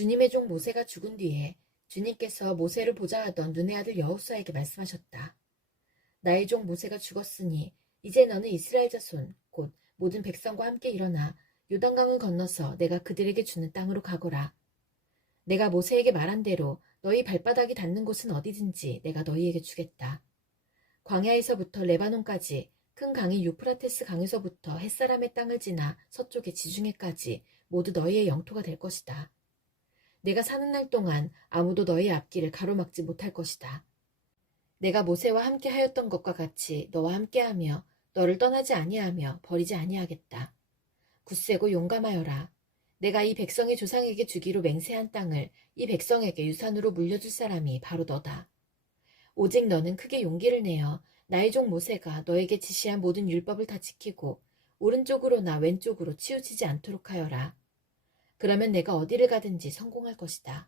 주님의 종 모세가 죽은 뒤에 주님께서 모세를 보좌 하던 눈의 아들 여호수아에게 말씀하셨다. 나의 종 모세가 죽었으니 이제 너는 이스라엘 자손 곧 모든 백성과 함께 일어나 요단강을 건너서 내가 그들에게 주는 땅으로 가거라. 내가 모세에게 말한 대로 너희 발바닥이 닿는 곳은 어디든지 내가 너희에게 주겠다. 광야에서부터 레바논까지 큰 강인 유프라테스 강에서부터 햇사람의 땅을 지나 서쪽의 지중해까지 모두 너희의 영토가 될 것이다. 내가 사는 날 동안 아무도 너희 앞길을 가로막지 못할 것이다. 내가 모세와 함께 하였던 것과 같이 너와 함께하며 너를 떠나지 아니하며 버리지 아니하겠다. 굳세고 용감하여라. 내가 이 백성의 조상에게 주기로 맹세한 땅을 이 백성에게 유산으로 물려줄 사람이 바로 너다. 오직 너는 크게 용기를 내어 나의 종 모세가 너에게 지시한 모든 율법을 다 지키고 오른쪽으로나 왼쪽으로 치우치지 않도록 하여라. 그러면 내가 어디를 가든지 성공할 것이다.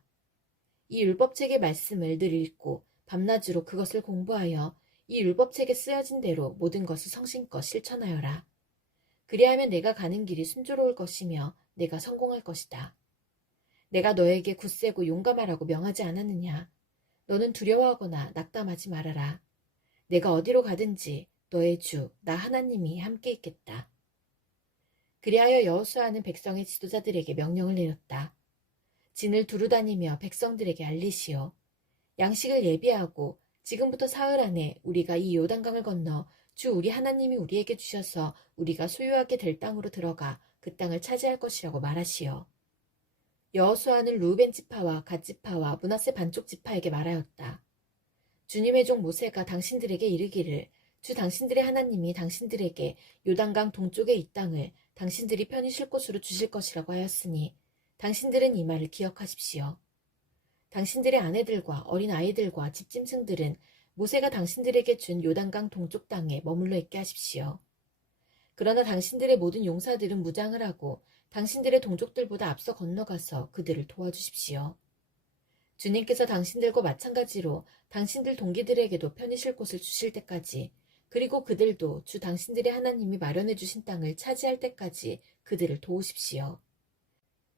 이 율법책의 말씀을 늘 읽고 밤낮으로 그것을 공부하여 이 율법책에 쓰여진 대로 모든 것을 성심껏 실천하여라. 그리하면 내가 가는 길이 순조로울 것이며 내가 성공할 것이다. 내가 너에게 굳세고 용감하라고 명하지 않았느냐? 너는 두려워하거나 낙담하지 말아라. 내가 어디로 가든지 너의 주, 나 하나님이 함께 있겠다. 그리하여 여호수아는 백성의 지도자들에게 명령을 내렸다. 진을 두루다니며 백성들에게 알리시오. 양식을 예비하고 지금부터 사흘 안에 우리가 이 요단강을 건너 주 우리 하나님이 우리에게 주셔서 우리가 소유하게 될 땅으로 들어가 그 땅을 차지할 것이라고 말하시오. 여호수아는 루벤 지파와 갓 지파와 므낫세 반쪽 지파에게 말하였다. 주님의 종 모세가 당신들에게 이르기를 주 당신들의 하나님이 당신들에게 요단강 동쪽의 이 땅을 당신들이 편히 쉴 곳으로 주실 것이라고 하였으니 당신들은 이 말을 기억하십시오. 당신들의 아내들과 어린 아이들과 집짐승들은 모세가 당신들에게 준 요단강 동쪽 땅에 머물러 있게 하십시오. 그러나 당신들의 모든 용사들은 무장을 하고 당신들의 동족들보다 앞서 건너가서 그들을 도와주십시오. 주님께서 당신들과 마찬가지로 당신들 동기들에게도 편히 쉴 곳을 주실 때까지 그리고 그들도 주 당신들의 하나님이 마련해 주신 땅을 차지할 때까지 그들을 도우십시오.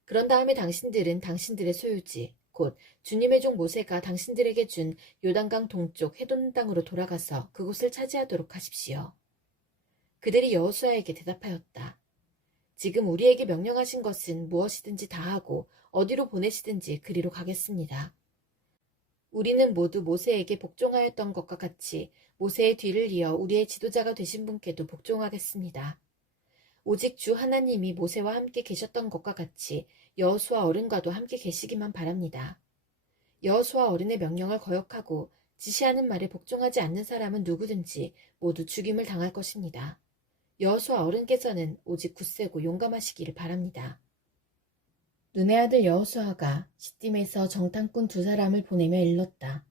그런 다음에 당신들은 당신들의 소유지 곧 주님의 종 모세가 당신들에게 준 요단강 동쪽 헤돈 땅으로 돌아가서 그곳을 차지하도록 하십시오. 그들이 여호수아에게 대답하였다. 지금 우리에게 명령하신 것은 무엇이든지 다 하고 어디로 보내시든지 그리로 가겠습니다. 우리는 모두 모세에게 복종하였던 것과 같이 모세의 뒤를 이어 우리의 지도자가 되신 분께도 복종하겠습니다. 오직 주 하나님이 모세와 함께 계셨던 것과 같이 여호수아 어른과도 함께 계시기만 바랍니다. 여호수아 어른의 명령을 거역하고 지시하는 말에 복종하지 않는 사람은 누구든지 모두 죽임을 당할 것입니다. 여호수아 어른께서는 오직 굳세고 용감하시기를 바랍니다. 눈의 아들 여호수아가 시딤에서 정탐꾼 2사람을 보내며 일렀다.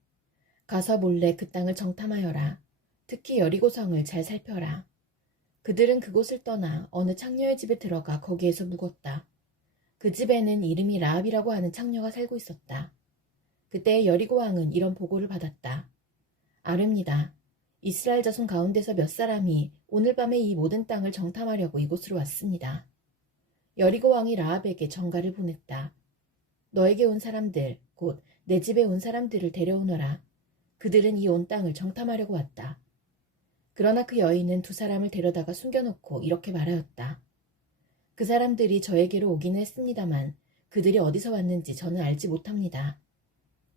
가서 몰래 그 땅을 정탐하여라. 특히 여리고성을 잘 살펴라. 그들은 그곳을 떠나 어느 창녀의 집에 들어가 거기에서 묵었다. 그 집에는 이름이 라합이라고 하는 창녀가 살고 있었다. 그때 여리고 왕은 이런 보고를 받았다. 아릅니다. 이스라엘 자손 가운데서 몇 사람이 오늘 밤에 이 모든 땅을 정탐하려고 이곳으로 왔습니다. 여리고 왕이 라합에게 전가를 보냈다. 너에게 온 사람들, 곧 내 집에 온 사람들을 데려오너라. 그들은 이 온 땅을 정탐하려고 왔다. 그러나 그 여인은 2사람을 데려다가 숨겨놓고 이렇게 말하였다. 그 사람들이 저에게로 오기는 했습니다만 그들이 어디서 왔는지 저는 알지 못합니다.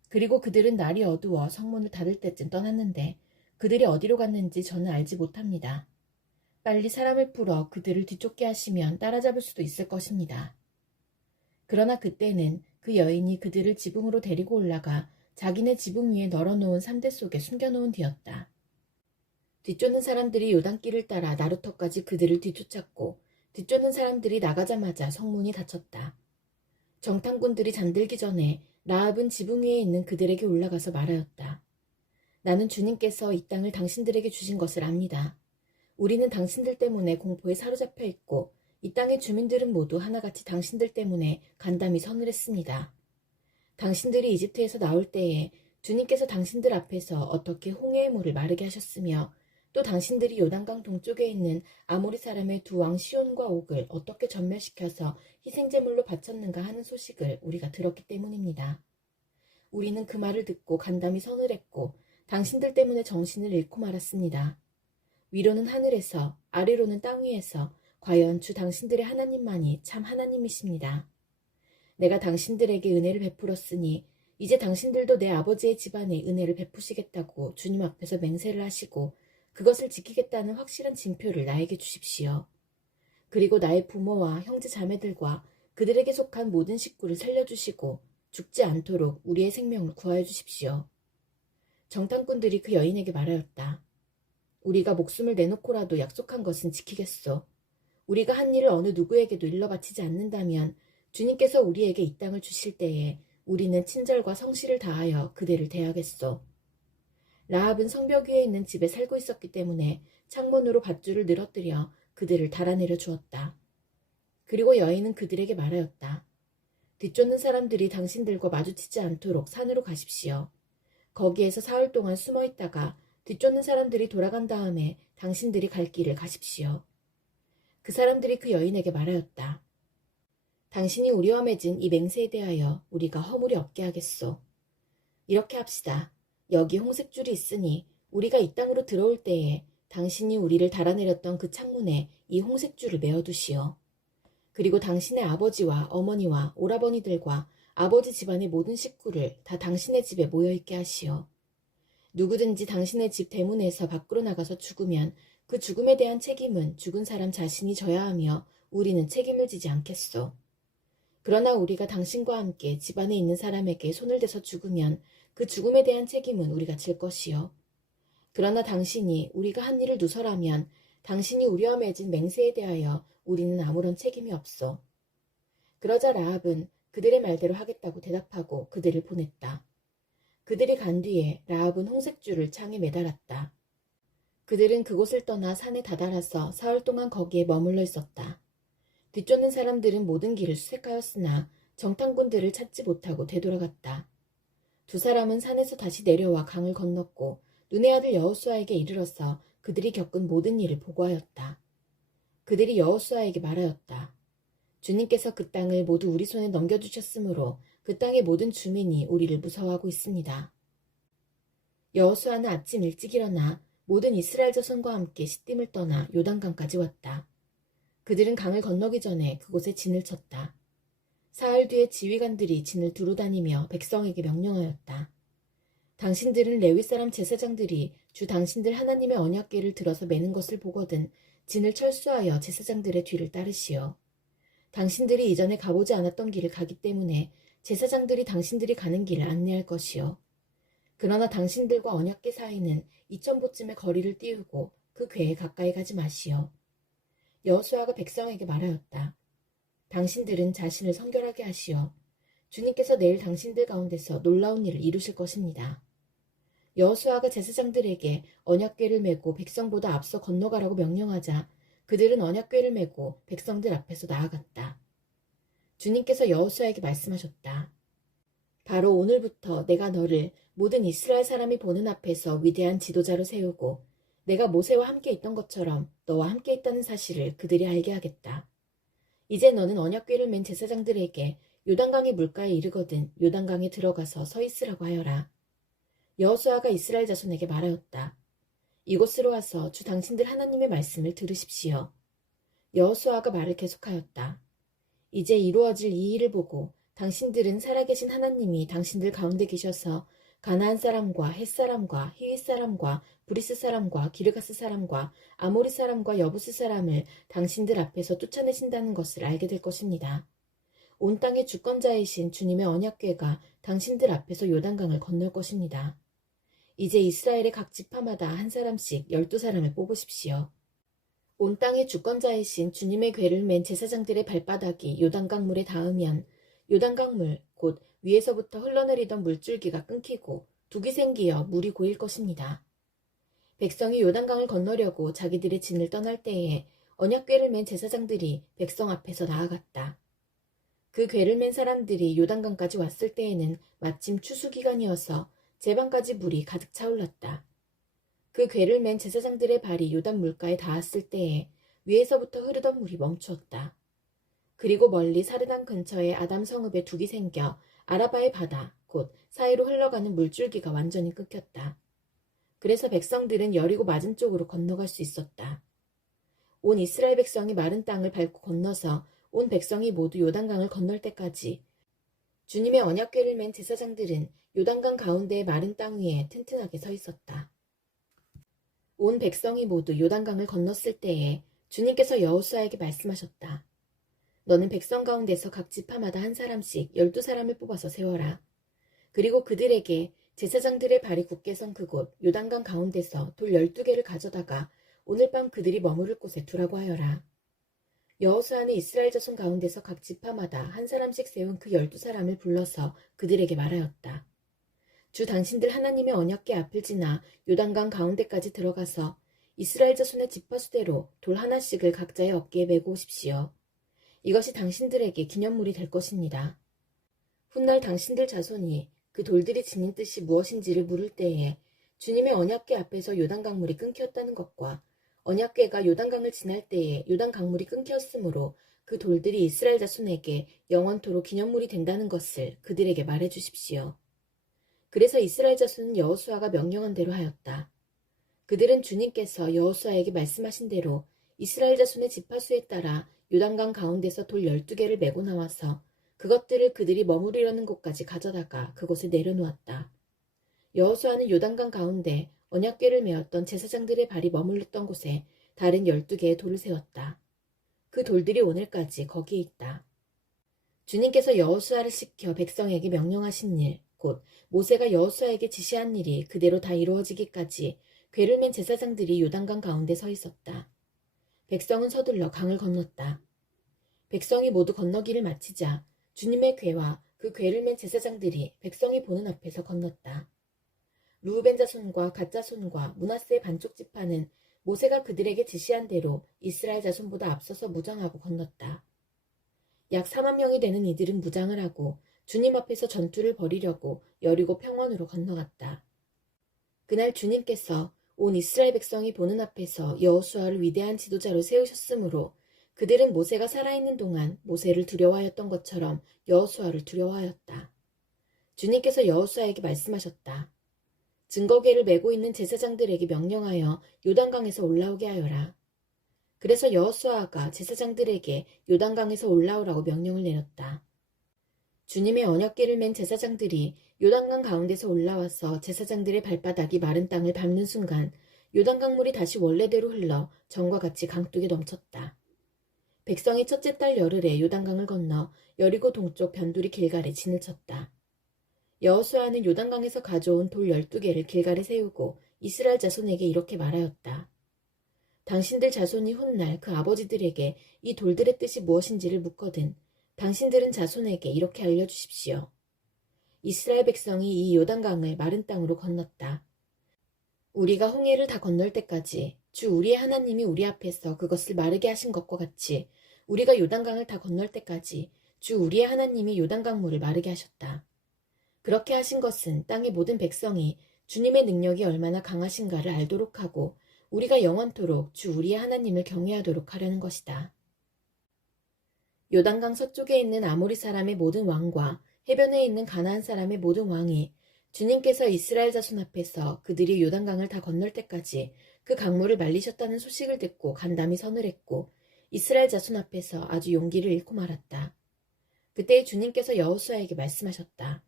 그리고 그들은 날이 어두워 성문을 닫을 때쯤 떠났는데 그들이 어디로 갔는지 저는 알지 못합니다. 빨리 사람을 풀어 그들을 뒤쫓게 하시면 따라잡을 수도 있을 것입니다. 그러나 그때는 그 여인이 그들을 지붕으로 데리고 올라가 자기네 지붕 위에 널어놓은 삼대 속에 숨겨놓은 뒤였다. 뒤쫓는 사람들이 요단길을 따라 나루터까지 그들을 뒤쫓았고 뒤쫓는 사람들이 나가자마자 성문이 닫혔다. 정탐꾼들이 잠들기 전에 라합은 지붕 위에 있는 그들에게 올라가서 말하였다. 나는 주님께서 이 땅을 당신들에게 주신 것을 압니다. 우리는 당신들 때문에 공포에 사로잡혀 있고 이 땅의 주민들은 모두 하나같이 당신들 때문에 간담이 서늘했습니다. 당신들이 이집트에서 나올 때에 주님께서 당신들 앞에서 어떻게 홍해의 물을 마르게 하셨으며 또 당신들이 요단강 동쪽에 있는 아모리 사람의 두 왕 시온과 옥을 어떻게 전멸시켜서 희생제물로 바쳤는가 하는 소식을 우리가 들었기 때문입니다. 우리는 그 말을 듣고 간담이 서늘했고 당신들 때문에 정신을 잃고 말았습니다. 위로는 하늘에서, 아래로는 땅 위에서 과연 주 당신들의 하나님만이 참 하나님이십니다. 내가 당신들에게 은혜를 베풀었으니 이제 당신들도 내 아버지의 집안에 은혜를 베푸시겠다고 주님 앞에서 맹세를 하시고 그것을 지키겠다는 확실한 징표를 나에게 주십시오. 그리고 나의 부모와 형제 자매들과 그들에게 속한 모든 식구를 살려주시고 죽지 않도록 우리의 생명을 구하여 주십시오. 정탐꾼들이 그 여인에게 말하였다. 우리가 목숨을 내놓고라도 약속한 것은 지키겠소. 우리가 한 일을 어느 누구에게도 일러 바치지 않는다면 주님께서 우리에게 이 땅을 주실 때에 우리는 친절과 성실을 다하여 그대를 대하겠소. 라합은 성벽 위에 있는 집에 살고 있었기 때문에 창문으로 밧줄을 늘어뜨려 그들을 달아내려 주었다. 그리고 여인은 그들에게 말하였다. 뒤쫓는 사람들이 당신들과 마주치지 않도록 산으로 가십시오. 거기에서 사흘 동안 숨어 있다가 뒤쫓는 사람들이 돌아간 다음에 당신들이 갈 길을 가십시오. 그 사람들이 그 여인에게 말하였다. 당신이 우리와 맺은 이 맹세에 대하여 우리가 허물이 없게 하겠소. 이렇게 합시다. 여기 홍색줄이 있으니 우리가 이 땅으로 들어올 때에 당신이 우리를 달아내렸던 그 창문에 이 홍색줄을 메어두시오. 그리고 당신의 아버지와 어머니와 오라버니들과 아버지 집안의 모든 식구를 다 당신의 집에 모여있게 하시오. 누구든지 당신의 집 대문에서 밖으로 나가서 죽으면 그 죽음에 대한 책임은 죽은 사람 자신이 져야 하며 우리는 책임을 지지 않겠소. 그러나 우리가 당신과 함께 집안에 있는 사람에게 손을 대서 죽으면 그 죽음에 대한 책임은 우리가 질 것이요. 그러나 당신이 우리가 한 일을 누설하면 당신이 우리와 맺은 맹세에 대하여 우리는 아무런 책임이 없소. 그러자 라합은 그들의 말대로 하겠다고 대답하고 그들을 보냈다. 그들이 간 뒤에 라합은 홍색줄을 창에 매달았다. 그들은 그곳을 떠나 산에 다다라서 사흘 동안 거기에 머물러 있었다. 뒤쫓는 사람들은 모든 길을 수색하였으나 정탐꾼들을 찾지 못하고 되돌아갔다. 두 사람은 산에서 다시 내려와 강을 건넜고 눈의 아들 여호수아에게 이르러서 그들이 겪은 모든 일을 보고하였다. 그들이 여호수아에게 말하였다. 주님께서 그 땅을 모두 우리 손에 넘겨주셨으므로 그 땅의 모든 주민이 우리를 무서워하고 있습니다. 여호수아는 아침 일찍 일어나 모든 이스라엘 자손과 함께 시딤을 떠나 요단강까지 왔다. 그들은 강을 건너기 전에 그곳에 진을 쳤다. 사흘 뒤에 지휘관들이 진을 두루다니며 백성에게 명령하였다. 당신들은 레위 사람 제사장들이 주 당신들 하나님의 언약궤를 들어서 매는 것을 보거든 진을 철수하여 제사장들의 뒤를 따르시오. 당신들이 이전에 가보지 않았던 길을 가기 때문에 제사장들이 당신들이 가는 길을 안내할 것이요. 그러나 당신들과 언약궤 사이는 2000보쯤의 거리를 띄우고 그 궤에 가까이 가지 마시오. 여호수아가 백성에게 말하였다. 당신들은 자신을 성결하게 하시오. 주님께서 내일 당신들 가운데서 놀라운 일을 이루실 것입니다. 여호수아가 제사장들에게 언약궤를 메고 백성보다 앞서 건너가라고 명령하자 그들은 언약궤를 메고 백성들 앞에서 나아갔다. 주님께서 여호수아에게 말씀하셨다. 바로 오늘부터 내가 너를 모든 이스라엘 사람이 보는 앞에서 위대한 지도자로 세우고 내가 모세와 함께 있던 것처럼 너와 함께 있다는 사실을 그들이 알게 하겠다. 이제 너는 언약궤를 맨 제사장들에게 요단강의 물가에 이르거든 요단강에 들어가서 서 있으라고 하여라. 여호수아가 이스라엘 자손에게 말하였다. 이곳으로 와서 주 당신들 하나님의 말씀을 들으십시오. 여호수아가 말을 계속하였다. 이제 이루어질 이 일을 보고 당신들은 살아계신 하나님이 당신들 가운데 계셔서 가나안 사람과 헷 사람과 히윗 사람과 브리스 사람과 기르가스 사람과 아모리 사람과 여부스 사람을 당신들 앞에서 쫓아내신다는 것을 알게 될 것입니다. 온 땅의 주권자이신 주님의 언약궤가 당신들 앞에서 요단강을 건널 것입니다. 이제 이스라엘의 각 지파마다 한 사람씩 12사람을 뽑으십시오. 온 땅의 주권자이신 주님의 궤를 맨 제사장들의 발바닥이 요단강 물에 닿으면 요단강 물, 곧 위에서부터 흘러내리던 물줄기가 끊기고 둑이 생기어 물이 고일 것입니다. 백성이 요단강을 건너려고 자기들의 진을 떠날 때에 언약궤를 맨 제사장들이 백성 앞에서 나아갔다. 그 궤를 맨 사람들이 요단강까지 왔을 때에는 마침 추수기간이어서 제방까지 물이 가득 차올랐다. 그 궤를 맨 제사장들의 발이 요단 물가에 닿았을 때에 위에서부터 흐르던 물이 멈추었다. 그리고 멀리 사르단 근처에 아담 성읍에 둑이 생겨 아라바의 바다, 곧 사이로 흘러가는 물줄기가 완전히 끊겼다. 그래서 백성들은 여리고 맞은 쪽으로 건너갈 수 있었다. 온 이스라엘 백성이 마른 땅을 밟고 건너서 온 백성이 모두 요단강을 건널 때까지 주님의 언약궤를 맨 제사장들은 요단강 가운데의 마른 땅 위에 튼튼하게 서 있었다. 온 백성이 모두 요단강을 건넜을 때에 주님께서 여호수아에게 말씀하셨다. 너는 백성 가운데서 각 지파마다 한 사람씩 12사람을 뽑아서 세워라. 그리고 그들에게 제사장들의 발이 굳게 선 그곳 요단강 가운데서 돌 12개를 가져다가 오늘 밤 그들이 머무를 곳에 두라고 하여라. 여호수아는 이스라엘 자손 가운데서 각 지파마다 한 사람씩 세운 그 12사람을 불러서 그들에게 말하였다. 주 당신들 하나님의 언약궤 앞을 지나 요단강 가운데까지 들어가서 이스라엘 자손의 지파수대로 돌 하나씩을 각자의 어깨에 메고 오십시오. 이것이 당신들에게 기념물이 될 것입니다. 훗날 당신들 자손이 그 돌들이 지닌 뜻이 무엇인지를 물을 때에 주님의 언약궤 앞에서 요단강물이 끊겼다는 것과 언약궤가 요단강을 지날 때에 요단강물이 끊겼으므로 그 돌들이 이스라엘 자손에게 영원토록 기념물이 된다는 것을 그들에게 말해 주십시오. 그래서 이스라엘 자손은 여호수아가 명령한 대로 하였다. 그들은 주님께서 여호수아에게 말씀하신 대로 이스라엘 자손의 지파수에 따라 요단강 가운데서 돌 12개를 메고 나와서 그것들을 그들이 머무르려는 곳까지 가져다가 그곳에 내려놓았다. 여호수아는 요단강 가운데 언약궤를 메었던 제사장들의 발이 머물렀던 곳에 다른 12개의 돌을 세웠다. 그 돌들이 오늘까지 거기에 있다. 주님께서 여호수아를 시켜 백성에게 명령하신 일, 곧 모세가 여호수아에게 지시한 일이 그대로 다 이루어지기까지 궤를 맨 제사장들이 요단강 가운데 서 있었다. 백성은 서둘러 강을 건넜다. 백성이 모두 건너기를 마치자 주님의 궤와 그 궤를 맨 제사장들이 백성이 보는 앞에서 건넜다. 르우벤 자손과 갓 자손과 므낫세의 반쪽 지파는 모세가 그들에게 지시한 대로 이스라엘 자손보다 앞서서 무장하고 건넜다. 약 4만 명이 되는 이들은 무장을 하고 주님 앞에서 전투를 벌이려고 여리고 평원으로 건너갔다. 그날 주님께서 온 이스라엘 백성이 보는 앞에서 여호수아를 위대한 지도자로 세우셨으므로 그들은 모세가 살아있는 동안 모세를 두려워하였던 것처럼 여호수아를 두려워하였다. 주님께서 여호수아에게 말씀하셨다. 증거궤를 메고 있는 제사장들에게 명령하여 요단강에서 올라오게 하여라. 그래서 여호수아가 제사장들에게 요단강에서 올라오라고 명령을 내렸다. 주님의 언약궤를 맨 제사장들이 요단강 가운데서 올라와서 제사장들의 발바닥이 마른 땅을 밟는 순간 요단강물이 다시 원래대로 흘러 전과 같이 강둑에 넘쳤다. 백성이 첫째 달 열흘에 요단강을 건너 여리고 동쪽 변두리 길갈에 진을 쳤다. 여호수아는 요단강에서 가져온 돌 12개를 길갈에 세우고 이스라엘 자손에게 이렇게 말하였다. 당신들 자손이 훗날 그 아버지들에게 이 돌들의 뜻이 무엇인지를 묻거든 당신들은 자손에게 이렇게 알려주십시오. 이스라엘 백성이 이 요단강을 마른 땅으로 건넜다. 우리가 홍해를 다 건널 때까지 주 우리의 하나님이 우리 앞에서 그것을 마르게 하신 것과 같이 우리가 요단강을 다 건널 때까지 주 우리의 하나님이 요단강물을 마르게 하셨다. 그렇게 하신 것은 땅의 모든 백성이 주님의 능력이 얼마나 강하신가를 알도록 하고 우리가 영원토록 주 우리의 하나님을 경외하도록 하려는 것이다. 요단강 서쪽에 있는 아모리 사람의 모든 왕과 해변에 있는 가나안 사람의 모든 왕이 주님께서 이스라엘 자손 앞에서 그들이 요단강을 다 건널 때까지 그 강물을 말리셨다는 소식을 듣고 간담이 서늘했고 이스라엘 자손 앞에서 아주 용기를 잃고 말았다. 그때 주님께서 여호수아에게 말씀하셨다.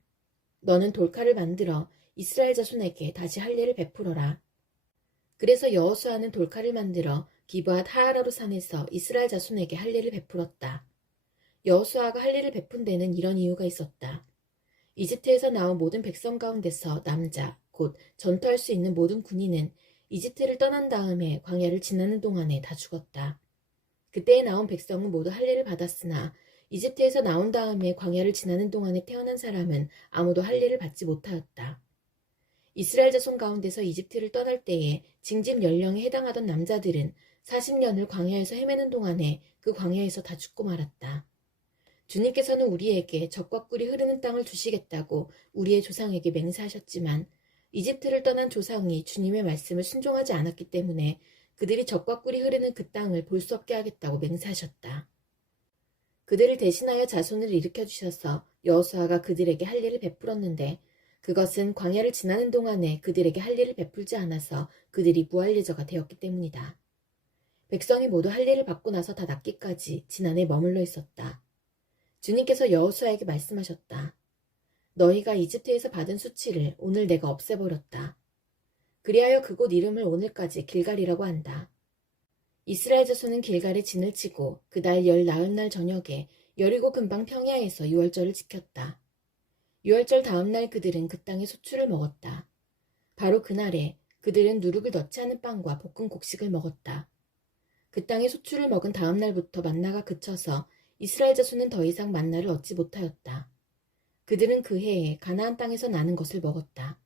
너는 돌칼을 만들어 이스라엘 자손에게 다시 할례를 베풀어라. 그래서 여호수아는 돌칼을 만들어 기브앗 하아라루 산에서 이스라엘 자손에게 할례를 베풀었다. 여호수아가 할례를 베푼 데는 이런 이유가 있었다. 이집트에서 나온 모든 백성 가운데서 남자, 곧 전투할 수 있는 모든 군인은 이집트를 떠난 다음에 광야를 지나는 동안에 다 죽었다. 그때에 나온 백성은 모두 할례를 받았으나 이집트에서 나온 다음에 광야를 지나는 동안에 태어난 사람은 아무도 할례를 받지 못하였다. 이스라엘 자손 가운데서 이집트를 떠날 때에 징집 연령에 해당하던 남자들은 40년을 광야에서 헤매는 동안에 그 광야에서 다 죽고 말았다. 주님께서는 우리에게 젖과 꿀이 흐르는 땅을 주시겠다고 우리의 조상에게 맹세하셨지만 이집트를 떠난 조상이 주님의 말씀을 순종하지 않았기 때문에 그들이 젖과 꿀이 흐르는 그 땅을 볼 수 없게 하겠다고 맹세하셨다. 그들을 대신하여 자손을 일으켜 주셔서 여호수아가 그들에게 할 일을 베풀었는데 그것은 광야를 지나는 동안에 그들에게 할 일을 베풀지 않아서 그들이 무할예저가 되었기 때문이다. 백성이 모두 할 일을 받고 나서 다 낫기까지 지난해 머물러 있었다. 주님께서 여호수아에게 말씀하셨다. 너희가 이집트에서 받은 수치를 오늘 내가 없애버렸다. 그리하여 그곳 이름을 오늘까지 길갈이라고 한다. 이스라엘 자손은 길갈에 진을 치고 그달 열 나흘 날 저녁에 여리고 근방 평야에서 유월절을 지켰다. 유월절 다음 날 그들은 그 땅의 소출을 먹었다. 바로 그날에 그들은 누룩을 넣지 않은 빵과 볶은 곡식을 먹었다. 그 땅의 소출을 먹은 다음 날부터 만나가 그쳐서 이스라엘 자손은 더 이상 만나를 얻지 못하였다. 그들은 그 해에 가나안 땅에서 나는 것을 먹었다.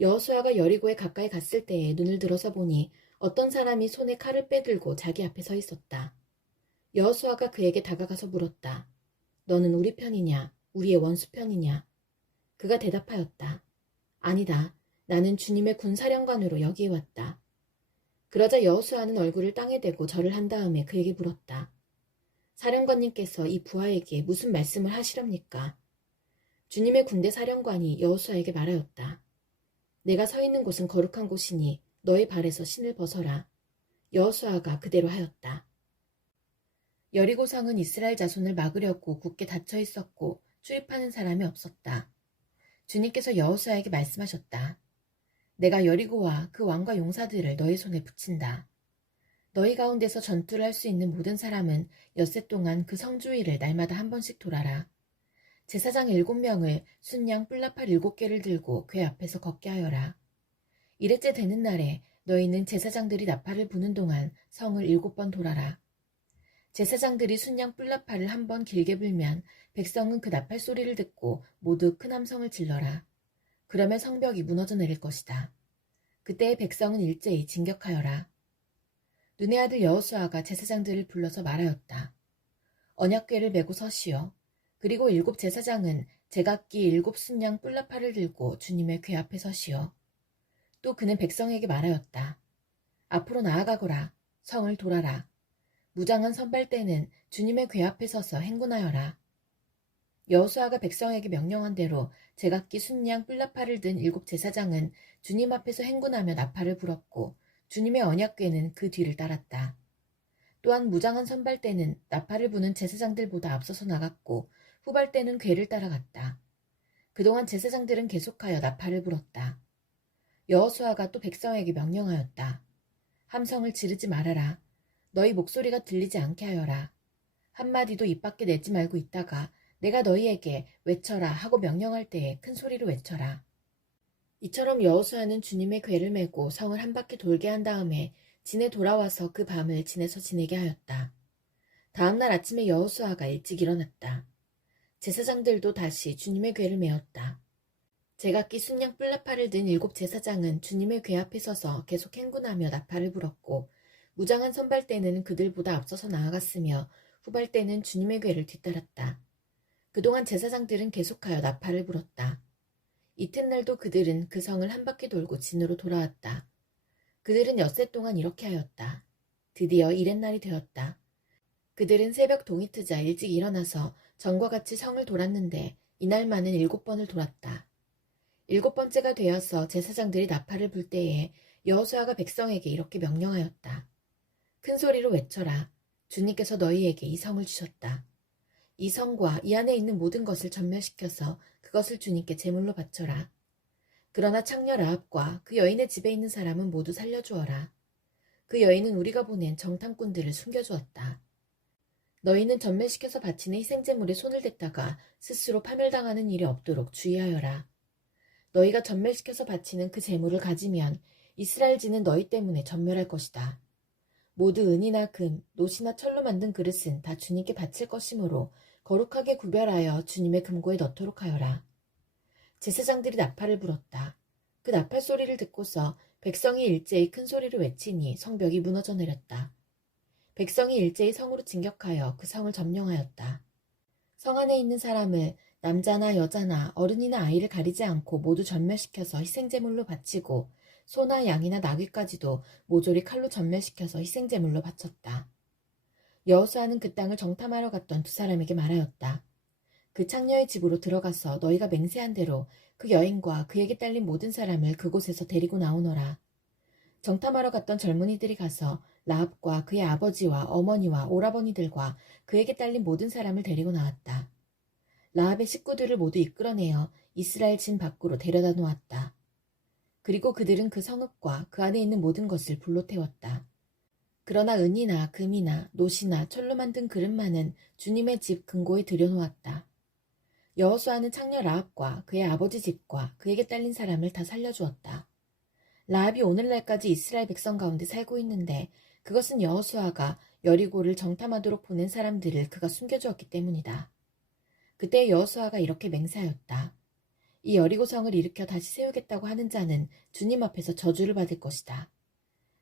여호수아가 여리고에 가까이 갔을 때에 눈을 들어서 보니 어떤 사람이 손에 칼을 빼들고 자기 앞에 서 있었다. 여호수아가 그에게 다가가서 물었다. 너는 우리 편이냐? 우리의 원수 편이냐? 그가 대답하였다. 아니다. 나는 주님의 군사령관으로 여기에 왔다. 그러자 여호수아는 얼굴을 땅에 대고 절을 한 다음에 그에게 물었다. 사령관님께서 이 부하에게 무슨 말씀을 하시렵니까? 주님의 군대 사령관이 여호수아에게 말하였다. 내가 서 있는 곳은 거룩한 곳이니 너의 발에서 신을 벗어라. 여호수아가 그대로 하였다. 여리고성은 이스라엘 자손을 막으려고 굳게 닫혀 있었고 출입하는 사람이 없었다. 주님께서 여호수아에게 말씀하셨다. 내가 여리고와 그 왕과 용사들을 너의 손에 붙인다. 너희 가운데서 전투를 할 수 있는 모든 사람은 엿새 동안 그 성 주위를 날마다 한 번씩 돌아라. 제사장 7명을 순양 뿔나팔 7개를 들고 궤 앞에서 걷게 하여라. 이랬째 되는 날에 너희는 제사장들이 나팔을 부는 동안 성을 7번 돌아라. 제사장들이 순양 뿔나팔을 한 번 길게 불면 백성은 그 나팔 소리를 듣고 모두 큰 함성을 질러라. 그러면 성벽이 무너져 내릴 것이다. 그때의 백성은 일제히 진격하여라. 눈의 아들 여호수아가 제사장들을 불러서 말하였다. 언약궤를 메고 서시오. 그리고 7 제사장은 제각기 7 순양 뿔나팔을 들고 주님의 궤 앞에 서시오. 또 그는 백성에게 말하였다. 앞으로 나아가거라. 성을 돌아라. 무장한 선발대는 주님의 궤 앞에 서서 행군하여라. 여호수아가 백성에게 명령한 대로 제각기 순양 뿔나팔을 든 7 제사장은 주님 앞에서 행군하며 나팔을 불었고 주님의 언약궤는 그 뒤를 따랐다. 또한 무장한 선발대는 나팔을 부는 제사장들보다 앞서서 나갔고 후발대는 궤를 따라갔다. 그동안 제사장들은 계속하여 나팔을 불었다. 여호수아가 또 백성에게 명령하였다. 함성을 지르지 말아라. 너희 목소리가 들리지 않게 하여라. 한마디도 입 밖에 내지 말고 있다가 내가 너희에게 외쳐라 하고 명령할 때에 큰 소리로 외쳐라. 이처럼 여호수아는 주님의 궤를 메고 성을 한 바퀴 돌게 한 다음에 진에 돌아와서 그 밤을 진에서 지내게 하였다. 다음 날 아침에 여호수아가 일찍 일어났다. 제사장들도 다시 주님의 궤를 메었다. 제각기 순양 뿔나팔을 든 7 제사장은 주님의 궤 앞에 서서 계속 행군하며 나팔을 불었고 무장한 선발대는 그들보다 앞서서 나아갔으며 후발대는 주님의 궤를 뒤따랐다. 그동안 제사장들은 계속하여 나팔을 불었다. 이튿날도 그들은 그 성을 한 바퀴 돌고 진으로 돌아왔다. 그들은 엿새 동안 이렇게 하였다. 드디어 이렛날이 되었다. 그들은 새벽 동이트자 일찍 일어나서 전과 같이 성을 돌았는데 이날만은 7번을 돌았다. 7번째가 되어서 제사장들이 나팔을 불 때에 여호수아가 백성에게 이렇게 명령하였다. 큰 소리로 외쳐라. 주님께서 너희에게 이 성을 주셨다. 이 성과 이 안에 있는 모든 것을 전멸시켜서 그것을 주님께 제물로 바쳐라. 그러나 창녀 라합과 그 여인의 집에 있는 사람은 모두 살려주어라. 그 여인은 우리가 보낸 정탐꾼들을 숨겨주었다. 너희는 전멸시켜서 바치는 희생제물에 손을 댔다가 스스로 파멸당하는 일이 없도록 주의하여라. 너희가 전멸시켜서 바치는 그 제물을 가지면 이스라엘 지는 너희 때문에 전멸할 것이다. 모두 은이나 금, 노시나 철로 만든 그릇은 다 주님께 바칠 것이므로 거룩하게 구별하여 주님의 금고에 넣도록 하여라. 제사장들이 나팔을 불었다. 그 나팔 소리를 듣고서 백성이 일제히 큰 소리로 외치니 성벽이 무너져 내렸다. 백성이 일제히 성으로 진격하여 그 성을 점령하였다. 성 안에 있는 사람을 남자나 여자나 어른이나 아이를 가리지 않고 모두 전멸시켜서 희생제물로 바치고 소나 양이나 나귀까지도 모조리 칼로 전멸시켜서 희생제물로 바쳤다. 여호수아는 그 땅을 정탐하러 갔던 두 사람에게 말하였다. 그 창녀의 집으로 들어가서 너희가 맹세한 대로 그 여인과 그에게 딸린 모든 사람을 그곳에서 데리고 나오너라. 정탐하러 갔던 젊은이들이 가서 라합과 그의 아버지와 어머니와 오라버니들과 그에게 딸린 모든 사람을 데리고 나왔다. 라합의 식구들을 모두 이끌어내어 이스라엘 진 밖으로 데려다 놓았다. 그리고 그들은 그 성읍과 그 안에 있는 모든 것을 불로 태웠다. 그러나 은이나 금이나 놋이나 철로 만든 그릇만은 주님의 집 금고에 들여놓았다. 여호수아는 창녀 라합과 그의 아버지 집과 그에게 딸린 사람을 다 살려주었다. 라합이 오늘날까지 이스라엘 백성 가운데 살고 있는데 그것은 여호수아가 여리고를 정탐하도록 보낸 사람들을 그가 숨겨주었기 때문이다. 그때 여호수아가 이렇게 맹세하였다. 이 여리고성을 일으켜 다시 세우겠다고 하는 자는 주님 앞에서 저주를 받을 것이다.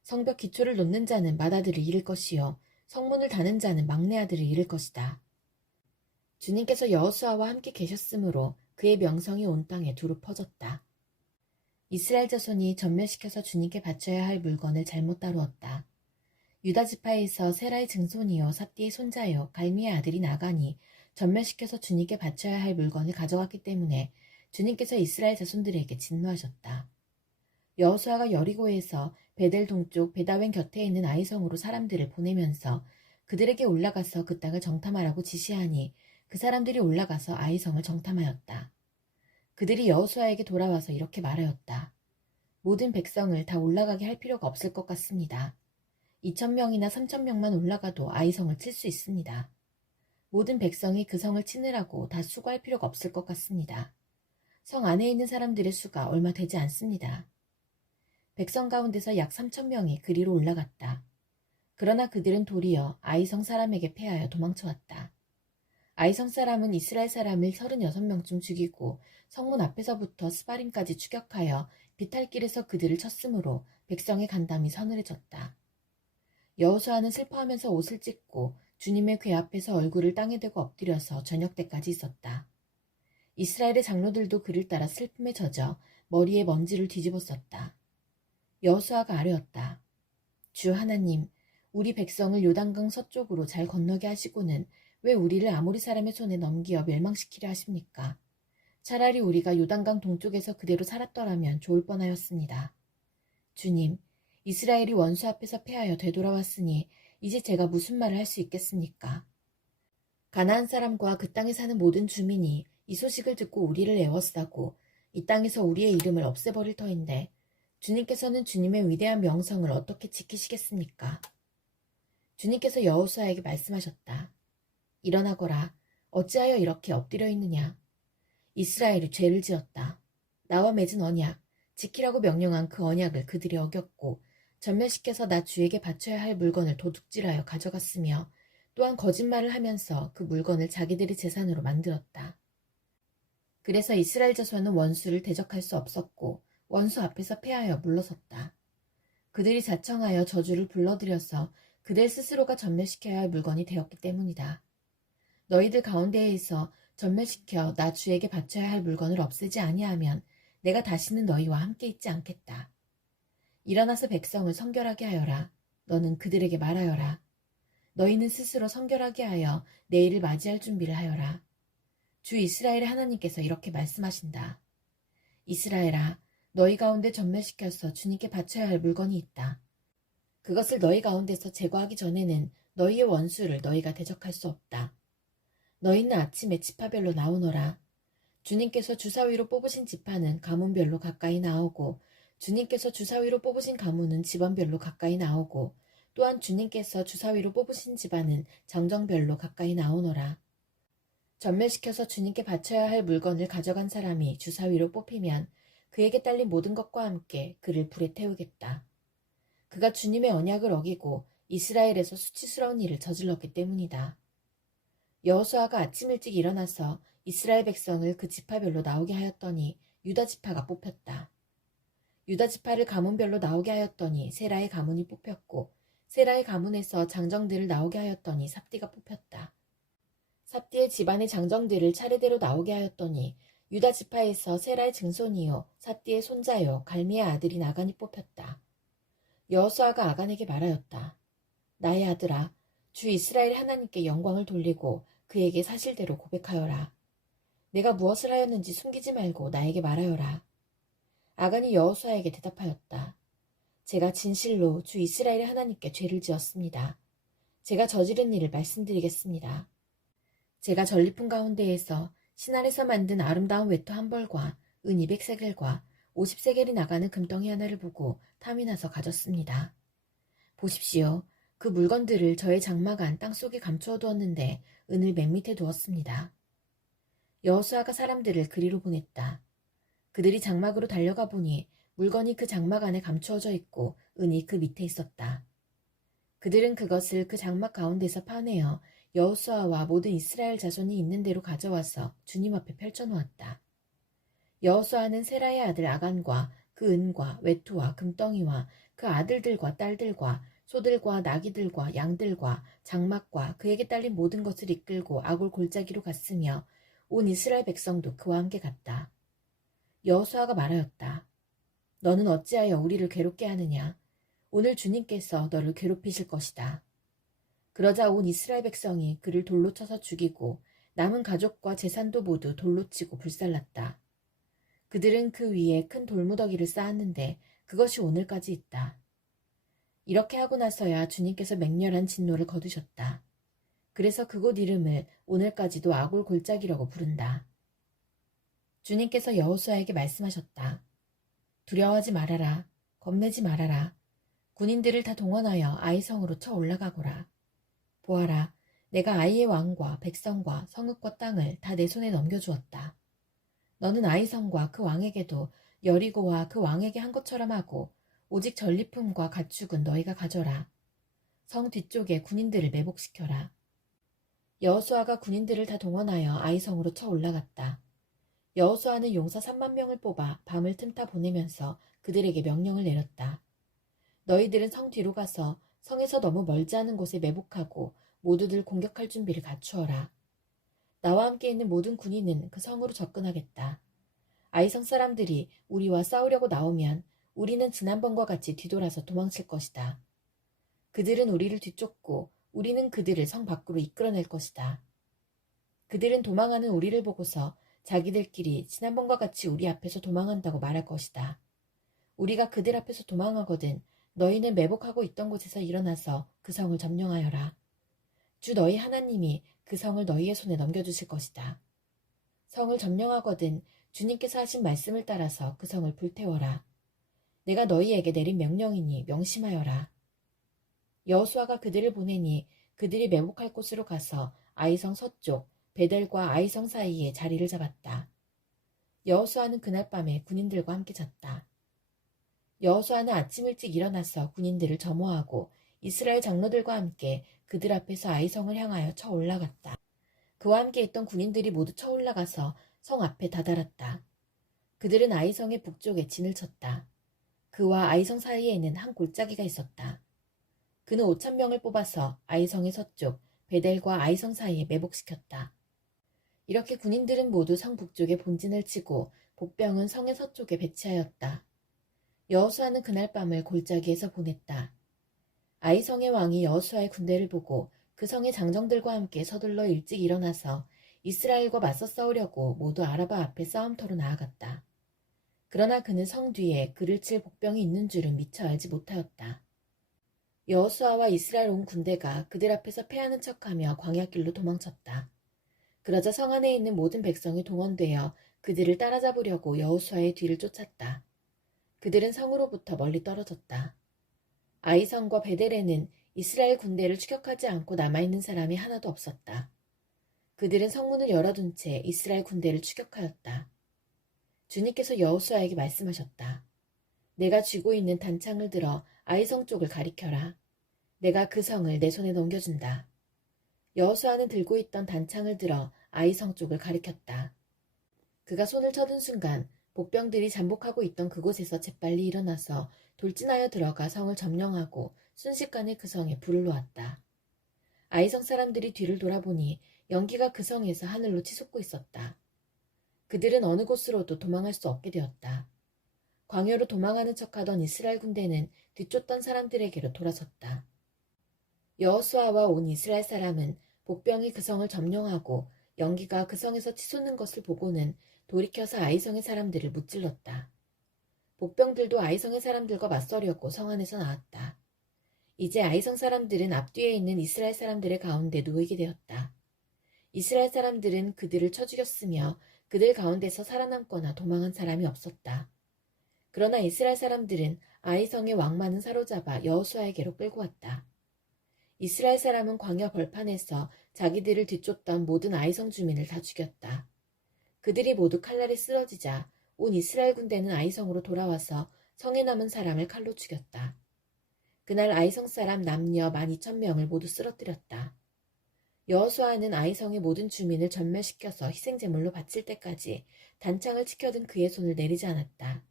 성벽 기초를 놓는 자는 맏아들을 잃을 것이요 성문을 다는 자는 막내 아들을 잃을 것이다. 주님께서 여호수아와 함께 계셨으므로 그의 명성이 온 땅에 두루 퍼졌다. 이스라엘 자손이 전멸시켜서 주님께 바쳐야 할 물건을 잘못 다루었다. 유다 지파에서 세라의 증손이요 삽디의 손자요 갈미의 아들이 나간이 전멸시켜서 주님께 바쳐야 할 물건을 가져갔기 때문에 주님께서 이스라엘 자손들에게 진노하셨다. 여호수아가 여리고에서 베델 동쪽 베다웬 곁에 있는 아이성으로 사람들을 보내면서 그들에게 올라가서 그 땅을 정탐하라고 지시하니 그 사람들이 올라가서 아이성을 정탐하였다. 그들이 여호수아에게 돌아와서 이렇게 말하였다. 모든 백성을 다 올라가게 할 필요가 없을 것 같습니다. 2,000명이나 3,000명만 올라가도 아이성을 칠 수 있습니다. 모든 백성이 그 성을 치느라고 다 수고할 필요가 없을 것 같습니다. 성 안에 있는 사람들의 수가 얼마 되지 않습니다. 백성 가운데서 약 3,000명이 그리로 올라갔다. 그러나 그들은 도리어 아이성 사람에게 패하여 도망쳐왔다. 아이성 사람은 이스라엘 사람을 36명쯤 죽이고 성문 앞에서부터 스바림까지 추격하여 비탈길에서 그들을 쳤으므로 백성의 간담이 서늘해졌다. 여호수아는 슬퍼하면서 옷을 찢고 주님의 궤 앞에서 얼굴을 땅에 대고 엎드려서 저녁 때까지 있었다. 이스라엘의 장로들도 그를 따라 슬픔에 젖어 머리에 먼지를 뒤집어 썼다. 여호수아가 아뢰었다. 주 하나님, 우리 백성을 요단강 서쪽으로 잘 건너게 하시고는 왜 우리를 아모리 사람의 손에 넘기어 멸망시키려 하십니까? 차라리 우리가 요단강 동쪽에서 그대로 살았더라면 좋을 뻔하였습니다. 주님, 이스라엘이 원수 앞에서 패하여 되돌아왔으니 이제 제가 무슨 말을 할 수 있겠습니까? 가나안 사람과 그 땅에 사는 모든 주민이 이 소식을 듣고 우리를 애워싸고 이 땅에서 우리의 이름을 없애버릴 터인데 주님께서는 주님의 위대한 명성을 어떻게 지키시겠습니까? 주님께서 여호수아에게 말씀하셨다. 일어나거라. 어찌하여 이렇게 엎드려 있느냐? 이스라엘이 죄를 지었다. 나와 맺은 언약, 지키라고 명령한 그 언약을 그들이 어겼고 전멸시켜서 나 주에게 바쳐야 할 물건을 도둑질하여 가져갔으며 또한 거짓말을 하면서 그 물건을 자기들의 재산으로 만들었다. 그래서 이스라엘 자손은 원수를 대적할 수 없었고 원수 앞에서 패하여 물러섰다. 그들이 자청하여 저주를 불러들여서 그들 스스로가 전멸시켜야 할 물건이 되었기 때문이다. 너희들 가운데에서 전멸시켜 나 주에게 바쳐야 할 물건을 없애지 아니하면 내가 다시는 너희와 함께 있지 않겠다. 일어나서 백성을 성결하게 하여라. 너는 그들에게 말하여라. 너희는 스스로 성결하게 하여 내일을 맞이할 준비를 하여라. 주 이스라엘의 하나님께서 이렇게 말씀하신다. 이스라엘아, 너희 가운데 전멸시켜서 주님께 바쳐야 할 물건이 있다. 그것을 너희 가운데서 제거하기 전에는 너희의 원수를 너희가 대적할 수 없다. 너희는 아침에 지파별로 나오너라. 주님께서 주사위로 뽑으신 지파는 가문별로 가까이 나오고 주님께서 주사위로 뽑으신 가문은 집안별로 가까이 나오고 또한 주님께서 주사위로 뽑으신 집안은 정정별로 가까이 나오너라. 전멸시켜서 주님께 바쳐야 할 물건을 가져간 사람이 주사위로 뽑히면 그에게 딸린 모든 것과 함께 그를 불에 태우겠다. 그가 주님의 언약을 어기고 이스라엘에서 수치스러운 일을 저질렀기 때문이다. 여호수아가 아침 일찍 일어나서 이스라엘 백성을 그 지파별로 나오게 하였더니 유다 지파가 뽑혔다. 유다 지파를 가문별로 나오게 하였더니 세라의 가문이 뽑혔고 세라의 가문에서 장정들을 나오게 하였더니 삽디가 뽑혔다. 삽디의 집안의 장정들을 차례대로 나오게 하였더니 유다 지파에서 세라의 증손이요 삽디의 손자요 갈미의 아들인 아간이 뽑혔다. 여호수아가 아간에게 말하였다. 나의 아들아, 주 이스라엘 하나님께 영광을 돌리고 그에게 사실대로 고백하여라. 내가 무엇을 하였는지 숨기지 말고 나에게 말하여라. 아간이 여호수아에게 대답하였다. 제가 진실로 주 이스라엘 하나님께 죄를 지었습니다. 제가 저지른 일을 말씀드리겠습니다. 제가 전리품 가운데에서 신안에서 만든 아름다운 외투 한 벌과 은 200세겔과 50세겔이 나가는 금덩이 하나를 보고 탐이 나서 가졌습니다. 보십시오. 그 물건들을 저의 장막 안 땅속에 감추어 두었는데 은을 맨 밑에 두었습니다. 여호수아가 사람들을 그리로 보냈다. 그들이 장막으로 달려가 보니 물건이 그 장막 안에 감추어져 있고 은이 그 밑에 있었다. 그들은 그것을 그 장막 가운데서 파내어 여호수아와 모든 이스라엘 자손이 있는 대로 가져와서 주님 앞에 펼쳐놓았다. 여호수아는 세라의 아들 아간과 그 은과 외투와 금덩이와 그 아들들과 딸들과 소들과 나귀들과 양들과 장막과 그에게 딸린 모든 것을 이끌고 아골 골짜기로 갔으며 온 이스라엘 백성도 그와 함께 갔다. 여호수아가 말하였다. 너는 어찌하여 우리를 괴롭게 하느냐? 오늘 주님께서 너를 괴롭히실 것이다. 그러자 온 이스라엘 백성이 그를 돌로 쳐서 죽이고 남은 가족과 재산도 모두 돌로 치고 불살랐다. 그들은 그 위에 큰 돌무더기를 쌓았는데 그것이 오늘까지 있다. 이렇게 하고 나서야 주님께서 맹렬한 진노를 거두셨다. 그래서 그곳 이름을 오늘까지도 아골 골짜기라고 부른다. 주님께서 여호수아에게 말씀하셨다. 두려워하지 말아라. 겁내지 말아라. 군인들을 다 동원하여 아이성으로 쳐 올라가거라. 보아라, 내가 아이의 왕과 백성과 성읍과 땅을 다 내 손에 넘겨주었다. 너는 아이성과 그 왕에게도 여리고와 그 왕에게 한 것처럼 하고 오직 전리품과 가축은 너희가 가져라. 성 뒤쪽에 군인들을 매복시켜라. 여호수아가 군인들을 다 동원하여 아이성으로 쳐 올라갔다. 여호수아는 용사 3만 명을 뽑아 밤을 틈타 보내면서 그들에게 명령을 내렸다. 너희들은 성 뒤로 가서 성에서 너무 멀지 않은 곳에 매복하고 모두들 공격할 준비를 갖추어라. 나와 함께 있는 모든 군인은 그 성으로 접근하겠다. 아이성 사람들이 우리와 싸우려고 나오면 우리는 지난번과 같이 뒤돌아서 도망칠 것이다. 그들은 우리를 뒤쫓고 우리는 그들을 성 밖으로 이끌어낼 것이다. 그들은 도망하는 우리를 보고서 자기들끼리 지난번과 같이 우리 앞에서 도망한다고 말할 것이다. 우리가 그들 앞에서 도망하거든 너희는 매복하고 있던 곳에서 일어나서 그 성을 점령하여라. 주 너희 하나님이 그 성을 너희의 손에 넘겨주실 것이다. 성을 점령하거든 주님께서 하신 말씀을 따라서 그 성을 불태워라. 내가 너희에게 내린 명령이니 명심하여라. 여호수아가 그들을 보내니 그들이 매복할 곳으로 가서 아이성 서쪽 베델과 아이성 사이에 자리를 잡았다. 여호수아는 그날 밤에 군인들과 함께 잤다. 여호수아는 아침 일찍 일어나서 군인들을 점호하고 이스라엘 장로들과 함께 그들 앞에서 아이성을 향하여 쳐 올라갔다. 그와 함께 있던 군인들이 모두 쳐 올라가서 성 앞에 다다랐다. 그들은 아이성의 북쪽에 진을 쳤다. 그와 아이성 사이에는 한 골짜기가 있었다. 그는 5,000명을 뽑아서 아이성의 서쪽 베델과 아이성 사이에 매복시켰다. 이렇게 군인들은 모두 성 북쪽에 본진을 치고 복병은 성의 서쪽에 배치하였다. 여호수아는 그날 밤을 골짜기에서 보냈다. 아이성의 왕이 여호수아의 군대를 보고 그 성의 장정들과 함께 서둘러 일찍 일어나서 이스라엘과 맞서 싸우려고 모두 아라바 앞에 싸움터로 나아갔다. 그러나 그는 성 뒤에 그를 칠 복병이 있는 줄은 미처 알지 못하였다. 여호수아와 이스라엘 온 군대가 그들 앞에서 패하는 척하며 광야길로 도망쳤다. 그러자 성 안에 있는 모든 백성이 동원되어 그들을 따라잡으려고 여호수아의 뒤를 쫓았다. 그들은 성으로부터 멀리 떨어졌다. 아이성과 베델에는 이스라엘 군대를 추격하지 않고 남아있는 사람이 하나도 없었다. 그들은 성문을 열어둔 채 이스라엘 군대를 추격하였다. 주님께서 여호수아에게 말씀하셨다. 내가 쥐고 있는 단창을 들어 아이성 쪽을 가리켜라. 내가 그 성을 내 손에 넘겨준다. 여호수아는 들고 있던 단창을 들어 아이성 쪽을 가리켰다. 그가 손을 쳐든 순간 복병들이 잠복하고 있던 그곳에서 재빨리 일어나서 돌진하여 들어가 성을 점령하고 순식간에 그 성에 불을 놓았다. 아이성 사람들이 뒤를 돌아보니 연기가 그 성에서 하늘로 치솟고 있었다. 그들은 어느 곳으로도 도망할 수 없게 되었다. 광야로 도망하는 척하던 이스라엘 군대는 뒤쫓던 사람들에게로 돌아섰다. 여호수아와 온 이스라엘 사람은 복병이 그 성을 점령하고 연기가 그 성에서 치솟는 것을 보고는 돌이켜서 아이성의 사람들을 무찔렀다. 복병들도 아이성의 사람들과 맞서려고 성 안에서 나왔다. 이제 아이성 사람들은 앞뒤에 있는 이스라엘 사람들의 가운데 놓이게 되었다. 이스라엘 사람들은 그들을 쳐 죽였으며 그들 가운데서 살아남거나 도망한 사람이 없었다. 그러나 이스라엘 사람들은 아이성의 왕만은 사로잡아 여호수아에게로 끌고 왔다. 이스라엘 사람은 광야 벌판에서 자기들을 뒤쫓던 모든 아이성 주민을 다 죽였다. 그들이 모두 칼날에 쓰러지자 온 이스라엘 군대는 아이성으로 돌아와서 성에 남은 사람을 칼로 죽였다. 그날 아이성 사람 남녀 12,000명을 모두 쓰러뜨렸다. 여호수아는 아이성의 모든 주민을 전멸시켜서 희생제물로 바칠 때까지 단창을 치켜든 그의 손을 내리지 않았다.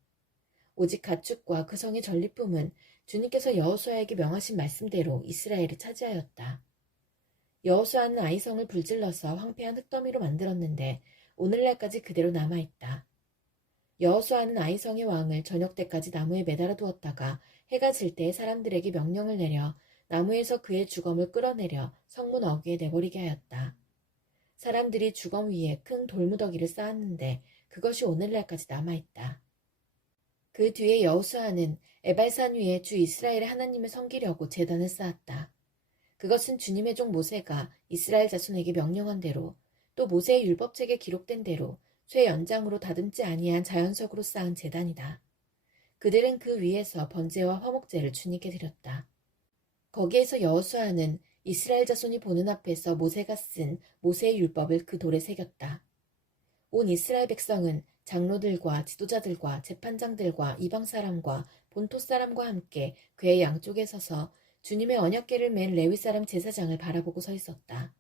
오직 가축과 그 성의 전리품은 주님께서 여호수아에게 명하신 말씀대로 이스라엘이 차지하였다. 여호수아는 아이성을 불질러서 황폐한 흙더미로 만들었는데 오늘날까지 그대로 남아있다. 여호수아는 아이성의 왕을 저녁 때까지 나무에 매달아 두었다가 해가 질 때 사람들에게 명령을 내려 나무에서 그의 주검을 끌어내려 성문 어귀에 내버리게 하였다. 사람들이 주검 위에 큰 돌무더기를 쌓았는데 그것이 오늘날까지 남아있다. 그 뒤에 여호수아는 에발산 위에 주 이스라엘의 하나님을 섬기려고 제단을 쌓았다. 그것은 주님의 종 모세가 이스라엘 자손에게 명령한 대로 또 모세의 율법책에 기록된 대로 쇠 연장으로 다듬지 아니한 자연석으로 쌓은 제단이다. 그들은 그 위에서 번제와 화목제를 주님께 드렸다. 거기에서 여호수아는 이스라엘 자손이 보는 앞에서 모세가 쓴 모세의 율법을 그 돌에 새겼다. 온 이스라엘 백성은 장로들과 지도자들과 재판장들과 이방 사람과 본토 사람과 함께 그의 양쪽에 서서 주님의 언약궤를 맨 레위 사람 제사장을 바라보고 서 있었다.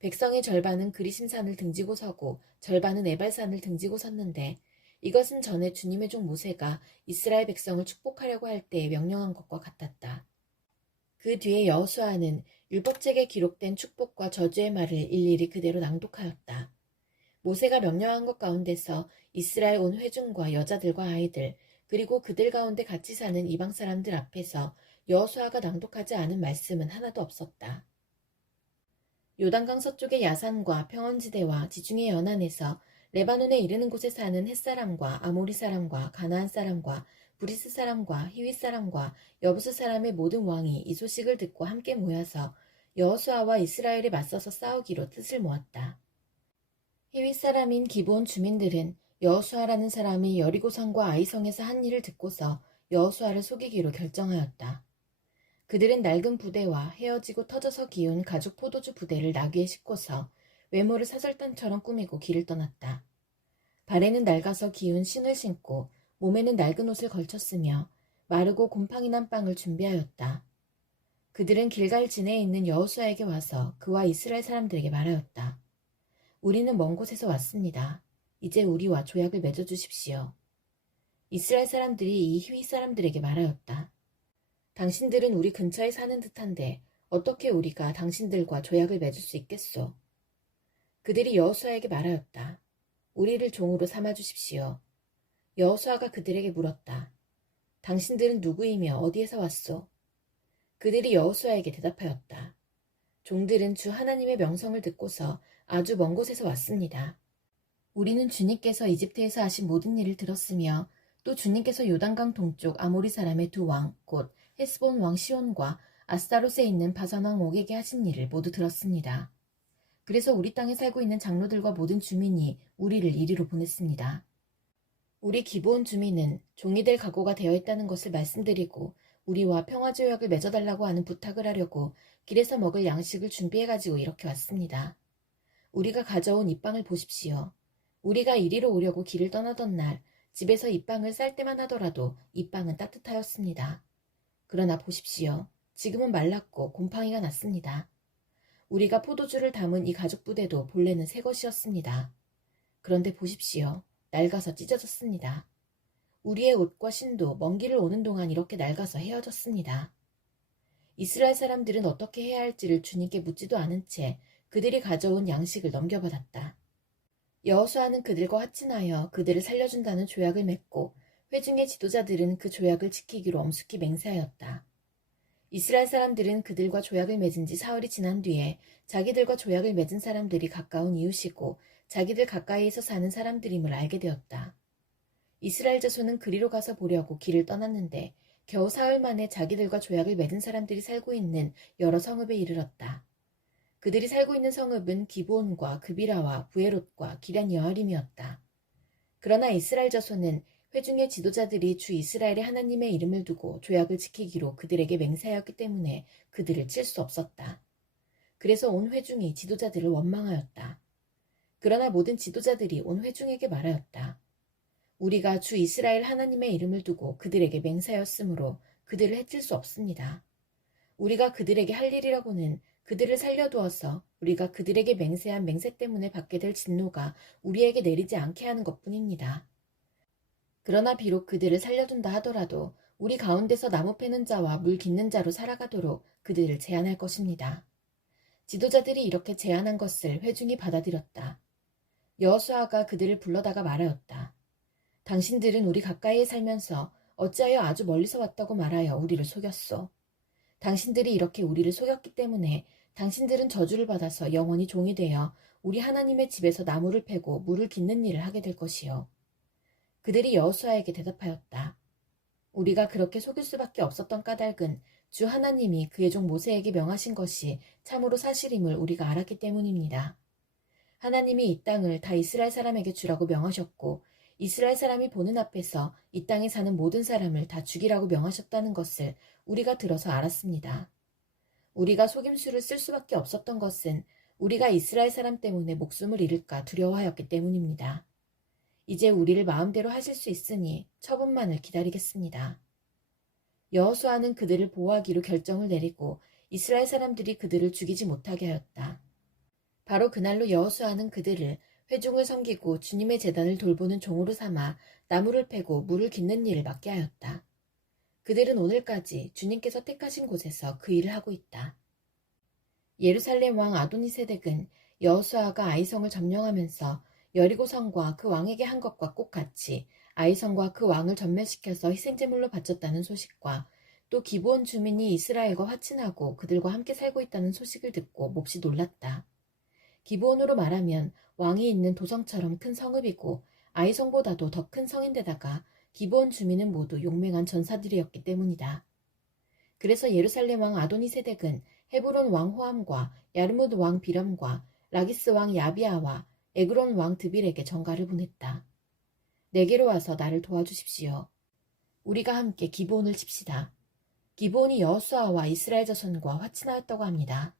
백성의 절반은 그리심산을 등지고 서고 절반은 에발산을 등지고 섰는데 이것은 전에 주님의 종 모세가 이스라엘 백성을 축복하려고 할 때에 명령한 것과 같았다. 그 뒤에 여호수아는 율법책에 기록된 축복과 저주의 말을 일일이 그대로 낭독하였다. 모세가 명령한 것 가운데서 이스라엘 온 회중과 여자들과 아이들 그리고 그들 가운데 같이 사는 이방 사람들 앞에서 여호수아가 낭독하지 않은 말씀은 하나도 없었다. 요단강 서쪽의 야산과 평원지대와 지중해 연안에서 레바논에 이르는 곳에 사는 햇사람과 아모리 사람과 가나안 사람과 브리스 사람과 히윗 사람과 여부스 사람의 모든 왕이 이 소식을 듣고 함께 모여서 여호수아와 이스라엘에 맞서서 싸우기로 뜻을 모았다. 히윗 사람인 기브온 주민들은 여호수아라는 사람이 여리고성과 아이성에서 한 일을 듣고서 여호수아를 속이기로 결정하였다. 그들은 낡은 부대와 헤어지고 터져서 기운 가죽 포도주 부대를 나귀에 싣고서 외모를 사설단처럼 꾸미고 길을 떠났다. 발에는 낡아서 기운 신을 신고 몸에는 낡은 옷을 걸쳤으며 마르고 곰팡이 난 빵을 준비하였다. 그들은 길갈 진해에 있는 여호수아에게 와서 그와 이스라엘 사람들에게 말하였다. 우리는 먼 곳에서 왔습니다. 이제 우리와 조약을 맺어주십시오. 이스라엘 사람들이 이 히윗 사람들에게 말하였다. 당신들은 우리 근처에 사는 듯한데 어떻게 우리가 당신들과 조약을 맺을 수 있겠소? 그들이 여호수아에게 말하였다. 우리를 종으로 삼아주십시오. 여호수아가 그들에게 물었다. 당신들은 누구이며 어디에서 왔소? 그들이 여호수아에게 대답하였다. 종들은 주 하나님의 명성을 듣고서 아주 먼 곳에서 왔습니다. 우리는 주님께서 이집트에서 하신 모든 일을 들었으며 또 주님께서 요단강 동쪽 아모리 사람의 두 왕, 곧 헤스본 왕 시온과 아스타롯에 있는 바산 왕 옥에게 하신 일을 모두 들었습니다. 그래서 우리 땅에 살고 있는 장로들과 모든 주민이 우리를 이리로 보냈습니다. 우리 기브온 주민은 종이 될 각오가 되어 있다는 것을 말씀드리고 우리와 평화조약을 맺어달라고 하는 부탁을 하려고 길에서 먹을 양식을 준비해가지고 이렇게 왔습니다. 우리가 가져온 이 빵을 보십시오. 우리가 이리로 오려고 길을 떠나던 날 집에서 이 빵을 쌀 때만 하더라도 이 빵은 따뜻하였습니다. 그러나 보십시오. 지금은 말랐고 곰팡이가 났습니다. 우리가 포도주를 담은 이 가죽 부대도 본래는 새 것이었습니다. 그런데 보십시오. 낡아서 찢어졌습니다. 우리의 옷과 신도 먼 길을 오는 동안 이렇게 낡아서 헤어졌습니다. 이스라엘 사람들은 어떻게 해야 할지를 주님께 묻지도 않은 채 그들이 가져온 양식을 넘겨받았다. 여호수아는 그들과 화친하여 그들을 살려준다는 조약을 맺고 회중의 지도자들은 그 조약을 지키기로 엄숙히 맹세하였다. 이스라엘 사람들은 그들과 조약을 맺은 지 사흘이 지난 뒤에 자기들과 조약을 맺은 사람들이 가까운 이웃이고 자기들 가까이에서 사는 사람들임을 알게 되었다. 이스라엘 자손은 그리로 가서 보려고 길을 떠났는데 겨우 사흘 만에 자기들과 조약을 맺은 사람들이 살고 있는 여러 성읍에 이르렀다. 그들이 살고 있는 성읍은 기브온과 그비라와 부에롯과 기럇 여아림이었다. 그러나 이스라엘 자손은 회중의 지도자들이 주 이스라엘의 하나님의 이름을 두고 조약을 지키기로 그들에게 맹세하였기 때문에 그들을 칠 수 없었다. 그래서 온 회중이 지도자들을 원망하였다. 그러나 모든 지도자들이 온 회중에게 말하였다. 우리가 주 이스라엘 하나님의 이름을 두고 그들에게 맹세하였으므로 그들을 해칠 수 없습니다. 우리가 그들에게 할 일이라고는 그들을 살려두어서 우리가 그들에게 맹세한 맹세 때문에 받게 될 진노가 우리에게 내리지 않게 하는 것뿐입니다. 그러나 비록 그들을 살려둔다 하더라도 우리 가운데서 나무 패는 자와 물 깃는 자로 살아가도록 그들을 제한할 것입니다. 지도자들이 이렇게 제안한 것을 회중이 받아들였다. 여호수아가 그들을 불러다가 말하였다. 당신들은 우리 가까이에 살면서 어찌하여 아주 멀리서 왔다고 말하여 우리를 속였소. 당신들이 이렇게 우리를 속였기 때문에 당신들은 저주를 받아서 영원히 종이 되어 우리 하나님의 집에서 나무를 패고 물을 깃는 일을 하게 될 것이요. 그들이 여호수아에게 대답하였다. 우리가 그렇게 속일 수밖에 없었던 까닭은 주 하나님이 그의 종 모세에게 명하신 것이 참으로 사실임을 우리가 알았기 때문입니다. 하나님이 이 땅을 다 이스라엘 사람에게 주라고 명하셨고 이스라엘 사람이 보는 앞에서 이 땅에 사는 모든 사람을 다 죽이라고 명하셨다는 것을 우리가 들어서 알았습니다. 우리가 속임수를 쓸 수밖에 없었던 것은 우리가 이스라엘 사람 때문에 목숨을 잃을까 두려워하였기 때문입니다. 이제 우리를 마음대로 하실 수 있으니 처분만을 기다리겠습니다. 여호수아는 그들을 보호하기로 결정을 내리고 이스라엘 사람들이 그들을 죽이지 못하게 하였다. 바로 그날로 여호수아는 그들을 회중을 섬기고 주님의 제단을 돌보는 종으로 삼아 나무를 패고 물을 깃는 일을 맡게 하였다. 그들은 오늘까지 주님께서 택하신 곳에서 그 일을 하고 있다. 예루살렘 왕 아도니세덱은 여호수아가 아이성을 점령하면서 여리고성과 그 왕에게 한 것과 꼭 같이 아이성과 그 왕을 전멸시켜서 희생제물로 바쳤다는 소식과 또 기브온 주민이 이스라엘과 화친하고 그들과 함께 살고 있다는 소식을 듣고 몹시 놀랐다. 기브온으로 말하면 왕이 있는 도성처럼 큰 성읍이고 아이성보다도 더 큰 성인데다가 기브온 주민은 모두 용맹한 전사들이었기 때문이다. 그래서 예루살렘 왕 아도니세덱은 헤브론 왕 호함과 야르무드 왕 비람과 라기스 왕 야비아와 에그론 왕 드빌에게 전가를 보냈다. 내게로 와서 나를 도와주십시오. 우리가 함께 기브온을 칩시다. 기브온이 여호수아와 이스라엘 자손과 화친하였다고 합니다.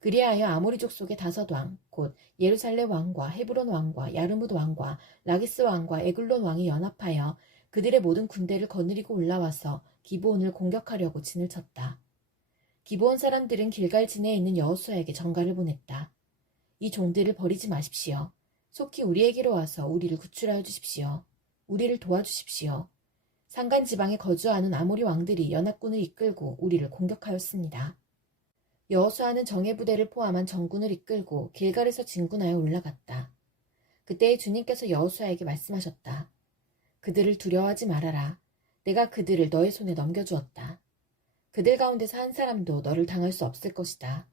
그리하여 아모리 족속의 5왕, 곧 예루살렘 왕과 헤브론 왕과 야르무드 왕과 라기스 왕과 에글론 왕이 연합하여 그들의 모든 군대를 거느리고 올라와서 기브온을 공격하려고 진을 쳤다. 기브온 사람들은 길갈진에 있는 여호수아에게 전가를 보냈다. 이 종들을 버리지 마십시오. 속히 우리에게로 와서 우리를 구출하여 주십시오. 우리를 도와주십시오. 산간 지방에 거주하는 아모리 왕들이 연합군을 이끌고 우리를 공격하였습니다. 여호수아는 정예부대를 포함한 정군을 이끌고 길갈에서 진군하여 올라갔다. 그때 주님께서 여호수아에게 말씀하셨다. 그들을 두려워하지 말아라. 내가 그들을 너의 손에 넘겨주었다. 그들 가운데서 한 사람도 너를 당할 수 없을 것이다.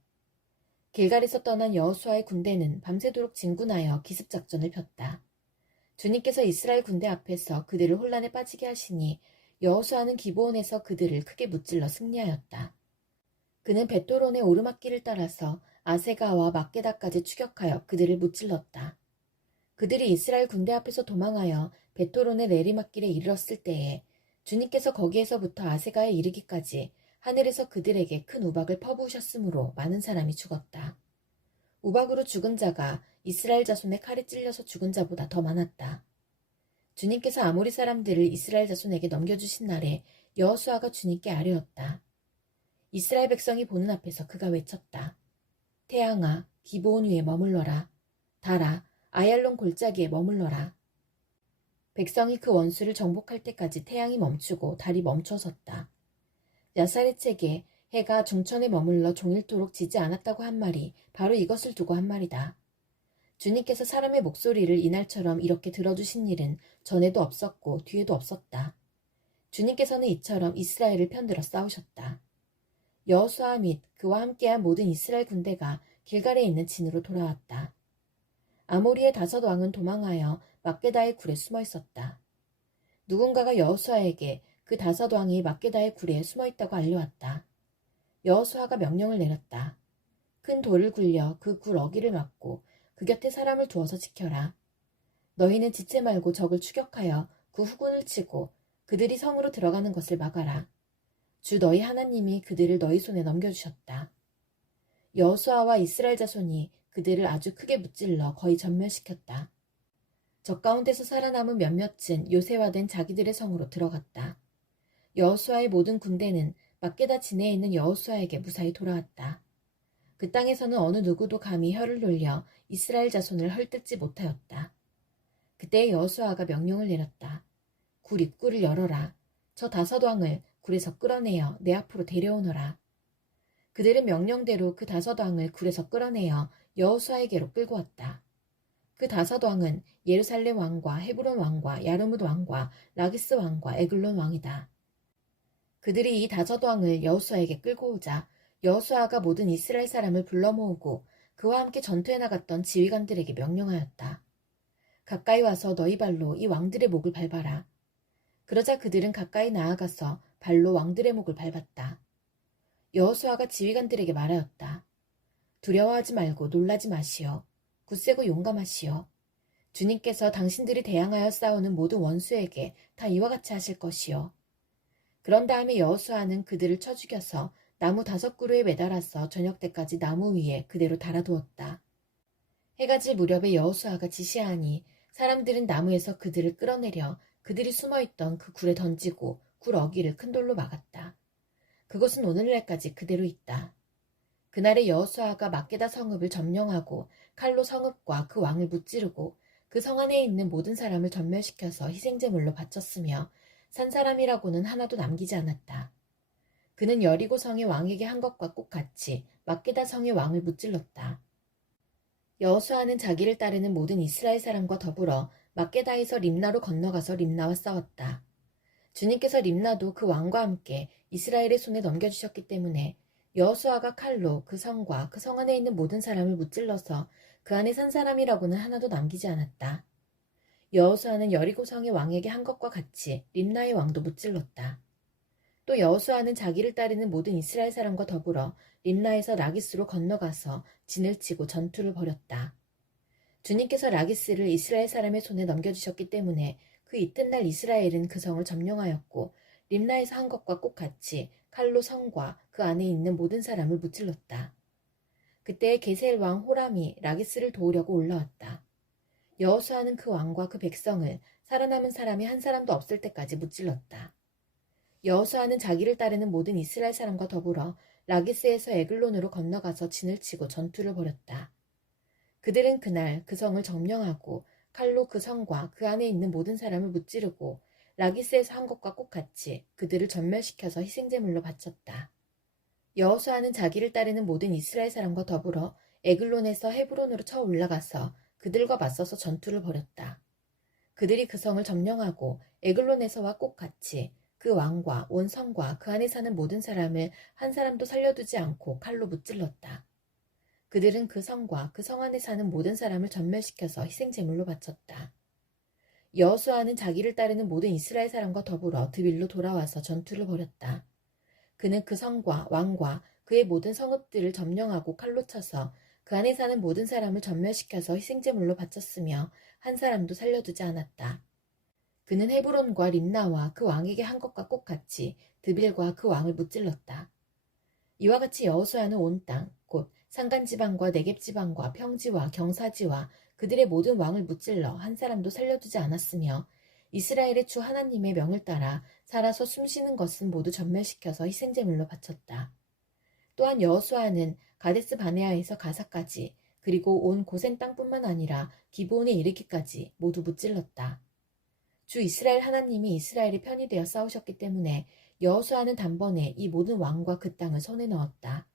길갈에서 떠난 여호수아의 군대는 밤새도록 진군하여 기습작전을 폈다. 주님께서 이스라엘 군대 앞에서 그들을 혼란에 빠지게 하시니 여호수아는 기브온에서 그들을 크게 무찔러 승리하였다. 그는 베토론의 오르막길을 따라서 아세가와 막게다까지 추격하여 그들을 무찔렀다. 그들이 이스라엘 군대 앞에서 도망하여 베토론의 내리막길에 이르렀을 때에 주님께서 거기에서부터 아세가에 이르기까지 하늘에서 그들에게 큰 우박을 퍼부으셨으므로 많은 사람이 죽었다. 우박으로 죽은 자가 이스라엘 자손의 칼에 찔려서 죽은 자보다 더 많았다. 주님께서 아모리 사람들을 이스라엘 자손에게 넘겨주신 날에 여호수아가 주님께 아뢰었다. 이스라엘 백성이 보는 앞에서 그가 외쳤다. 태양아, 기브온 위에 머물러라. 달아, 아얄론 골짜기에 머물러라. 백성이 그 원수를 정복할 때까지 태양이 멈추고 달이 멈춰섰다. 야사렛에게 해가 중천에 머물러 종일토록 지지 않았다고 한 말이 바로 이것을 두고 한 말이다. 주님께서 사람의 목소리를 이날처럼 이렇게 들어주신 일은 전에도 없었고 뒤에도 없었다. 주님께서는 이처럼 이스라엘을 편들어 싸우셨다. 여호수아 및 그와 함께한 모든 이스라엘 군대가 길갈에 있는 진으로 돌아왔다. 아모리의 5왕은 도망하여 막게다의 굴에 숨어 있었다. 누군가가 여호수아에게 그 5왕이 막게다의 굴에 숨어 있다고 알려왔다. 여호수아가 명령을 내렸다. 큰 돌을 굴려 그 굴 어귀를 막고 그 곁에 사람을 두어서 지켜라. 너희는 지체 말고 적을 추격하여 그 후군을 치고 그들이 성으로 들어가는 것을 막아라. 주 너희 하나님이 그들을 너희 손에 넘겨주셨다. 여호수아와 이스라엘 자손이 그들을 아주 크게 무찔러 거의 전멸시켰다. 적 가운데서 살아남은 몇몇은 요새화된 자기들의 성으로 들어갔다. 여호수아의 모든 군대는 막게다 진해에 있는 여호수아에게 무사히 돌아왔다. 그 땅에서는 어느 누구도 감히 혀를 놀려 이스라엘 자손을 헐뜯지 못하였다. 그때 여호수아가 명령을 내렸다. 굴 입구를 열어라. 저 5왕을 굴에서 끌어내어 내 앞으로 데려오너라. 그들은 명령대로 그 5왕을 굴에서 끌어내어 여호수아에게로 끌고 왔다. 그 5왕은 예루살렘 왕과 헤브론 왕과 야르뭇 왕과 라기스 왕과 에글론 왕이다. 그들이 이 5왕을 여호수아에게 끌고 오자 여호수아가 모든 이스라엘 사람을 불러 모으고 그와 함께 전투에 나갔던 지휘관들에게 명령하였다. 가까이 와서 너희 발로 이 왕들의 목을 밟아라. 그러자 그들은 가까이 나아가서 발로 왕들의 목을 밟았다. 여호수아가 지휘관들에게 말하였다. 두려워하지 말고 놀라지 마시오. 굳세고 용감하시오. 주님께서 당신들이 대항하여 싸우는 모든 원수에게 다 이와 같이 하실 것이오. 그런 다음에 여호수아는 그들을 쳐 죽여서 나무 5그루에 매달아서 저녁 때까지 나무 위에 그대로 달아두었다. 해가 질 무렵에 여호수아가 지시하니 사람들은 나무에서 그들을 끌어내려 그들이 숨어있던 그 굴에 던지고 굴 어귀를 큰 돌로 막았다. 그것은 오늘날까지 그대로 있다. 그날에 여호수아가 막게다 성읍을 점령하고 칼로 성읍과 그 왕을 무찌르고 그 성 안에 있는 모든 사람을 전멸시켜서 희생제물로 바쳤으며 산 사람이라고는 하나도 남기지 않았다. 그는 여리고 성의 왕에게 한 것과 꼭 같이 막게다 성의 왕을 무찔렀다. 여호수아는 자기를 따르는 모든 이스라엘 사람과 더불어 막게다에서 림나로 건너가서 림나와 싸웠다. 주님께서 림나도 그 왕과 함께 이스라엘의 손에 넘겨주셨기 때문에 여호수아가 칼로 그 성과 그 성 안에 있는 모든 사람을 무찔러서 그 안에 산 사람이라고는 하나도 남기지 않았다. 여호수아는 여리고 성의 왕에게 한 것과 같이 림나의 왕도 무찔렀다. 또 여호수아는 자기를 따르는 모든 이스라엘 사람과 더불어 림나에서 라기스로 건너가서 진을 치고 전투를 벌였다. 주님께서 라기스를 이스라엘 사람의 손에 넘겨주셨기 때문에 그 이튿날 이스라엘은 그 성을 점령하였고 림나에서 한 것과 꼭 같이 칼로 성과 그 안에 있는 모든 사람을 무찔렀다. 그때 게셀 왕 호람이 라기스를 도우려고 올라왔다. 여호수아는 그 왕과 그 백성을 살아남은 사람이 한 사람도 없을 때까지 무찔렀다. 여호수아는 자기를 따르는 모든 이스라엘 사람과 더불어 라기스에서 에글론으로 건너가서 진을 치고 전투를 벌였다. 그들은 그날 그 성을 점령하고 칼로 그 성과 그 안에 있는 모든 사람을 무찌르고 라기스에서 한 것과 꼭 같이 그들을 전멸시켜서 희생제물로 바쳤다. 여호수아는 자기를 따르는 모든 이스라엘 사람과 더불어 에글론에서 헤브론으로 쳐 올라가서 그들과 맞서서 전투를 벌였다. 그들이 그 성을 점령하고 에글론에서와 꼭 같이 그 왕과 온 성과 그 안에 사는 모든 사람을 한 사람도 살려두지 않고 칼로 무찔렀다. 그들은 그 성과 그 성 안에 사는 모든 사람을 전멸시켜서 희생제물로 바쳤다. 여호수아는 자기를 따르는 모든 이스라엘 사람과 더불어 드빌로 돌아와서 전투를 벌였다. 그는 그 성과 왕과 그의 모든 성읍들을 점령하고 칼로 쳐서 그 안에 사는 모든 사람을 전멸시켜서 희생제물로 바쳤으며 한 사람도 살려두지 않았다. 그는 헤브론과 림나와 그 왕에게 한 것과 꼭 같이 드빌과 그 왕을 무찔렀다. 이와 같이 여호수아는 온 땅, 곧 산간지방과 네겝지방과 평지와 경사지와 그들의 모든 왕을 무찔러 한 사람도 살려두지 않았으며 이스라엘의 주 하나님의 명을 따라 살아서 숨쉬는 것은 모두 전멸시켜서 희생제물로 바쳤다. 또한 여호수아는 가데스 바네아에서 가사까지 그리고 온 고센 땅뿐만 아니라 기브온에 이르기까지 모두 무찔렀다. 주 이스라엘 하나님이 이스라엘의 편이 되어 싸우셨기 때문에 여호수아는 단번에 이 모든 왕과 그 땅을 손에 넣었다.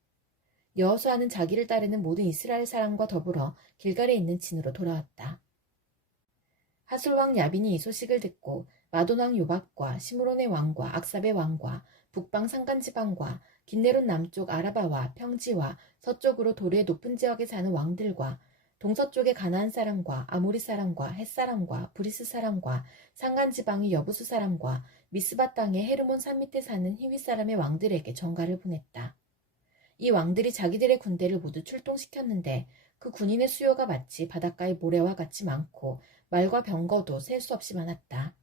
여호수아는 자기를 따르는 모든 이스라엘 사람과 더불어 길갈에 있는 진으로 돌아왔다. 하술 왕 야빈이 이 소식을 듣고 마돈 왕 요밥과 시므론의 왕과 악삽의 왕과 북방 산간지방과 긴네롯 남쪽 아라바와 평지와 서쪽으로 도르의 높은 지역에 사는 왕들과 동서쪽의 가나안 사람과 아모리 사람과 헷 사람과 브리스 사람과 산간지방의 여부수 사람과 미스바 땅의 헤르몬 산 밑에 사는 히윗 사람의 왕들에게 전가를 보냈다. 이 왕들이 자기들의 군대를 모두 출동시켰는데 그 군인의 수요가 마치 바닷가의 모래와 같이 많고 말과 병거도 셀 수 없이 많았다.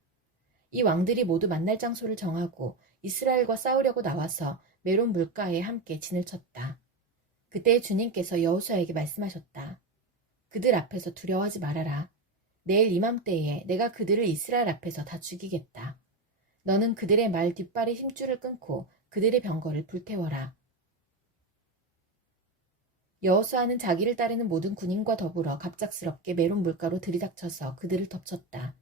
이 왕들이 모두 만날 장소를 정하고 이스라엘과 싸우려고 나와서 메론 물가에 함께 진을 쳤다. 그때 주님께서 여호수아에게 말씀하셨다. 그들 앞에서 두려워하지 말아라. 내일 이맘때에 내가 그들을 이스라엘 앞에서 다 죽이겠다. 너는 그들의 말 뒷발의 힘줄을 끊고 그들의 병거를 불태워라. 여호수아는 자기를 따르는 모든 군인과 더불어 갑작스럽게 메론 물가로 들이닥쳐서 그들을 덮쳤다.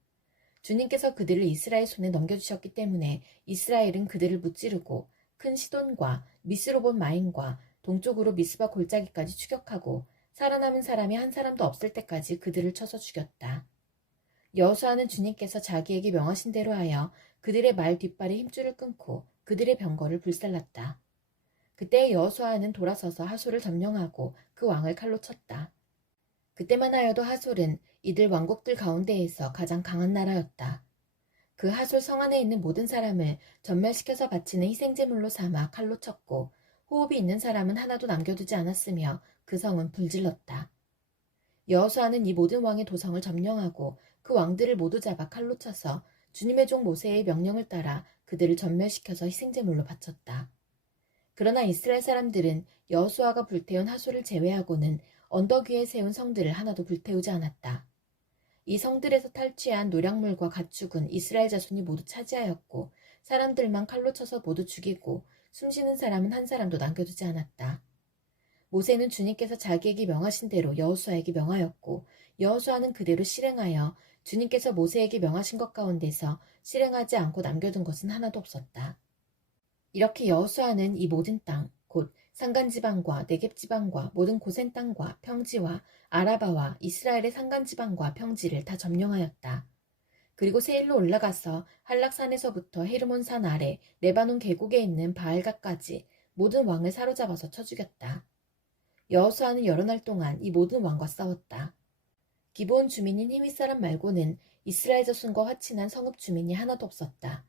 주님께서 그들을 이스라엘 손에 넘겨주셨기 때문에 이스라엘은 그들을 무찌르고 큰 시돈과 미스로본 마임과 동쪽으로 미스바 골짜기까지 추격하고 살아남은 사람이 한 사람도 없을 때까지 그들을 쳐서 죽였다. 여호수아는 주님께서 자기에게 명하신 대로 하여 그들의 말 뒷발의 힘줄을 끊고 그들의 병거를 불살랐다. 그때 여호수아는 돌아서서 하솔을 점령하고 그 왕을 칼로 쳤다. 그때만 하여도 하솔은 이들 왕국들 가운데에서 가장 강한 나라였다. 그 하솔 성 안에 있는 모든 사람을 전멸시켜서 바치는 희생제물로 삼아 칼로 쳤고 호흡이 있는 사람은 하나도 남겨두지 않았으며 그 성은 불질렀다. 여호수아는 이 모든 왕의 도성을 점령하고 그 왕들을 모두 잡아 칼로 쳐서 주님의 종 모세의 명령을 따라 그들을 전멸시켜서 희생제물로 바쳤다. 그러나 이스라엘 사람들은 여호수아가 불태운 하솔을 제외하고는 언덕 위에 세운 성들을 하나도 불태우지 않았다. 이 성들에서 탈취한 노략물과 가축은 이스라엘 자손이 모두 차지하였고 사람들만 칼로 쳐서 모두 죽이고 숨쉬는 사람은 한 사람도 남겨두지 않았다. 모세는 주님께서 자기에게 명하신 대로 여호수아에게 명하였고 여호수아는 그대로 실행하여 주님께서 모세에게 명하신 것 가운데서 실행하지 않고 남겨둔 것은 하나도 없었다. 이렇게 여호수아는 이 모든 땅, 곧 산간지방과 네겝지방과 모든 고센 땅과 평지와 아라바와 이스라엘의 산간지방과 평지를 다 점령하였다. 그리고 세일로 올라가서 한락산에서부터 헤르몬 산 아래 레바논 계곡에 있는 바알갓까지 모든 왕을 사로잡아서 쳐 죽였다. 여호수아는 여러 날 동안 이 모든 왕과 싸웠다. 기브온 주민인 히윗 사람 말고는 이스라엘 자손과 화친한 성읍 주민이 하나도 없었다.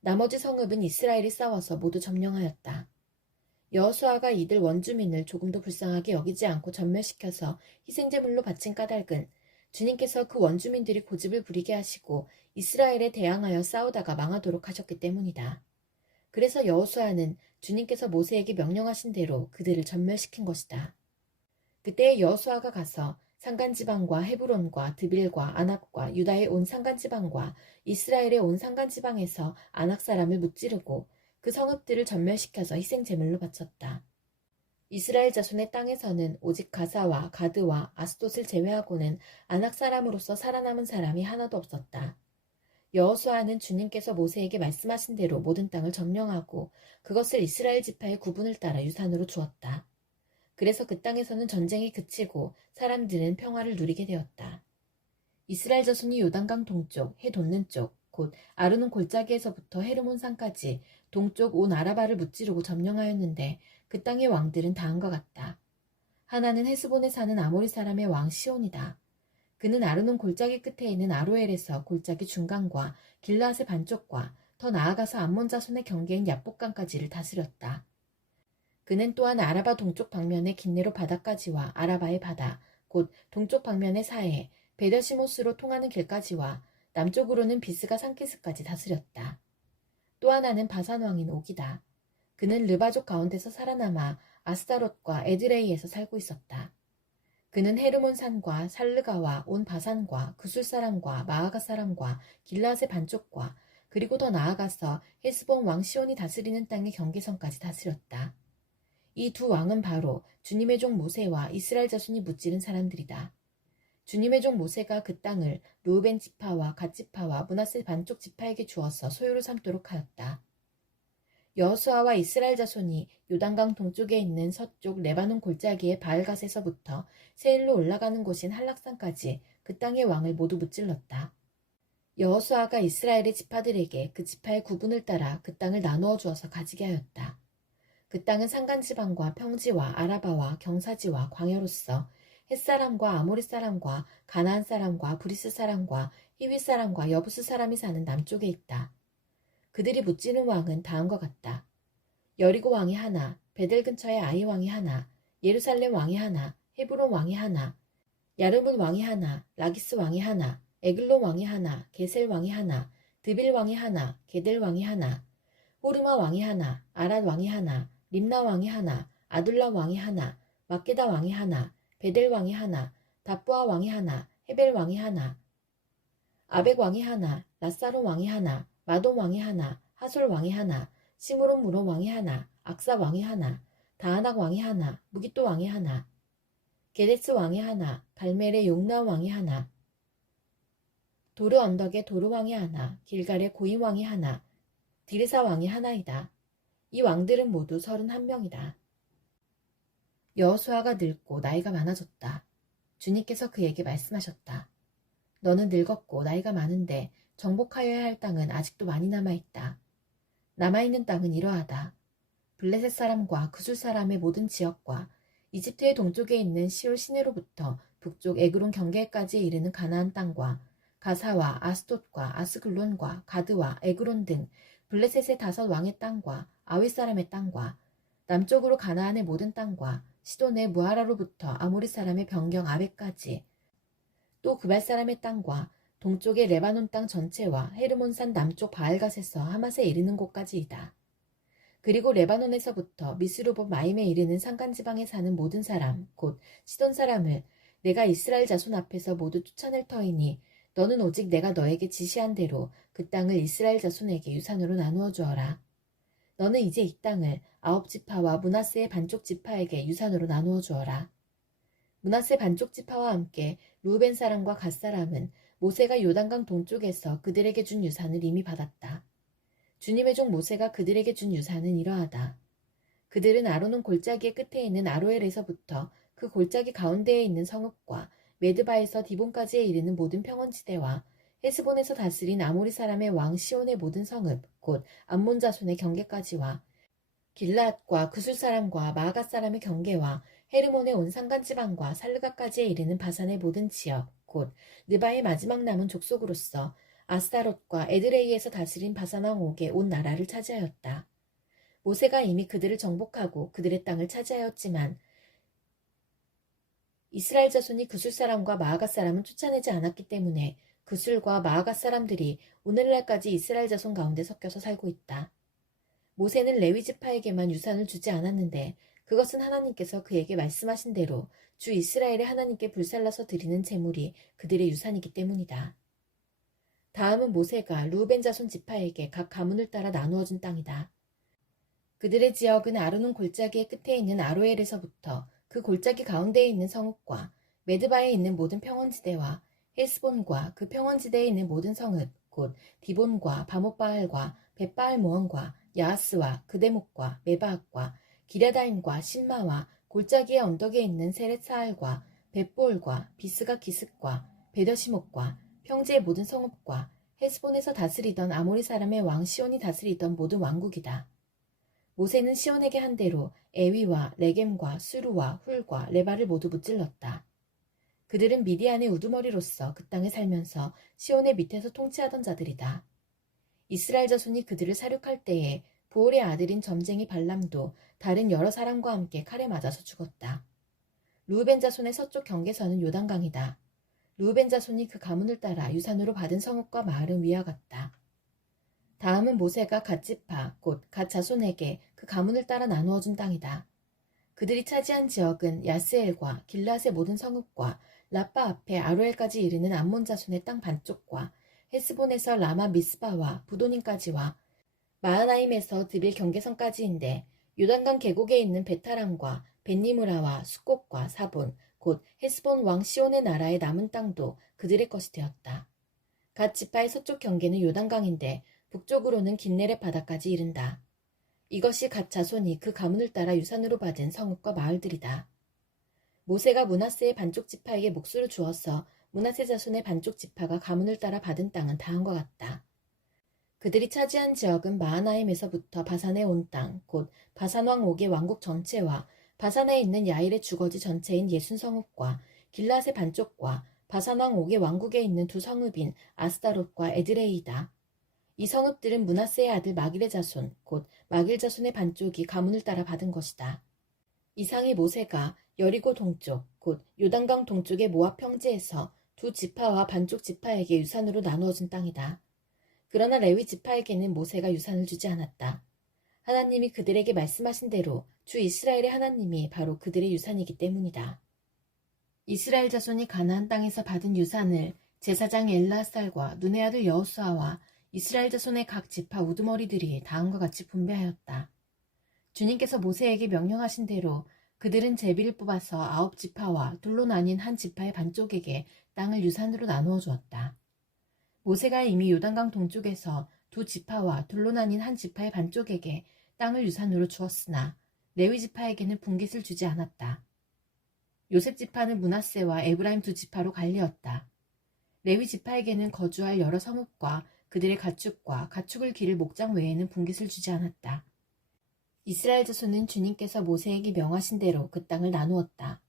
나머지 성읍은 이스라엘이 싸워서 모두 점령하였다. 여호수아가 이들 원주민을 조금도 불쌍하게 여기지 않고 전멸시켜서 희생제물로 바친 까닭은 주님께서 그 원주민들이 고집을 부리게 하시고 이스라엘에 대항하여 싸우다가 망하도록 하셨기 때문이다. 그래서 여호수아는 주님께서 모세에게 명령하신 대로 그들을 전멸시킨 것이다. 그때 여호수아가 가서 산간지방과 헤브론과 드빌과 아납과 유다의 온 산간지방과 이스라엘의 온 산간지방에서 아낙 사람을 무찌르고 그 성읍들을 전멸시켜서 희생제물로 바쳤다. 이스라엘 자손의 땅에서는 오직 가사와 가드와 아스돗을 제외하고는 아낙 사람으로서 살아남은 사람이 하나도 없었다. 여호수아는 주님께서 모세에게 말씀하신 대로 모든 땅을 점령하고 그것을 이스라엘 지파의 구분을 따라 유산으로 주었다. 그래서 그 땅에서는 전쟁이 그치고 사람들은 평화를 누리게 되었다. 이스라엘 자손이 요단강 동쪽, 해 돋는 쪽, 곧 아르논 골짜기에서부터 헤르몬 산까지 동쪽 온 아라바를 무찌르고 점령하였는데 그 땅의 왕들은 다음과 같다. 하나는 헤스본에 사는 아모리 사람의 왕 시온이다. 그는 아르논 골짜기 끝에 있는 아로엘에서 골짜기 중간과 길라앗의 반쪽과 더 나아가서 암몬 자손의 경계인 야복강까지를 다스렸다. 그는 또한 아라바 동쪽 방면의 긴네로 바다까지와 아라바의 바다, 곧 동쪽 방면의 사해, 베더시모스로 통하는 길까지와 남쪽으로는 비스가 산키스까지 다스렸다. 또 하나는 바산 왕인 옥이다. 그는 르바족 가운데서 살아남아 아스타롯과 에드레이에서 살고 있었다. 그는 헤르몬 산과 살르가와 온 바산과 구술 사람과 마아가 사람과 길라앗의 반쪽과 그리고 더 나아가서 헤스본 왕 시온이 다스리는 땅의 경계선까지 다스렸다. 이 두 왕은 바로 주님의 종 모세와 이스라엘 자손이 무찌른 사람들이다. 주님의 종 모세가 그 땅을 르우벤 지파와 갓 지파와 므낫세 반쪽 지파에게 주어서 소유로 삼도록 하였다. 여호수아와 이스라엘 자손이 요단강 동쪽에 있는 서쪽 레바논 골짜기의 바알갓에서부터 세일로 올라가는 곳인 한락산까지 그 땅의 왕을 모두 무찔렀다. 여호수아가 이스라엘의 지파들에게 그 지파의 구분을 따라 그 땅을 나누어 주어서 가지게 하였다. 그 땅은 산간지방과 평지와 아라바와 경사지와 광야로서 햇사람과 아모리 사람과 가나안 사람과 브리스 사람과 히위 사람과 여부스 사람이 사는 남쪽에 있다. 그들이 무찌른 왕은 다음과 같다. 여리고 왕이 하나, 베델 근처에 아이 왕이 하나, 예루살렘 왕이 하나, 헤브론 왕이 하나, 야르문 왕이 하나, 라기스 왕이 하나, 에글론 왕이 하나, 게셀 왕이 하나, 드빌 왕이 하나, 게델 왕이 하나, 호르마 왕이 하나, 아랏 왕이 하나, 림나 왕이 하나, 아둘라 왕이 하나, 막게다 왕이 하나, 베델 왕이 하나, 다부아 왕이 하나, 헤벨 왕이 하나, 아벡 왕이 하나, 라사론 왕이 하나, 마돈 왕이 하나, 하솔 왕이 하나, 시므론 무론 왕이 하나, 악사 왕이 하나, 다하낙 왕이 하나, 무기또 왕이 하나, 게데스 왕이 하나, 갈멜의 용나 왕이 하나, 도르 언덕의 도르 왕이 하나, 길갈의 고임 왕이 하나, 디르사 왕이 하나이다. 이 왕들은 모두 31명이다. 여호수아가 늙고 나이가 많아졌다. 주님께서 그에게 말씀하셨다. 너는 늙었고 나이가 많은데 정복하여야 할 땅은 아직도 많이 남아있다. 남아있는 땅은 이러하다. 블레셋 사람과 그술 사람의 모든 지역과 이집트의 동쪽에 있는 시올 시내로부터 북쪽 에그론 경계까지 이르는 가나안 땅과 가사와 아스돗과 아스글론과 가드와 에그론 등 블레셋의 5 왕의 땅과 아윗 사람의 땅과 남쪽으로 가나안의 모든 땅과 시돈의 무하라로부터 아모리 사람의 변경 아벡까지 또 그발 사람의 땅과 동쪽의 레바논 땅 전체와 헤르몬산 남쪽 바알갓에서 하맛에 이르는 곳까지이다. 그리고 레바논에서부터 미스루봇 마임에 이르는 산간지방에 사는 모든 사람 곧 시돈 사람을 내가 이스라엘 자손 앞에서 모두 쫓아낼 터이니 너는 오직 내가 너에게 지시한 대로 그 땅을 이스라엘 자손에게 유산으로 나누어 주어라. 너는 이제 이 땅을 9지파와 므낫세의 반쪽 지파에게 유산으로 나누어 주어라. 므낫세 반쪽 지파와 함께 루벤 사람과 갓 사람은 모세가 요단강 동쪽에서 그들에게 준 유산을 이미 받았다. 주님의 종 모세가 그들에게 준 유산은 이러하다. 그들은 아로논 골짜기의 끝에 있는 아로엘에서부터 그 골짜기 가운데에 있는 성읍과 메드바에서 디본까지에 이르는 모든 평원지대와 헤스본에서 다스린 아모리 사람의 왕 시온의 모든 성읍 곧 암몬 자손의 경계까지와 길라앗과 그술 사람과 마아갓 사람의 경계와 헤르몬의 온 산간지방과 살르가까지에 이르는 바산의 모든 지역 곧 느바의 마지막 남은 족속으로서 아스타롯과 에드레이에서 다스린 바산 왕 옥의 온 나라를 차지하였다. 모세가 이미 그들을 정복하고 그들의 땅을 차지하였지만 이스라엘 자손이 그술 사람과 마아갓 사람은 쫓아내지 않았기 때문에 그술과 마아갓 사람들이 오늘날까지 이스라엘 자손 가운데 섞여서 살고 있다. 모세는 레위 지파에게만 유산을 주지 않았는데 그것은 하나님께서 그에게 말씀하신 대로 주 이스라엘의 하나님께 불살라서 드리는 제물이 그들의 유산이기 때문이다. 다음은 모세가 르우벤 자손 지파에게 각 가문을 따라 나누어 준 땅이다. 그들의 지역은 아르논 골짜기의 끝에 있는 아로엘에서부터 그 골짜기 가운데에 있는 성읍과 메드바에 있는 모든 평원지대와 헬스본과 그 평원지대에 있는 모든 성읍 곧 디본과 바못바알과 벳바알 모원과 야하스와 그대목과 메바악과 기랴다임과 신마와 골짜기의 언덕에 있는 세렛사알과 벳볼과 비스가 기슭과 베더시목과 평지의 모든 성읍과 헤스본에서 다스리던 아모리 사람의 왕 시온이 다스리던 모든 왕국이다. 모세는 시온에게 한 대로 에위와 레겜과 수루와 훌과 레바를 모두 무찔렀다. 그들은 미디안의 우두머리로서 그 땅에 살면서 시온의 밑에서 통치하던 자들이다. 이스라엘 자손이 그들을 사륙할 때에 보올의 아들인 점쟁이 발람도 다른 여러 사람과 함께 칼에 맞아서 죽었다. 르우벤 자손의 서쪽 경계선은 요단강이다. 르우벤 자손이 그 가문을 따라 유산으로 받은 성읍과 마을은 위와 같다. 다음은 모세가 갓 지파 곧 갓 자손에게 그 가문을 따라 나누어 준 땅이다. 그들이 차지한 지역은 야스엘과 길앗의 모든 성읍과 라빠 앞에 아로엘까지 이르는 암몬 자손의 땅 반쪽과 헤스본에서 라마 미스바와 부도님까지와 마하나임에서 드빌 경계선까지인데 요단강 계곡에 있는 베타람과 벳니무라와 수꽃과 사본 곧 헤스본 왕 시온의 나라의 남은 땅도 그들의 것이 되었다. 갓 지파의 서쪽 경계는 요단강인데 북쪽으로는 긴네렛 바다까지 이른다. 이것이 갓 자손이 그 가문을 따라 유산으로 받은 성읍과 마을들이다. 모세가 므낫세의 반쪽 지파에게 몫을 주어서 므낫세 자손의 반쪽 지파가 가문을 따라 받은 땅은 다음과 같다. 그들이 차지한 지역은 마하나임에서부터 바산의 온 땅, 곧 바산왕 옥의 왕국 전체와 바산에 있는 야일의 주거지 전체인 60성읍과 길앗의 반쪽과 바산왕 옥의 왕국에 있는 두 성읍인 아스다롯과 에드레이다. 이 성읍들은 므낫세의 아들 마길의 자손, 곧 마길 자손의 반쪽이 가문을 따라 받은 것이다. 이상이 모세가 여리고 동쪽, 곧 요단강 동쪽의 모압 평지에서 두 지파와 반쪽 지파에게 유산으로 나누어준 땅이다. 그러나 레위 지파에게는 모세가 유산을 주지 않았다. 하나님이 그들에게 말씀하신 대로 주 이스라엘의 하나님이 바로 그들의 유산이기 때문이다. 이스라엘 자손이 가나안 땅에서 받은 유산을 제사장 엘르아살과 눈의 아들 여호수아와 이스라엘 자손의 각 지파 우두머리들이 다음과 같이 분배하였다. 주님께서 모세에게 명령하신 대로 그들은 제비를 뽑아서 9지파와 둘로 나뉜 한 지파의 반쪽에게 땅을 유산으로 나누어 주었다. 모세가 이미 요단강 동쪽에서 두 지파와 둘로 나뉜 한 지파의 반쪽에게 땅을 유산으로 주었으나 레위 지파에게는 분깃을 주지 않았다. 요셉 지파는 므낫세와 에브라임 두 지파로 갈리었다. 레위 지파에게는 거주할 여러 성읍과 그들의 가축과 가축을 기를 목장 외에는 분깃을 주지 않았다. 이스라엘 자손은 주님께서 모세에게 명하신 대로 그 땅을 나누었다.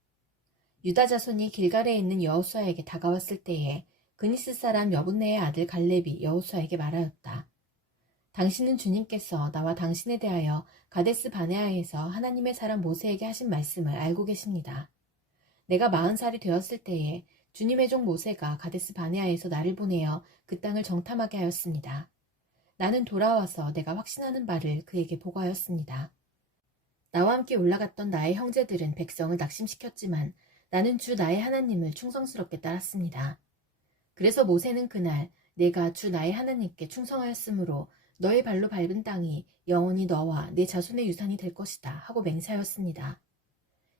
유다 자손이 길갈에 있는 여호수아에게 다가왔을 때에 그니스 사람 여분네의 아들 갈렙이 여호수아에게 말하였다. 당신은 주님께서 나와 당신에 대하여 가데스 바네아에서 하나님의 사람 모세에게 하신 말씀을 알고 계십니다. 내가 40살이 되었을 때에 주님의 종 모세가 가데스 바네아에서 나를 보내어 그 땅을 정탐하게 하였습니다. 나는 돌아와서 내가 확신하는 바를 그에게 보고하였습니다. 나와 함께 올라갔던 나의 형제들은 백성을 낙심시켰지만 나는 주 나의 하나님을 충성스럽게 따랐습니다. 그래서 모세는 그날 내가 주 나의 하나님께 충성하였으므로 너의 발로 밟은 땅이 영원히 너와 내 자손의 유산이 될 것이다 하고 맹세하였습니다.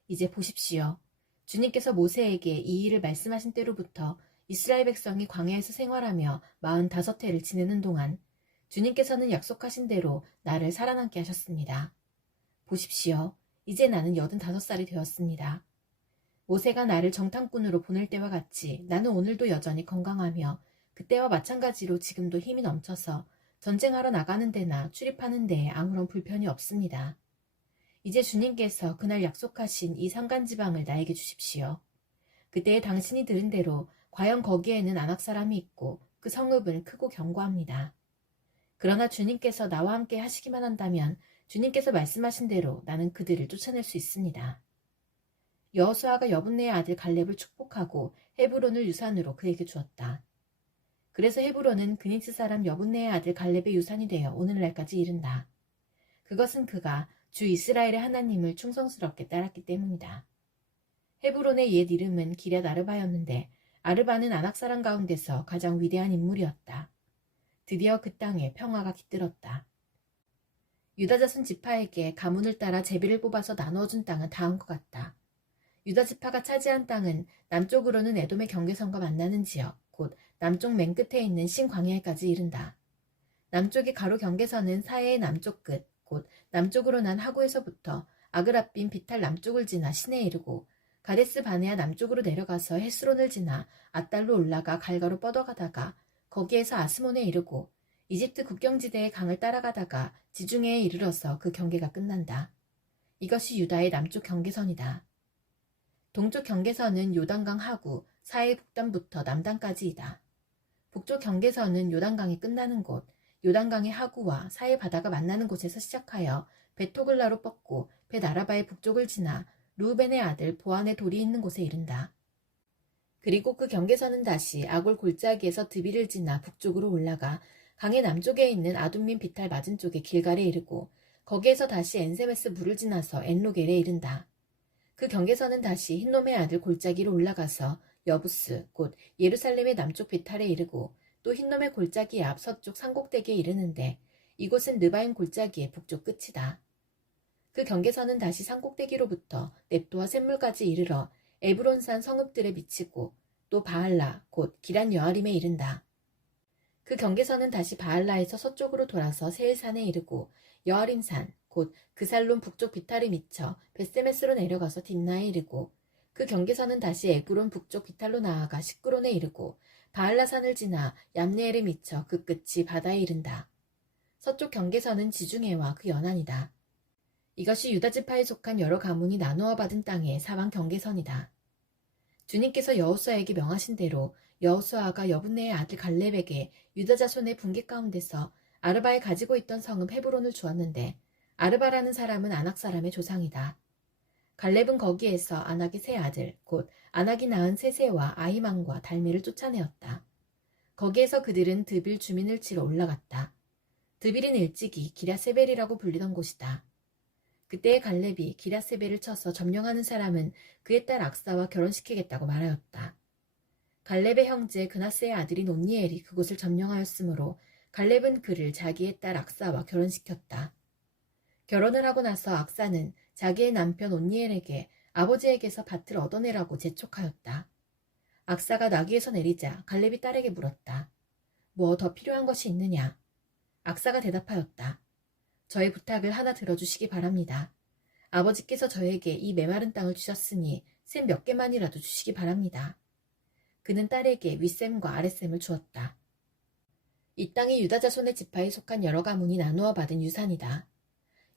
이제 보십시오. 주님께서 모세에게 이 일을 말씀하신 때로부터 이스라엘 백성이 광야에서 생활하며 45해를 지내는 동안 주님께서는 약속하신 대로 나를 살아남게 하셨습니다. 보십시오. 이제 나는 85살이 되었습니다. 모세가 나를 정탐꾼으로 보낼 때와 같이 나는 오늘도 여전히 건강하며 그때와 마찬가지로 지금도 힘이 넘쳐서 전쟁하러 나가는 데나 출입하는 데에 아무런 불편이 없습니다. 이제 주님께서 그날 약속하신 이 산간지방을 나에게 주십시오. 그때에 당신이 들은 대로 과연 거기에는 아낙 사람이 있고 그 성읍은 크고 견고합니다. 그러나 주님께서 나와 함께 하시기만 한다면 주님께서 말씀하신 대로 나는 그들을 쫓아낼 수 있습니다. 여호수아가 여분네의 아들 갈렙을 축복하고 헤브론을 유산으로 그에게 주었다. 그래서 헤브론은 그니스 사람 여분네의 아들 갈렙의 유산이 되어 오늘날까지 이른다. 그것은 그가 주 이스라엘의 하나님을 충성스럽게 따랐기 때문이다. 헤브론의 옛 이름은 기럇 아르바였는데 아르바는 아낙 사람 가운데서 가장 위대한 인물이었다. 드디어 그 땅에 평화가 깃들었다. 유다 자손 지파에게 가문을 따라 제비를 뽑아서 나누어준 땅은 다음과 같다. 유다 지파가 차지한 땅은 남쪽으로는 에돔의 경계선과 만나는 지역, 곧 남쪽 맨 끝에 있는 신광야에까지 이른다. 남쪽의 가로 경계선은 사해의 남쪽 끝, 곧 남쪽으로 난 하구에서부터 아그라빈 비탈 남쪽을 지나 신에 이르고 가데스 바네아 남쪽으로 내려가서 헤스론을 지나 앗달로 올라가 갈가로 뻗어가다가 거기에서 아스몬에 이르고 이집트 국경지대의 강을 따라가다가 지중해에 이르러서 그 경계가 끝난다. 이것이 유다의 남쪽 경계선이다. 동쪽 경계선은 요단강 하구, 사해 북단부터 남단까지이다. 북쪽 경계선은 요단강이 끝나는 곳, 요단강의 하구와 사해 바다가 만나는 곳에서 시작하여 베토글라로 뻗고 벳아라바의 북쪽을 지나 루벤의 아들 보안의 돌이 있는 곳에 이른다. 그리고 그 경계선은 다시 아골 골짜기에서 드비를 지나 북쪽으로 올라가 강의 남쪽에 있는 아둠민 비탈 맞은 쪽에 길갈에 이르고 거기에서 다시 엔세메스 물을 지나서 엔로겔에 이른다. 그 경계선은 다시 흰놈의 아들 골짜기로 올라가서 여부스 곧 예루살렘의 남쪽 비탈에 이르고 또 흰놈의 골짜기 앞 서쪽 산꼭대기에 이르는데 이곳은 느바임 골짜기의 북쪽 끝이다. 그 경계선은 다시 산꼭대기로부터 넵도와 샘물까지 이르러 에브론산 성읍들에 미치고 또 바알라 곧 기란 여아림에 이른다. 그 경계선은 다시 바알라에서 서쪽으로 돌아서 세일산에 이르고 여아림산 곧 그살론 북쪽 비탈이 미쳐 벳세메스로 내려가서 딥나에 이르고 그 경계선은 다시 에그론 북쪽 비탈로 나아가 식구론에 이르고 바알라산을 지나 얌네엘에 미쳐 그 끝이 바다에 이른다. 서쪽 경계선은 지중해와 그 연안이다. 이것이 유다지파에 속한 여러 가문이 나누어 받은 땅의 사방 경계선이다. 주님께서 여호수아에게 명하신 대로 여호수아가 여분네의 아들 갈렙에게 유다 자손의 분계 가운데서 아르바에 가지고 있던 성읍 헤브론을 주었는데 아르바라는 사람은 아낙 사람의 조상이다. 갈렙은 거기에서 아낙의 세 아들 곧 아낙이 낳은 세세와 아히만과 달메를 쫓아내었다. 거기에서 그들은 드빌 주민을 치러 올라갔다. 드빌은 일찍이 기랴세벨이라고 불리던 곳이다. 그때의 갈렙이 기랴세벨을 쳐서 점령하는 사람은 그의 딸 악사와 결혼시키겠다고 말하였다. 갈렙의 형제 그나스의 아들인 온니엘이 그곳을 점령하였으므로 갈렙은 그를 자기의 딸 악사와 결혼시켰다. 결혼을 하고 나서 악사는 자기의 남편 온니엘에게 아버지에게서 밭을 얻어내라고 재촉하였다. 악사가 나귀에서 내리자 갈렙이 딸에게 물었다. 뭐 더 필요한 것이 있느냐? 악사가 대답하였다. 저의 부탁을 하나 들어주시기 바랍니다. 아버지께서 저에게 이 메마른 땅을 주셨으니 샘 몇 개만이라도 주시기 바랍니다. 그는 딸에게 윗샘과 아랫샘을 주었다. 이 땅이 유다자손의 지파에 속한 여러 가문이 나누어 받은 유산이다.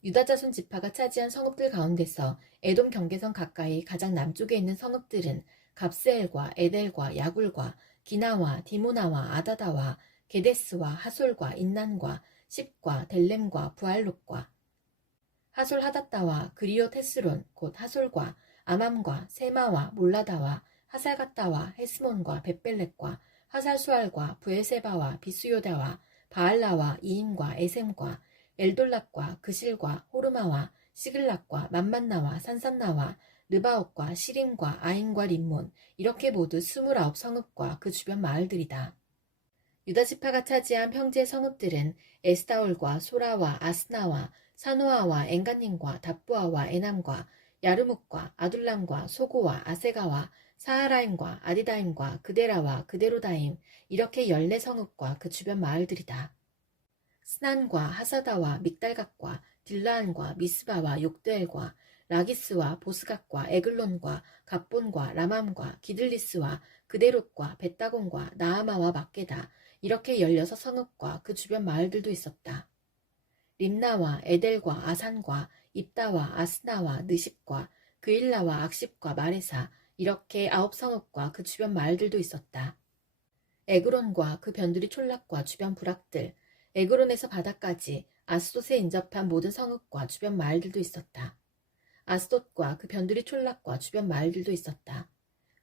유다자손 지파가 차지한 성읍들 가운데서 에돔 경계선 가까이 가장 남쪽에 있는 성읍들은 갑스엘과 에델과 야굴과 기나와 디모나와 아다다와 게데스와 하솔과 인난과 십과 델렘과 부알롯과 하솔 하닷다와 그리오 테스론 곧 하솔과 아맘과 세마와 몰라다와 하살갓다와 헤스몬과 벳벨렛과 하살수알과 부엘세바와 비수요다와 바알라와 이임과 에셈과 엘돌락과 그실과 호르마와 시글락과 맘만나와 산산나와 르바옥과 시림과 아인과 림몬 이렇게 모두 29성읍과 그 주변 마을들이다. 유다지파가 차지한 평지의 성읍들은 에스타올과 소라와 아스나와 사노아와 엔간님과 답부아와 에남과 야르묵과 아둘람과 소고와 아세가와 사하라임과 아디다임과 그데라와 그데로다임 이렇게 14성읍과 그 주변 마을들이다. 스난과 하사다와 믹달갓과 딜라안과 미스바와 욕드엘과 라기스와 보스갓과 에글론과 갑본과 라맘과 기들리스와 그데롯과 벳다곤과 나아마와 막게다 이렇게 16성읍과 그 주변 마을들도 있었다. 림나와 에델과 아산과 입다와 아스나와 느십과 그일라와 악십과 마레사 이렇게 9성읍과 그 주변 마을들도 있었다. 에그론과 그 변두리 촌락과 주변 부락들, 에그론에서 바다까지 아스돗에 인접한 모든 성읍과 주변 마을들도 있었다. 아스돗과 그 변두리 촌락과 주변 마을들도 있었다.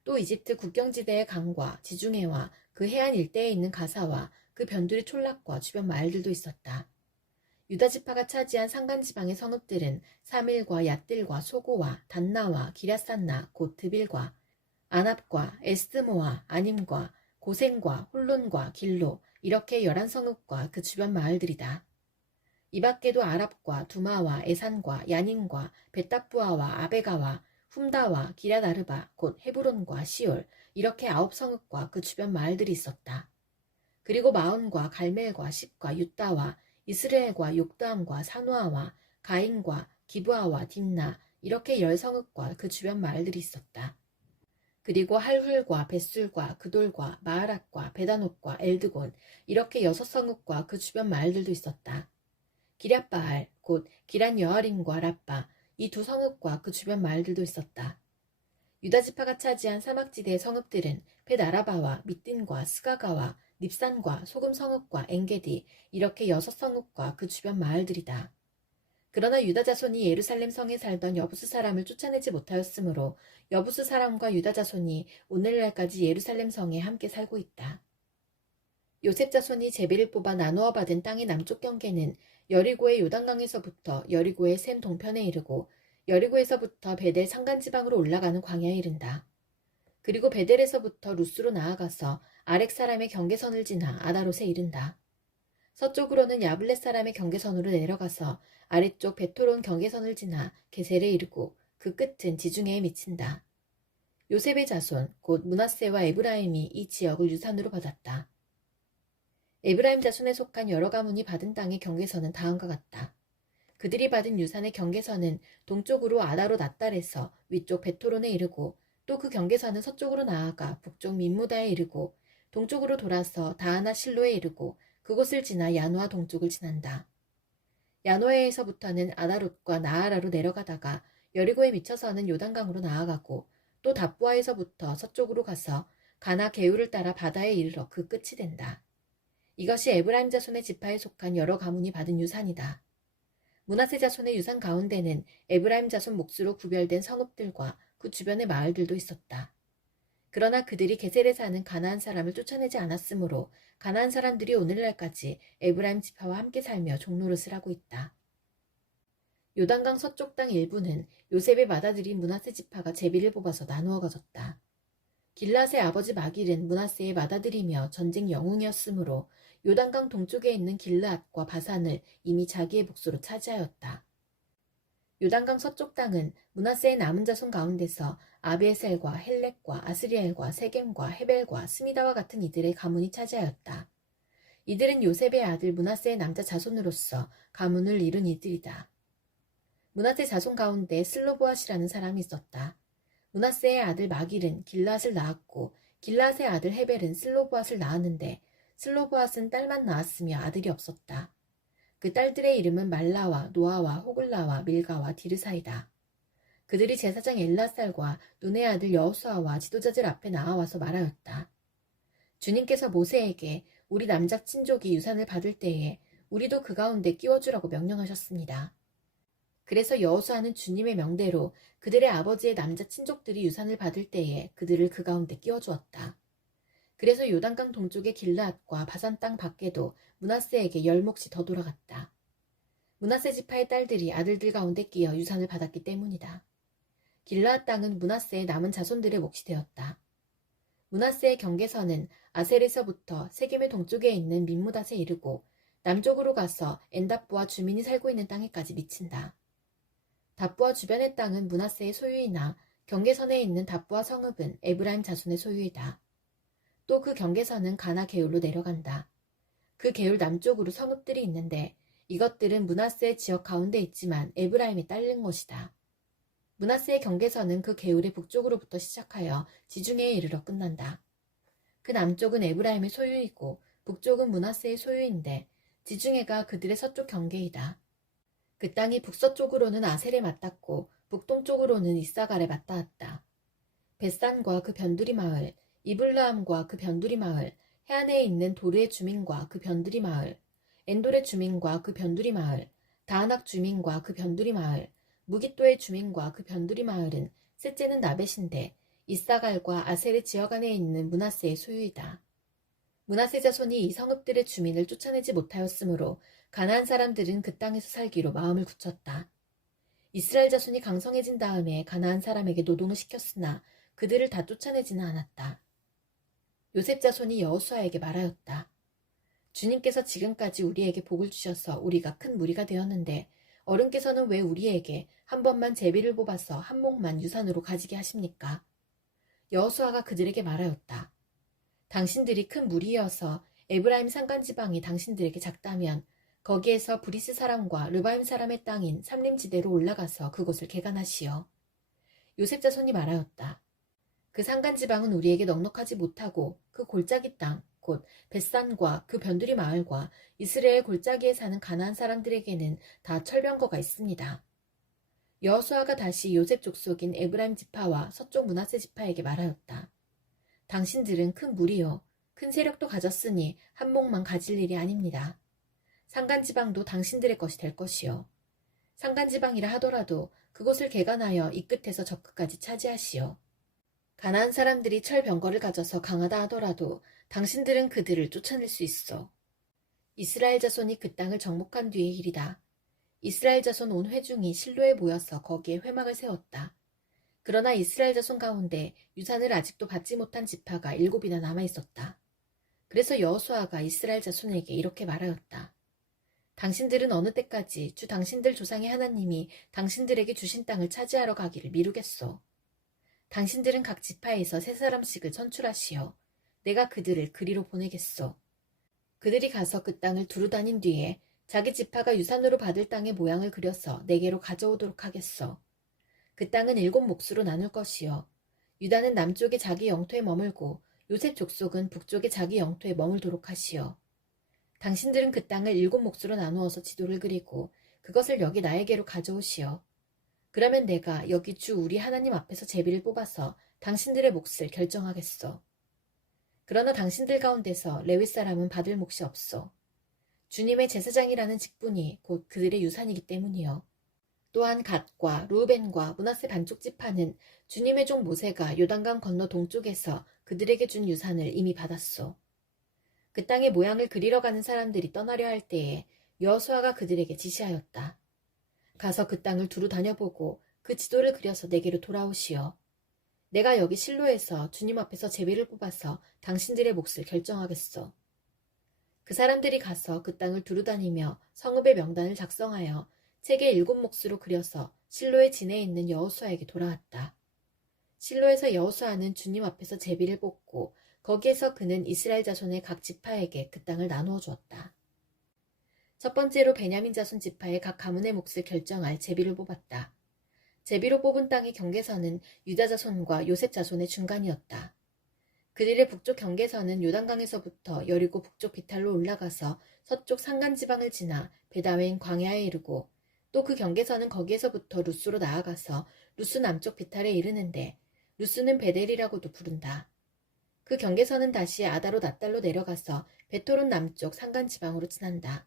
또 이집트 국경지대의 강과 지중해와 그 해안 일대에 있는 가사와 그 변두리 촌락과 주변 마을들도 있었다. 유다지파가 차지한 산간지방의 성읍들은 사밀과 얏들과 소고와 단나와 기랴산나 곧 드빌과 아납과 에스드모와 아님과 고센과 홀론과 길로 이렇게 11성읍과 그 주변 마을들이다. 이 밖에도 아랍과 두마와 에산과 야닌과 벳답부아와 아베가와 훔다와 기랴다르바 곧 헤브론과 시올 이렇게 9성읍과 그 주변 마을들이 있었다. 그리고 마온과 갈멜과 십과 유다와 이스라엘과 욕담과 사노아와 가인과 기브아와 딥나 이렇게 10성읍과 그 주변 마을들이 있었다. 그리고 할훌과 벳술과 그돌과 마하랏과 베다녹과 엘드곤 이렇게 6성읍과 그 주변 마을들도 있었다. 기랴바알 곧 기란 여아림과 라빠 이 2성읍과 그 주변 마을들도 있었다. 유다지파가 차지한 사막지대의 성읍들은 벳아라바와 밑딘과 스가가와 닙산과 소금성읍과 엥게디 이렇게 6성읍과 그 주변 마을들이다. 그러나 유다 자손이 예루살렘 성에 살던 여부스 사람을 쫓아내지 못하였으므로 여부스 사람과 유다 자손이 오늘날까지 예루살렘 성에 함께 살고 있다. 요셉 자손이 제비를 뽑아 나누어 받은 땅의 남쪽 경계는 여리고의 요단강에서부터 여리고의 샘 동편에 이르고 여리고에서부터 베델 산간지방으로 올라가는 광야에 이른다. 그리고 베델에서부터 루스로 나아가서 아렉 사람의 경계선을 지나 아다롯에 이른다. 서쪽으로는 야블렛 사람의 경계선으로 내려가서 아래쪽 베토론 경계선을 지나 게셀에 이르고 그 끝은 지중해에 미친다. 요셉의 자손 곧 므낫세와 에브라임이 이 지역을 유산으로 받았다. 에브라임 자손에 속한 여러 가문이 받은 땅의 경계선은 다음과 같다. 그들이 받은 유산의 경계선은 동쪽으로 아다로 낫달에서 위쪽 베토론에 이르고 또 그 경계선은 서쪽으로 나아가 북쪽 민무다에 이르고 동쪽으로 돌아서 다하나 실로에 이르고 그곳을 지나 야노아 동쪽을 지난다. 야노에에서부터는 아다롯과 나아라로 내려가다가 여리고에 미쳐서는 요단강으로 나아가고 또 답부아에서부터 서쪽으로 가서 가나 게울을 따라 바다에 이르러 그 끝이 된다. 이것이 에브라임 자손의 지파에 속한 여러 가문이 받은 유산이다. 므낫세 자손의 유산 가운데는 에브라임 자손 몫으로 구별된 성읍들과 그 주변의 마을들도 있었다. 그러나 그들이 게셀에 사는 가나안 사람을 쫓아내지 않았으므로 가나안 사람들이 오늘날까지 에브라임 지파와 함께 살며 종노릇을 하고 있다. 요단강 서쪽 땅 일부는 요셉의 맏아들인 므낫세 지파가 제비를 뽑아서 나누어 가졌다. 길앗의 아버지 마길은 므낫세의 맏아들이며 전쟁 영웅이었으므로 요단강 동쪽에 있는 길앗과 바산을 이미 자기의 몫으로 차지하였다. 요단강 서쪽 땅은 므낫세의 남은 자손 가운데서 아비에셀과 헬렉과 아스리엘과 세겜과 헤벨과 스미다와 같은 이들의 가문이 차지하였다. 이들은 요셉의 아들 므낫세의 남자 자손으로서 가문을 이룬 이들이다. 므낫세 자손 가운데 슬로보앗이라는 사람이 있었다. 므낫세의 아들 마길은 길앗을 낳았고 길앗의 아들 헤벨은 슬로보앗을 낳았는데 슬로보앗은 딸만 낳았으며 아들이 없었다. 그 딸들의 이름은 말라와 노아와 호글라와 밀가와 디르사이다. 그들이 제사장 엘라살과 눈의 아들 여호수아와 지도자들 앞에 나와서 말하였다. 주님께서 모세에게 우리 남자 친족이 유산을 받을 때에 우리도 그 가운데 끼워주라고 명령하셨습니다. 그래서 여호수아는 주님의 명대로 그들의 아버지의 남자 친족들이 유산을 받을 때에 그들을 그 가운데 끼워주었다. 그래서 요단강 동쪽의 길앗과 바산 땅 밖에도 므낫세에게 10몫이 더 돌아갔다. 므낫세 지파의 딸들이 아들들 가운데 끼어 유산을 받았기 때문이다. 길앗 땅은 므낫세의 남은 자손들의 몫이 되었다. 므낫세의 경계선은 아셀에서부터 세겜의 동쪽에 있는 민무닷에 이르고 남쪽으로 가서 엔답부와 주민이 살고 있는 땅에까지 미친다. 답부와 주변의 땅은 므낫세의 소유이나 경계선에 있는 답부와 성읍은 에브라임 자손의 소유이다. 또 그 경계선은 가나 게울로 내려간다. 그 게울 남쪽으로 성읍들이 있는데 이것들은 므낫세의 지역 가운데 있지만 에브라임에 딸린 곳이다. 므낫세의 경계선은 그 게울의 북쪽으로부터 시작하여 지중해에 이르러 끝난다. 그 남쪽은 에브라임의 소유이고 북쪽은 므낫세의 소유인데 지중해가 그들의 서쪽 경계이다. 그 땅이 북서쪽으로는 아셀에 맞닿고 북동쪽으로는 이사갈에 맞닿았다. 벳산과 그 변두리 마을, 이블르함과 그 변두리 마을, 해안에 있는 도르의 주민과 그 변두리 마을, 엔돌의 주민과 그 변두리 마을, 다하낙 주민과 그 변두리 마을, 무깃도의 주민과 그 변두리 마을은 셋째는 나벳인데 이사갈과 아셀의 지역 안에 있는 므낫세의 소유이다. 므낫세 자손이 이 성읍들의 주민을 쫓아내지 못하였으므로 가나안 사람들은 그 땅에서 살기로 마음을 굳혔다. 이스라엘 자손이 강성해진 다음에 가나안 사람에게 노동을 시켰으나 그들을 다 쫓아내지는 않았다. 요셉 자손이 여호수아에게 말하였다. 주님께서 지금까지 우리에게 복을 주셔서 우리가 큰 무리가 되었는데 어른께서는 왜 우리에게 한 번만 제비를 뽑아서 한 몫만 유산으로 가지게 하십니까? 여호수아가 그들에게 말하였다. 당신들이 큰 무리여서 에브라임 산간지방이 당신들에게 작다면 거기에서 브리스 사람과 르바임 사람의 땅인 삼림지대로 올라가서 그곳을 개간하시오. 요셉 자손이 말하였다. 그 산간지방은 우리에게 넉넉하지 못하고 그 골짜기 땅, 곧 벳산과 그 변두리 마을과 이스라엘 골짜기에 사는 가나안 사람들에게는 다 철병거가 있습니다. 여호수아가 다시 요셉 족속인 에브라임 지파와 서쪽 므낫세 지파에게 말하였다. 당신들은 큰 무리요, 큰 세력도 가졌으니 한 몫만 가질 일이 아닙니다. 산간지방도 당신들의 것이 될 것이요. 산간지방이라 하더라도 그곳을 개간하여 이 끝에서 저 끝까지 차지하시오. 가나안 사람들이 철병거를 가져서 강하다 하더라도 당신들은 그들을 쫓아낼 수 있어. 이스라엘 자손이 그 땅을 정복한 뒤의 일이다. 이스라엘 자손 온 회중이 실로에 모여서 거기에 회막을 세웠다. 그러나 이스라엘 자손 가운데 유산을 아직도 받지 못한 지파가 7이나 남아있었다. 그래서 여호수아가 이스라엘 자손에게 이렇게 말하였다. 당신들은 어느 때까지 주 당신들 조상의 하나님이 당신들에게 주신 땅을 차지하러 가기를 미루겠소. 당신들은 각 지파에서 3사람씩을 선출하시어 내가 그들을 그리로 보내겠소. 그들이 가서 그 땅을 두루 다닌 뒤에 자기 지파가 유산으로 받을 땅의 모양을 그려서 내게로 가져오도록 하겠소. 그 땅은 7몫으로 나눌 것이요. 유다는 남쪽에 자기 영토에 머물고 요셉 족속은 북쪽에 자기 영토에 머물도록 하시오. 당신들은 그 땅을 7몫으로 나누어서 지도를 그리고 그것을 여기 나에게로 가져오시오. 그러면 내가 여기 주 우리 하나님 앞에서 제비를 뽑아서 당신들의 몫을 결정하겠소. 그러나 당신들 가운데서 레위 사람은 받을 몫이 없소. 주님의 제사장이라는 직분이 곧 그들의 유산이기 때문이요. 또한 갓과 루벤과 므낫세 반쪽 지파는 주님의 종 모세가 요단강 건너 동쪽에서 그들에게 준 유산을 이미 받았소. 그 땅의 모양을 그리러 가는 사람들이 떠나려 할 때에 여호수아가 그들에게 지시하였다. 가서 그 땅을 두루 다녀보고 그 지도를 그려서 내게로 돌아오시오. 내가 여기 실로에서 주님 앞에서 제비를 뽑아서 당신들의 몫을 결정하겠소. 그 사람들이 가서 그 땅을 두루 다니며 성읍의 명단을 작성하여 책에 7몫으로 그려서 실로의 진에 있는 여호수아에게 돌아왔다. 실로에서 여호수아는 주님 앞에서 제비를 뽑고 거기에서 그는 이스라엘 자손의 각 지파에게 그 땅을 나누어 주었다. 첫 번째로 베냐민 자손 지파의 각 가문의 몫을 결정할 제비를 뽑았다. 제비로 뽑은 땅의 경계선은 유다 자손과 요셉 자손의 중간이었다. 그들의 북쪽 경계선은 요단강에서부터 여리고 북쪽 비탈로 올라가서 서쪽 산간지방을 지나 베다웬 광야에 이르고 또 그 경계선은 거기에서부터 루스로 나아가서 루스 남쪽 비탈에 이르는데 루스는 베델이라고도 부른다. 그 경계선은 다시 아다로 낫달로 내려가서 베토론 남쪽 산간지방으로 지난다.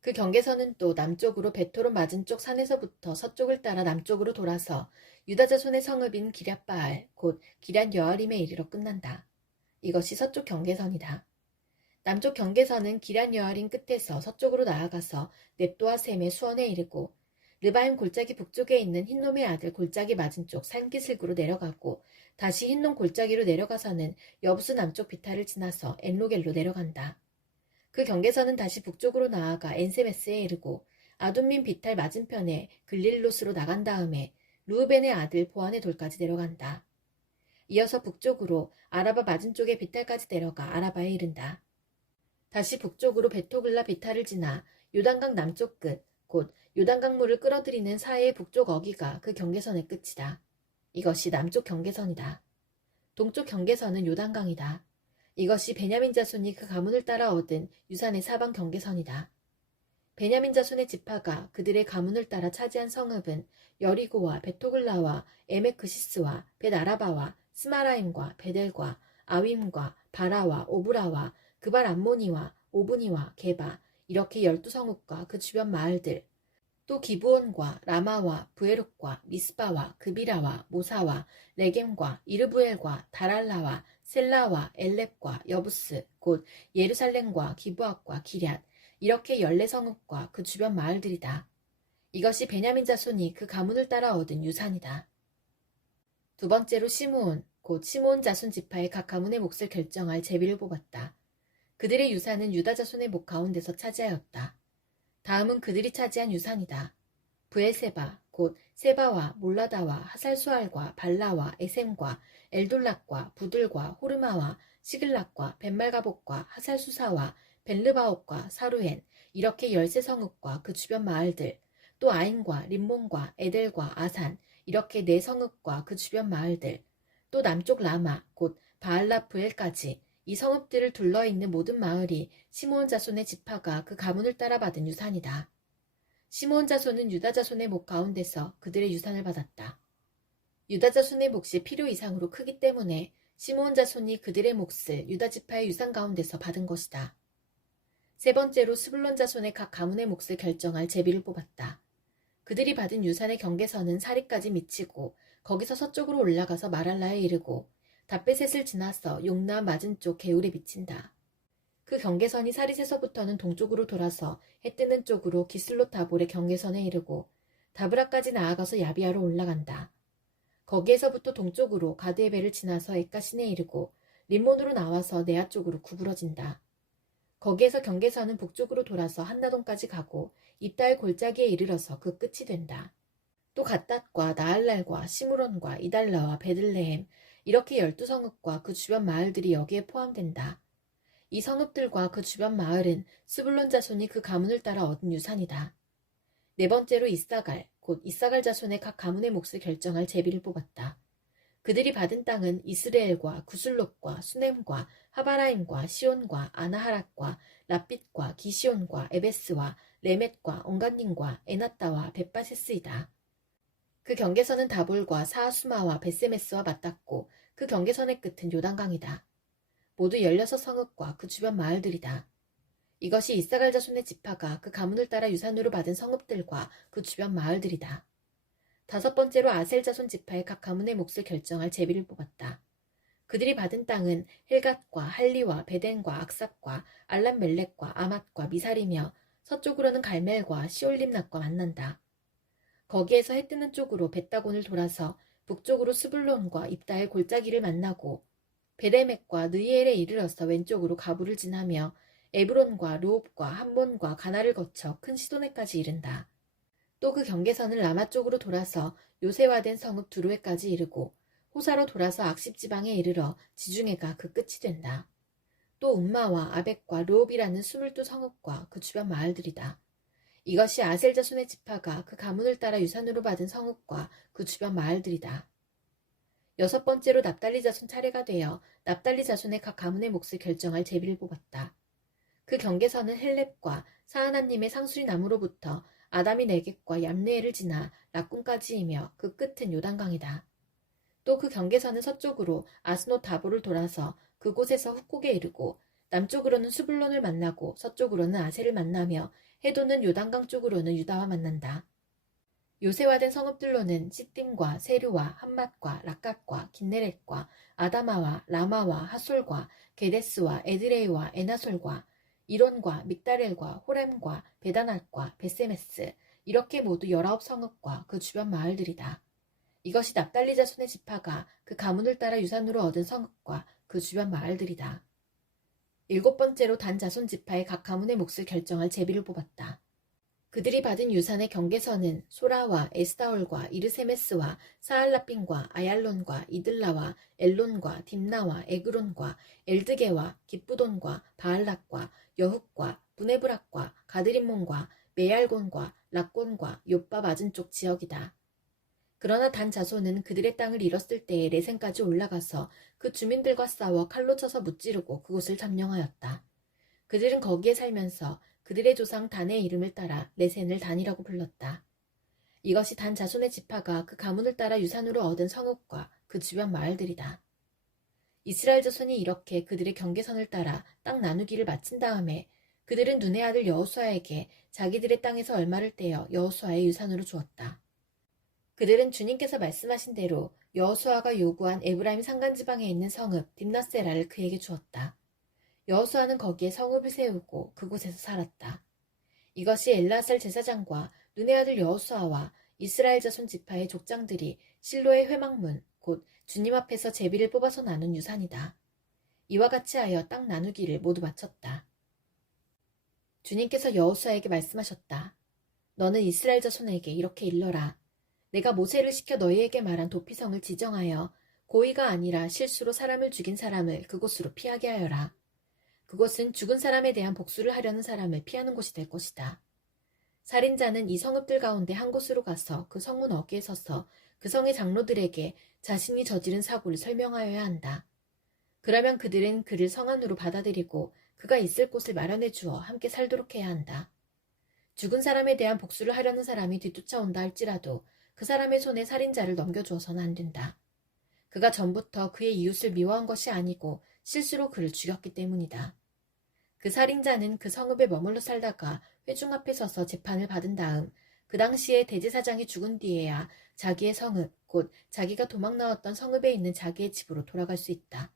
그 경계선은 또 남쪽으로 베토론 맞은쪽 산에서부터 서쪽을 따라 남쪽으로 돌아서 유다 자손의 성읍인 기럇바알 곧 기럇 여아림에 이르러 끝난다. 이것이 서쪽 경계선이다. 남쪽 경계선은 기럇 여아림 끝에서 서쪽으로 나아가서 넵도아 셈의 수원에 이르고 르바임 골짜기 북쪽에 있는 흰놈의 아들 골짜기 맞은쪽 산기슭으로 내려가고 다시 흰놈 골짜기로 내려가서는 여부스 남쪽 비탈을 지나서 엔로겔로 내려간다. 그 경계선은 다시 북쪽으로 나아가 엔세메스에 이르고 아둠민 비탈 맞은편에 글릴롯으로 나간 다음에 루우벤의 아들 보안의 돌까지 내려간다. 이어서 북쪽으로 아라바 맞은쪽의 비탈까지 내려가 아라바에 이른다. 다시 북쪽으로 베토글라 비탈을 지나 요단강 남쪽 끝, 곧 요단강물을 끌어들이는 사해의 북쪽 어기가 그 경계선의 끝이다. 이것이 남쪽 경계선이다. 동쪽 경계선은 요단강이다. 이것이 베냐민 자손이 그 가문을 따라 얻은 유산의 사방 경계선이다. 베냐민 자손의 지파가 그들의 가문을 따라 차지한 성읍은 여리고와 베토글라와 에메크시스와 벳아라바와 스마라임과 베델과 아윈과 바라와 오브라와 그발 암모니와 오브니와 게바 이렇게 12성읍과 그 주변 마을들 또 기브온과 라마와 부에롯과 미스바와 그비라와 모사와 레겜과 이르부엘과 다랄라와 셀라와 엘렙과 여부스 곧 예루살렘과 기브앗과 기럇 이렇게 14성읍과 그 주변 마을들이다. 이것이 베냐민 자손이 그 가문을 따라 얻은 유산이다. 두 번째로 시므온 곧 시므온 자손 지파의 각 가문의 몫을 결정할 제비를 뽑았다. 그들의 유산은 유다 자손의 목 가운데서 차지하였다. 다음은 그들이 차지한 유산이다. 브에세바 곧 세바와 몰라다와 하살수알과 발라와 에셈과 엘돌락과 부들과 호르마와 시글락과 벤말가복과 하살수사와 벤르바옥과 사루엔 이렇게 13성읍과 그 주변 마을들 또 아인과 림몬과 에델과 아산 이렇게 4성읍과 그 주변 마을들 또 남쪽 라마 곧 바알라브엘까지 이 성읍들을 둘러있는 모든 마을이 시므온 자손의 지파가 그 가문을 따라 받은 유산이다. 시므온 자손은 유다 자손의 목 가운데서 그들의 유산을 받았다. 유다 자손의 몫이 필요 이상으로 크기 때문에 시므온 자손이 그들의 몫을 유다 지파의 유산 가운데서 받은 것이다. 세 번째로 스불론 자손의 각 가문의 몫을 결정할 제비를 뽑았다. 그들이 받은 유산의 경계선은 사리까지 미치고 거기서 서쪽으로 올라가서 마랄라에 이르고 다베셋을 지나서 용남 맞은쪽 게울에 미친다. 그 경계선이 사리세서부터는 동쪽으로 돌아서 해 뜨는 쪽으로 기슬롯 다볼의 경계선에 이르고 다브라까지 나아가서 야비아로 올라간다. 거기에서부터 동쪽으로 가드에벨을 지나서 에까신에 이르고 림몬으로 나와서 네아 쪽으로 구부러진다. 거기에서 경계선은 북쪽으로 돌아서 한나동까지 가고 입다의 골짜기에 이르러서 그 끝이 된다. 또 갓닷과 나알랄과 시므론과 이달라와 베들레헴 이렇게 12성읍과 그 주변 마을들이 여기에 포함된다. 이 성읍들과 그 주변 마을은 스불론 자손이 그 가문을 따라 얻은 유산이다. 네 번째로 이사갈, 곧 이사갈 자손의 각 가문의 몫을 결정할 제비를 뽑았다. 그들이 받은 땅은 이스라엘과 구슬롯과 수넴과 하바라임과 시온과 아나하랏과 랍빗과 기시온과 에베스와 레멧과 언간님과 에나따와 벳바세스이다. 그 경계선은 다볼과 사하수마와 베세메스와 맞닿고 그 경계선의 끝은 요단강이다. 모두 16성읍과 그 주변 마을들이다. 이것이 이사갈 자손의 지파가 그 가문을 따라 유산으로 받은 성읍들과 그 주변 마을들이다. 다섯 번째로 아셀 자손 지파의 각 가문의 몫을 결정할 제비를 뽑았다. 그들이 받은 땅은 헬갓과 할리와 베덴과 악삽과 알람멜렉과 아맛과 미살이며 서쪽으로는 갈멜과 시올림낫과 만난다. 거기에서 해 뜨는 쪽으로 벳다곤을 돌아서 북쪽으로 스불론과 입다의 골짜기를 만나고 베레멕과 느이엘에 이르러서 왼쪽으로 가부를 지나며 에브론과 르홉과 함몬과 가나를 거쳐 큰 시도네까지 이른다. 또 그 경계선을 라마 쪽으로 돌아서 요새화된 성읍 두로에까지 이르고 호사로 돌아서 악십 지방에 이르러 지중해가 그 끝이 된다. 또 움마와 아벡과 르홉이라는 22성읍과 그 주변 마을들이다. 이것이 아셀 자손의 지파가 그 가문을 따라 유산으로 받은 성읍과 그 주변 마을들이다. 여섯 번째로 납달리 자손 차례가 되어 납달리 자손의 각 가문의 몫을 결정할 제비를 뽑았다. 그 경계선은 헬렙과 사하나님의 상수리 나무로부터 아담이 네겝과 얌네엘을 지나 락군까지이며 그 끝은 요단강이다. 또 그 경계선은 서쪽으로 아스노 다보를 돌아서 그곳에서 훅곡에 이르고 남쪽으로는 수불론을 만나고 서쪽으로는 아셀을 만나며 해도는 요단강 쪽으로는 유다와 만난다. 요새화된 성읍들로는 시딤과 세류와 함맛과 락갓과 긴네렛과 아다마와 라마와 하솔과 게데스와 에드레이와 에나솔과 이론과 믹다렐과 호렘과 베다낫과 베세메스 이렇게 모두 19성읍과 그 주변 마을들이다. 이것이 납달리 자손의 지파가 그 가문을 따라 유산으로 얻은 성읍과 그 주변 마을들이다. 일곱 번째로 단 자손 지파의 각 가문의 몫을 결정할 제비를 뽑았다. 그들이 받은 유산의 경계선은 소라와 에스다올과 이르세메스와 사알라핀과 아얄론과 이들라와 엘론과 딥나와 에그론과 엘드게와 깃부돈과 바알락과 여흑과 부네브락과 가드림몬과 메얄곤과 락곤과 욥바 맞은 쪽 지역이다. 그러나 단 자손은 그들의 땅을 잃었을 때에 레센까지 올라가서 그 주민들과 싸워 칼로 쳐서 무찌르고 그곳을 점령하였다. 그들은 거기에 살면서 그들의 조상 단의 이름을 따라 레센을 단이라고 불렀다. 이것이 단 자손의 지파가 그 가문을 따라 유산으로 얻은 성읍과 그 주변 마을들이다. 이스라엘 자손이 이렇게 그들의 경계선을 따라 땅 나누기를 마친 다음에 그들은 눈의 아들 여호수아에게 자기들의 땅에서 얼마를 떼어 여호수아의 유산으로 주었다. 그들은 주님께서 말씀하신 대로 여호수아가 요구한 에브라임 산간지방에 있는 성읍 딥나세라를 그에게 주었다. 여호수아는 거기에 성읍을 세우고 그곳에서 살았다. 이것이 엘르아살 제사장과 눈의 아들 여호수아와 이스라엘 자손 지파의 족장들이 실로의 회막문 곧 주님 앞에서 제비를 뽑아서 나눈 유산이다. 이와 같이 하여 땅 나누기를 모두 마쳤다. 주님께서 여호수아에게 말씀하셨다. 너는 이스라엘 자손에게 이렇게 일러라. 내가 모세를 시켜 너희에게 말한 도피성을 지정하여 고의가 아니라 실수로 사람을 죽인 사람을 그곳으로 피하게 하여라. 그곳은 죽은 사람에 대한 복수를 하려는 사람을 피하는 곳이 될 것이다. 살인자는 이 성읍들 가운데 한 곳으로 가서 그 성문 어귀에 서서 그 성의 장로들에게 자신이 저지른 사고를 설명하여야 한다. 그러면 그들은 그를 성 안으로 받아들이고 그가 있을 곳을 마련해 주어 함께 살도록 해야 한다. 죽은 사람에 대한 복수를 하려는 사람이 뒤쫓아온다 할지라도 그 사람의 손에 살인자를 넘겨주어서는 안 된다. 그가 전부터 그의 이웃을 미워한 것이 아니고 실수로 그를 죽였기 때문이다. 그 살인자는 그 성읍에 머물러 살다가 회중 앞에 서서 재판을 받은 다음 그 당시에 대제사장이 죽은 뒤에야 자기의 성읍, 곧 자기가 도망 나왔던 성읍에 있는 자기의 집으로 돌아갈 수 있다.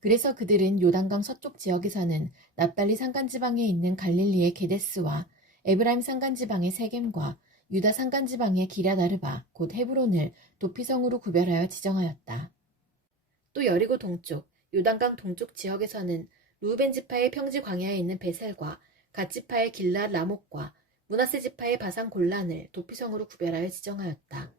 그래서 그들은 요단강 서쪽 지역에서는 납달리 산간지방에 있는 갈릴리의 게데스와 에브라임 산간지방의 세겜과 유다 산간지방의 기랴다르바 곧 헤브론을 도피성으로 구별하여 지정하였다. 또 여리고 동쪽, 요단강 동쪽 지역에서는 루벤 지파의 평지 광야에 있는 베셀과 갓 지파의 길랏 라목과 므낫세 지파의 바산 골란을 도피성으로 구별하여 지정하였다.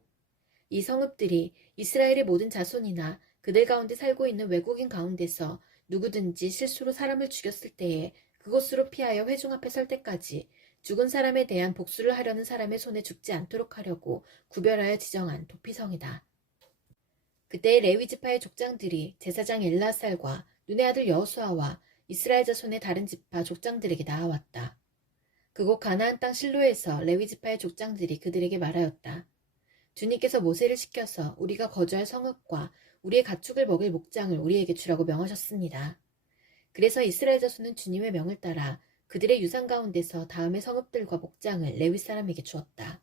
이 성읍들이 이스라엘의 모든 자손이나 그들 가운데 살고 있는 외국인 가운데서 누구든지 실수로 사람을 죽였을 때에 그곳으로 피하여 회중 앞에 설 때까지 죽은 사람에 대한 복수를 하려는 사람의 손에 죽지 않도록 하려고 구별하여 지정한 도피성이다. 그때 레위 지파의 족장들이 제사장 엘라살과 눈의 아들 여호수아와 이스라엘 자손의 다른 지파 족장들에게 나아왔다. 그곳 가나안 땅 실로에서 레위 지파의 족장들이 그들에게 말하였다. 주님께서 모세를 시켜서 우리가 거주할 성읍과 우리의 가축을 먹일 목장을 우리에게 주라고 명하셨습니다. 그래서 이스라엘 자손은 주님의 명을 따라 그들의 유산 가운데서 다음의 성읍들과 목장을 레위 사람에게 주었다.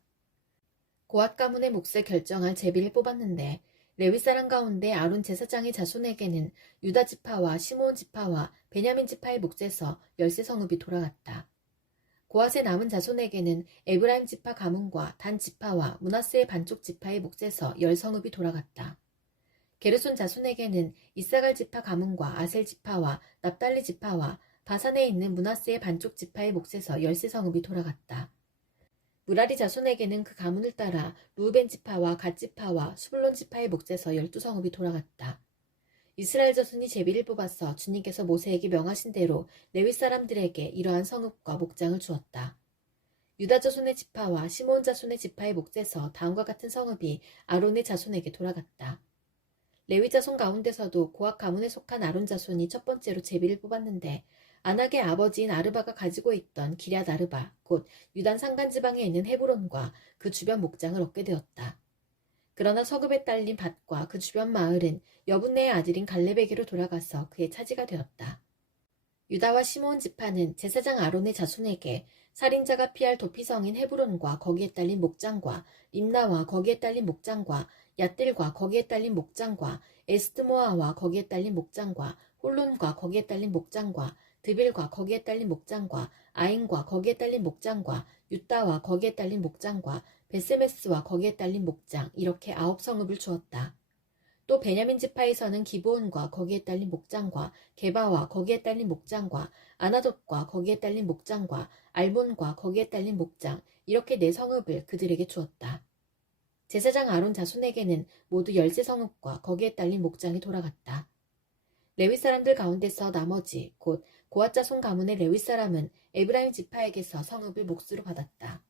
고앗 가문의 몫을 결정할 제비를 뽑았는데 레위 사람 가운데 아론 제사장의 자손에게는 유다 지파와 시므온 지파와 베냐민 지파의 몫에서 13성읍이 돌아갔다. 고앗의 남은 자손에게는 에브라임 지파 가문과 단 지파와 므낫세의 반쪽 지파의 몫에서 10성읍이 돌아갔다. 게르손 자손에게는 이사갈 지파 가문과 아셀 지파와 납달리 지파와 바산에 있는 므낫세의 반쪽 지파의 몫에서 13성읍이 돌아갔다. 무라리 자손에게는 그 가문을 따라 루우벤 지파와 갓 지파와 수블론 지파의 몫에서 12성읍이 돌아갔다. 이스라엘 자손이 제비를 뽑아서 주님께서 모세에게 명하신 대로 레위 사람들에게 이러한 성읍과 목장을 주었다. 유다 자손의 지파와 시므온 자손의 지파의 몫에서 다음과 같은 성읍이 아론의 자손에게 돌아갔다. 레위 자손 가운데서도 고앗 가문에 속한 아론 자손이 첫 번째로 제비를 뽑았는데 안악의 아버지인 아르바가 가지고 있던 기럇 아르바 곧 유단 산간지방에 있는 헤브론과 그 주변 목장을 얻게 되었다. 그러나 서급에 딸린 밭과 그 주변 마을은 여분네의 아들인 갈렙에게로 돌아가서 그의 차지가 되었다. 유다와 시므온 지파는 제사장 아론의 자손에게 살인자가 피할 도피성인 헤브론과 거기에 딸린 목장과 림나와 거기에 딸린 목장과 얏들과 거기에 딸린 목장과 에스트모아와 거기에 딸린 목장과 홀론과 거기에 딸린 목장과 드빌과 거기에 딸린 목장과 아인과 거기에 딸린 목장과 유다와 거기에 딸린 목장과 베세메스와 거기에 딸린 목장 이렇게 9성읍을 주었다. 또 베냐민 지파에서는 기브온과 거기에 딸린 목장과 게바와 거기에 딸린 목장과 아나돗과 거기에 딸린 목장과 알몬과 거기에 딸린 목장 이렇게 4성읍을 그들에게 주었다. 제사장 아론 자손에게는 모두 13성읍과 거기에 딸린 목장이 돌아갔다. 레위 사람들 가운데서 나머지 곧 고앗 자손 가문의 레위 사람은 에브라임 지파에게서 성읍을 몫으로 받았다.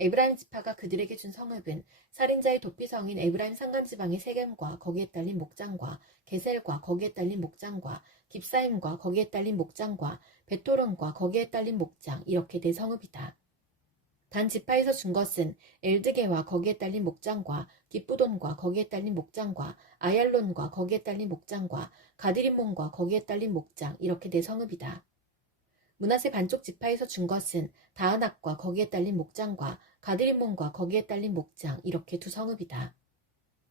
에브라임 지파가 그들에게 준 성읍은 살인자의 도피성인 에브라임 산간지방의 세겜과 거기에 딸린 목장과 게셀과 거기에 딸린 목장과 깁사임과 거기에 딸린 목장과 베토론과 거기에 딸린 목장 이렇게 4성읍이다. 단 지파에서 준 것은 엘드게와 거기에 딸린 목장과 기쁘돈과 거기에 딸린 목장과 아얄론과 거기에 딸린 목장과 가드림몬과 거기에 딸린 목장 이렇게 4성읍이다. 므낫세 반쪽 지파에서 준 것은 다하낙과 거기에 딸린 목장과 가드림몬과 거기에 딸린 목장 이렇게 2성읍이다.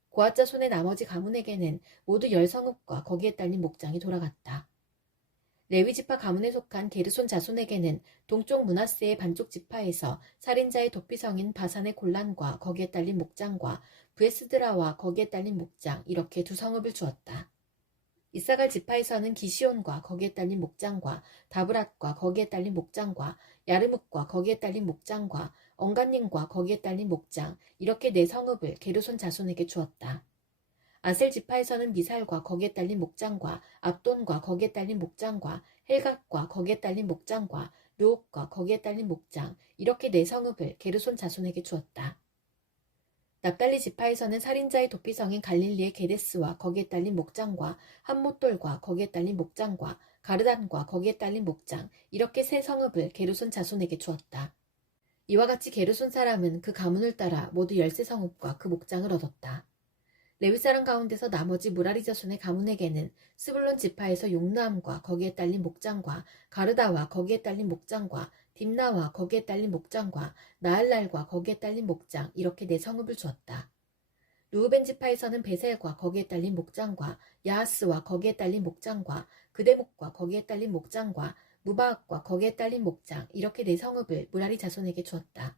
고앗 자손의 나머지 가문에게는 모두 10성읍과 거기에 딸린 목장이 돌아갔다. 레위 지파 가문에 속한 게르손 자손에게는 동쪽 므낫세의 반쪽 지파에서 살인자의 도피성인 바산의 골란과 거기에 딸린 목장과 브에스드라와 거기에 딸린 목장 이렇게 2성읍을 주었다. 이사갈 지파에서는 기시온과 거기에 딸린 목장과 다브랏과 거기에 딸린 목장과 야르묵과 거기에 딸린 목장과 언간님과 거기에 딸린 목장 이렇게 4성읍을 게르손 자손에게 주었다. 아셀 지파에서는 미살과 거기에 딸린 목장과 압돈과 거기에 딸린 목장과 헬갓과 거기에 딸린 목장과 르옥과 거기에 딸린 목장 이렇게 4성읍을 게르손 자손에게 주었다. 납달리 지파에서는 살인자의 도피성인 갈릴리의 게데스와 거기에 딸린 목장과 함못돌과 거기에 딸린 목장과 가르단과 거기에 딸린 목장 이렇게 3성읍을 게르손 자손에게 주었다. 이와 같이 게르손 사람은 그 가문을 따라 모두 13성읍과 그 목장을 얻었다. 레위 사람 가운데서 나머지 무라리 자손의 가문에게는 스불론 지파에서 용나함과 거기에 딸린 목장과 가르다와 거기에 딸린 목장과 딥나와 거기에 딸린 목장과 나알랄과 거기에 딸린 목장 이렇게 4성읍을 주었다. 루우벤 지파에서는 베셀과 거기에 딸린 목장과 야하스와 거기에 딸린 목장과 그대목과 거기에 딸린 목장과 무바악과 거기에 딸린 목장 이렇게 4성읍을 무라리 자손에게 주었다.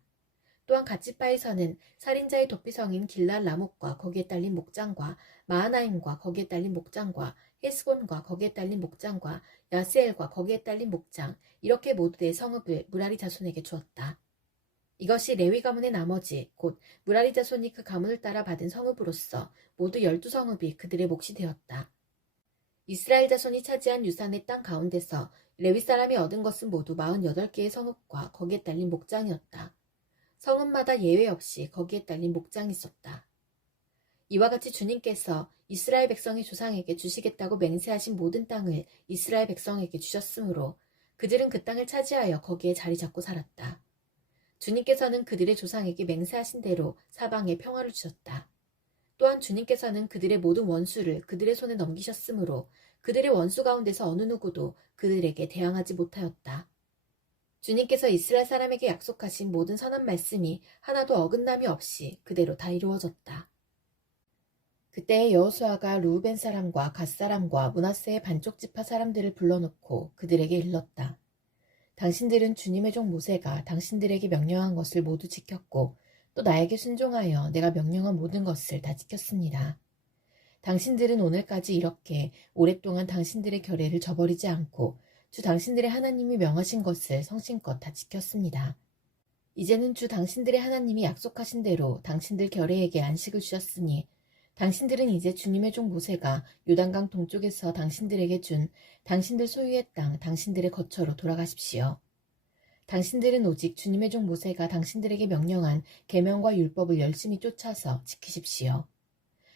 또한 갓지파에서는 살인자의 도피성인 길랄 라목과 거기에 딸린 목장과 마하나임과 거기에 딸린 목장과 헤스본과 거기에 딸린 목장과 야스엘과 거기에 딸린 목장 이렇게 모두 4성읍을 무라리 자손에게 주었다. 이것이 레위 가문의 나머지 곧 무라리 자손이 그 가문을 따라 받은 성읍으로서 모두 12성읍이 그들의 몫이 되었다. 이스라엘 자손이 차지한 유산의 땅 가운데서 레위 사람이 얻은 것은 모두 48개의 성읍과 거기에 딸린 목장이었다. 성읍마다 예외 없이 거기에 딸린 목장이 있었다. 이와 같이 주님께서 이스라엘 백성의 조상에게 주시겠다고 맹세하신 모든 땅을 이스라엘 백성에게 주셨으므로 그들은 그 땅을 차지하여 거기에 자리 잡고 살았다. 주님께서는 그들의 조상에게 맹세하신 대로 사방에 평화를 주셨다. 또한 주님께서는 그들의 모든 원수를 그들의 손에 넘기셨으므로 그들의 원수 가운데서 어느 누구도 그들에게 대항하지 못하였다. 주님께서 이스라엘 사람에게 약속하신 모든 선한 말씀이 하나도 어긋남이 없이 그대로 다 이루어졌다. 그때 여호수아가 르우벤 사람과 갓 사람과 므낫세의 반쪽 지파 사람들을 불러놓고 그들에게 일렀다. 당신들은 주님의 종 모세가 당신들에게 명령한 것을 모두 지켰고 또 나에게 순종하여 내가 명령한 모든 것을 다 지켰습니다. 당신들은 오늘까지 이렇게 오랫동안 당신들의 결례를 저버리지 않고 주 당신들의 하나님이 명하신 것을 성심껏 다 지켰습니다. 이제는 주 당신들의 하나님이 약속하신 대로 당신들 결례에게 안식을 주셨으니 당신들은 이제 주님의 종 모세가 요단강 동쪽에서 당신들에게 준 당신들 소유의 땅 당신들의 거처로 돌아가십시오. 당신들은 오직 주님의 종 모세가 당신들에게 명령한 계명과 율법을 열심히 쫓아서 지키십시오.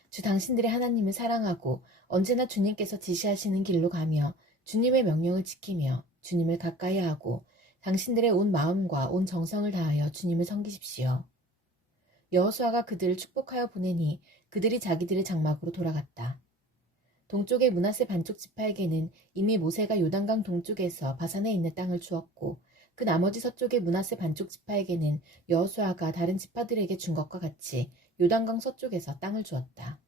주 당신들의 하나님을 사랑하고 언제나 주님께서 지시하시는 길로 가며 주님의 명령을 지키며 주님을 가까이 하고 당신들의 온 마음과 온 정성을 다하여 주님을 섬기십시오. 여호수아가 그들을 축복하여 보내니 그들이 자기들의 장막으로 돌아갔다. 동쪽의 므낫세 반쪽 지파에게는 이미 모세가 요단강 동쪽에서 바산에 있는 땅을 주었고 그 나머지 서쪽의 므낫세 반쪽 지파에게는 여호수아가 다른 지파들에게 준 것과 같이 요단강 서쪽에서 땅을 주었다.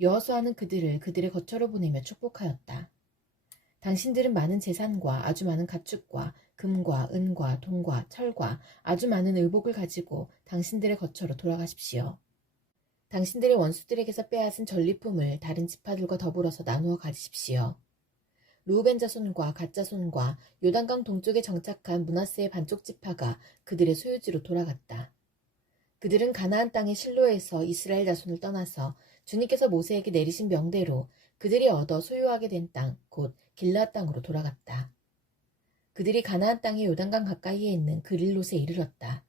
여호수아는 그들을 그들의 거처로 보내며 축복하였다. 당신들은 많은 재산과 아주 많은 가축과 금과 은과 동과 철과 아주 많은 의복을 가지고 당신들의 거처로 돌아가십시오. 당신들의 원수들에게서 빼앗은 전리품을 다른 지파들과 더불어서 나누어 가지십시오. 르우벤 자손과 갓 자손과 요단강 동쪽에 정착한 므낫세의 반쪽 지파가 그들의 소유지로 돌아갔다. 그들은 가나안 땅의 실로에서 이스라엘 자손을 떠나서 주님께서 모세에게 내리신 명대로 그들이 얻어 소유하게 된 땅, 곧 길르앗 땅으로 돌아갔다. 그들이 가나안 땅의 요단강 가까이에 있는 그릴롯에 이르렀다.